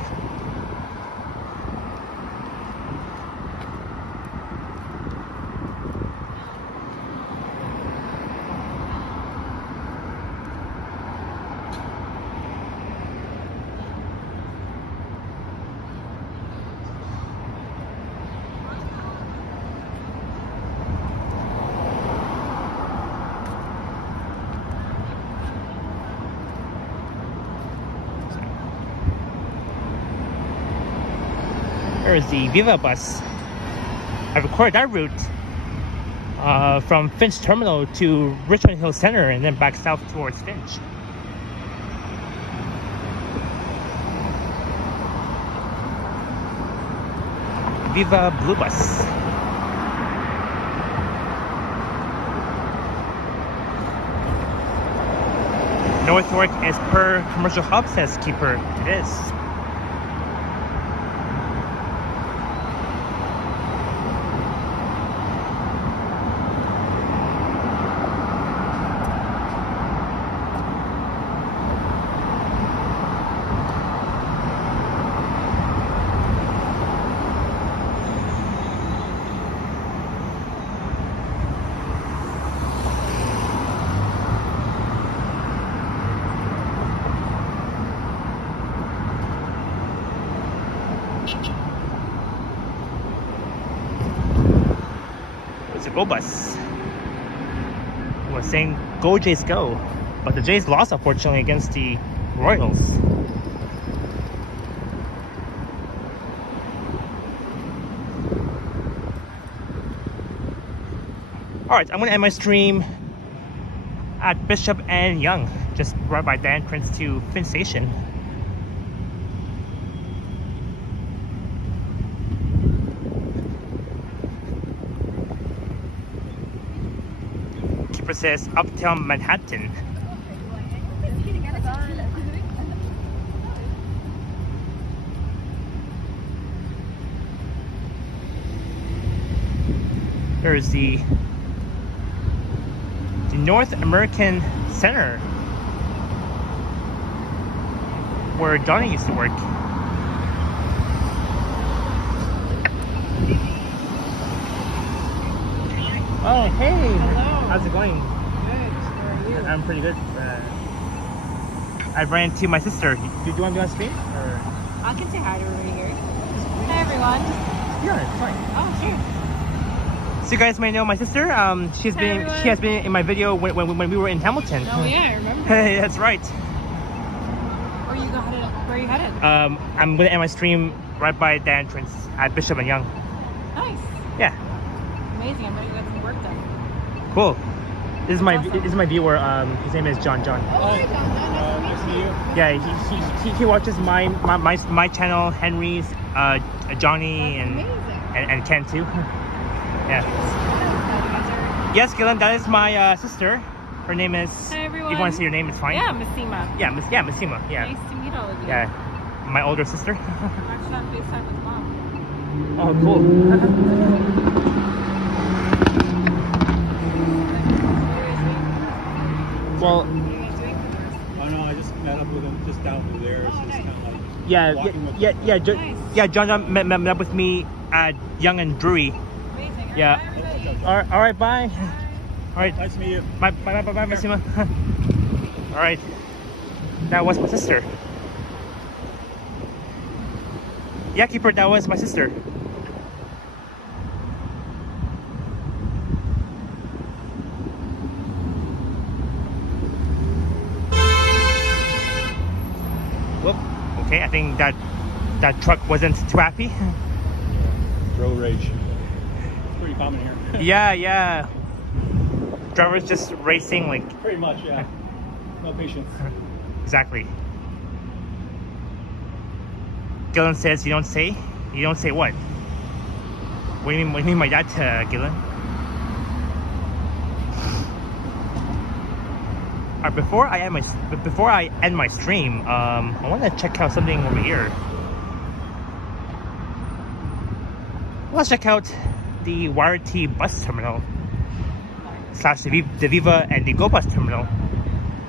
There's the Viva bus. I recorded that route from Finch Terminal to Richmond Hill Center and then back south towards Finch. Viva Blue Bus. North York is per commercial hub, says Keeper. It is. It's a Go bus. We're saying Go Jays Go, but the Jays lost unfortunately against the Royals. Alright, I'm gonna end my stream at Bishop and Yonge, just right by the entrance to Finch Station. Keeper says Uptown Manhattan. There's the North American Center, where Donnie used to work. Oh, hey! Hello. How's it going? Good. How are you? I'm pretty good. I ran into my sister. Do you want to be on screen? Or? I can say hi to everybody here. Hi, everyone. Yeah, it's fine. Oh, sure. So you guys may know my sister. She has been in my video when we were in Hamilton. Oh, yeah, I remember. Hey, that's right. Where are you headed? I'm gonna end my stream right by the entrance at Bishop and Yonge. Nice. Yeah. amazing. I bet you got some work done. Cool. This is my Awesome. this is my viewer. His name is John. Nice to meet you. Yeah, he watches my channel, Henry's, Johnny, and Ken too. Yeah. Yes, Gillen, that is my sister. Her name is. Hi, everyone. If you want to say your name, it's fine. Yeah, Massima. Yeah, Massima. Yeah. Nice to meet all of you. Yeah. My older sister. I'm actually on FaceTime with Mom. Oh, cool. Well, Oh no, I just met up with him just down through there. So it's kind of like John met up with me at Yonge and Brewery. Amazing. Yeah. Bye, everybody. All right, bye. All right, nice to meet you. bye, Massima. All right, that was my sister. Yeah, keeper, that was my sister. Whoop. Okay, I think that truck wasn't too happy. Road rage. It's pretty common here. Yeah. Drivers just racing like Pretty much, yeah. No patience. exactly. Gillen says you don't say what? What do you mean by that, Gillen? Before I end my stream, I want to check out something over here. Let's check out the YRT bus terminal / the Viva and the Go bus terminal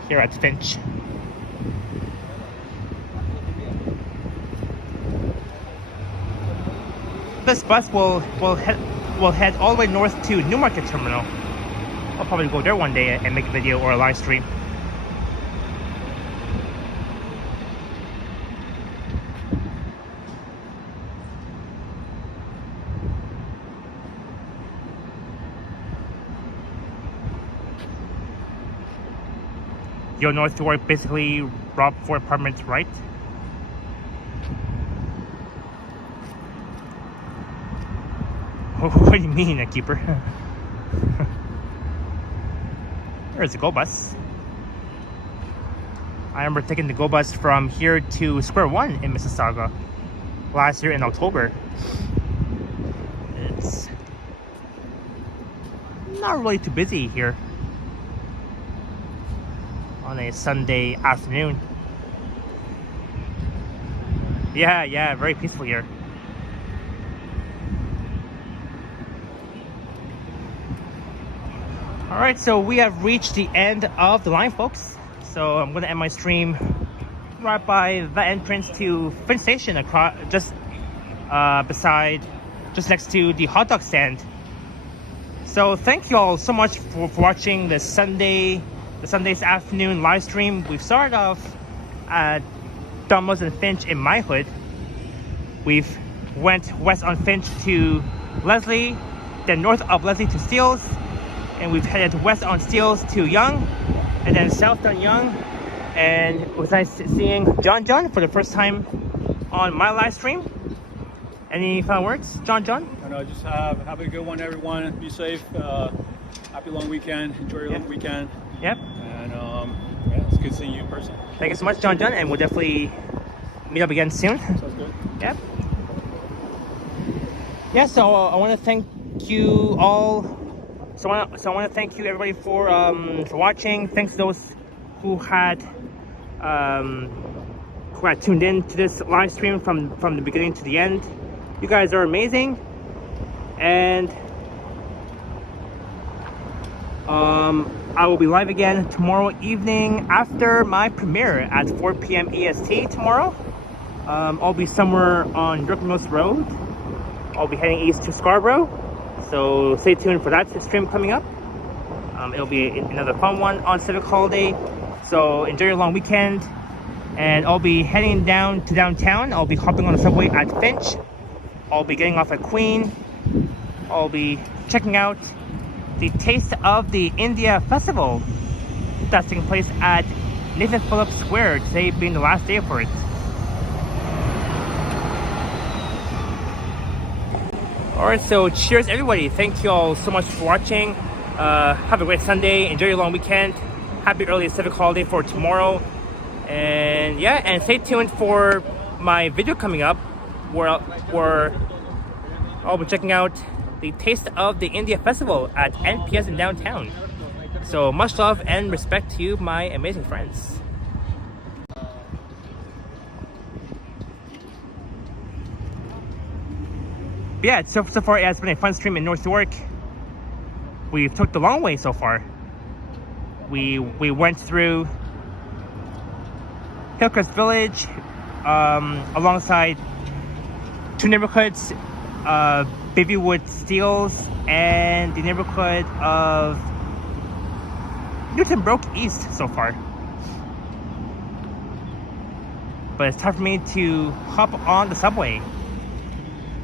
here at Finch. This bus will head all the way north to Newmarket Terminal. I'll probably go there one day and make a video or a live stream. Go north toward basically Rob 4 apartments, right? What do you mean, a keeper? There's a Go bus. I remember taking the Go bus from here to Square One in Mississauga last year in October. It's not really too busy here on a Sunday afternoon. Yeah, very peaceful here. Alright, so we have reached the end of the line, folks. So I'm gonna end my stream right by the entrance to Finch Station, across just next to the hot dog stand. So thank you all so much for watching the Sunday's afternoon live stream. We've started off at Duncan and Finch in my hood. We've went west on Finch to Leslie, then north of Leslie to Steeles, and we've headed west on Steeles to Yonge, and then south on Yonge. And it was nice seeing John for the first time on my live stream. Any final words, John? I know, just have a good one, everyone. Be safe. Happy long weekend. Enjoy your long weekend. Yep. And yeah, it's good seeing you in person. Thank you so much, John, and we'll definitely meet up again soon. Sounds good. Yep. Yeah, so I want to thank you all. So I want to thank you everybody for watching. Thanks to those who had tuned in to this live stream from the beginning to the end. You guys are amazing, and I will be live again tomorrow evening after my premiere at 4 p.m. EST tomorrow. I'll be somewhere on Duncan Mill Road. I'll be heading east to Scarborough, so stay tuned for that stream coming up. It'll be another fun one on Civic Holiday, so enjoy your long weekend. And I'll be heading down to downtown. I'll be hopping on the subway at Finch. I'll be getting off at Queen. I'll be checking out the Taste of the India Festival that's taking place at Nathan Phillips Square, today being the last day for it. Alright, so cheers everybody. Thank you all so much for watching. Have a great Sunday. Enjoy your long weekend. Happy early civic holiday for tomorrow. And yeah, and stay tuned for my video coming up where I'll be checking out the Taste of the India Festival at NPS in downtown. So much love and respect to you, my amazing friends. But yeah, so far it has been a fun stream in North York. We've took the long way so far. We went through Hillcrest Village, alongside two neighborhoods, Bayview and Steeles, and the neighborhood of Newtonbrook East so far. But it's time for me to hop on the subway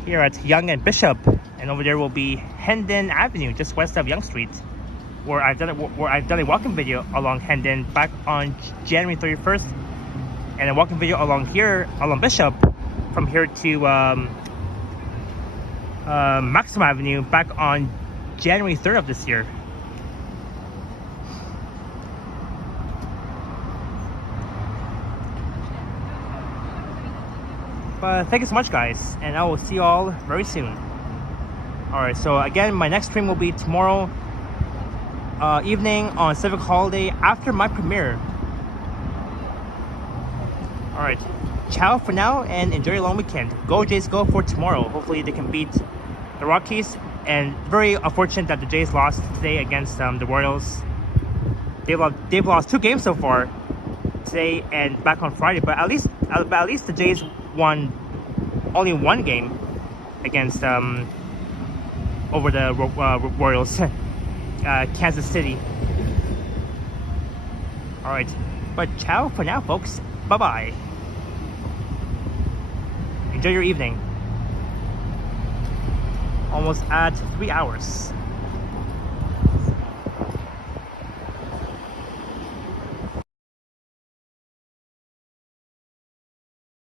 here at Yonge and Bishop, and over there will be Hendon Avenue, just west of Yonge Street, where I've done a walking video along Hendon back on January 31st, and a walking video along Bishop, from here to Maxim Avenue back on January 3rd of this year. But thank you so much, guys, and I will see you all very soon. Alright, so again, my next stream will be tomorrow evening on Civic Holiday after my premiere. Alright, ciao for now and enjoy your long weekend. Go Jays, go for tomorrow. Hopefully they can beat the Rockies, and very unfortunate that the Jays lost today against the Royals. They've lost 2 games so far, today and back on Friday, but at least the Jays won only 1 game against over the Royals, Kansas City. Alright, but ciao for now, folks. Bye bye. Enjoy your evening. Almost at 3 hours.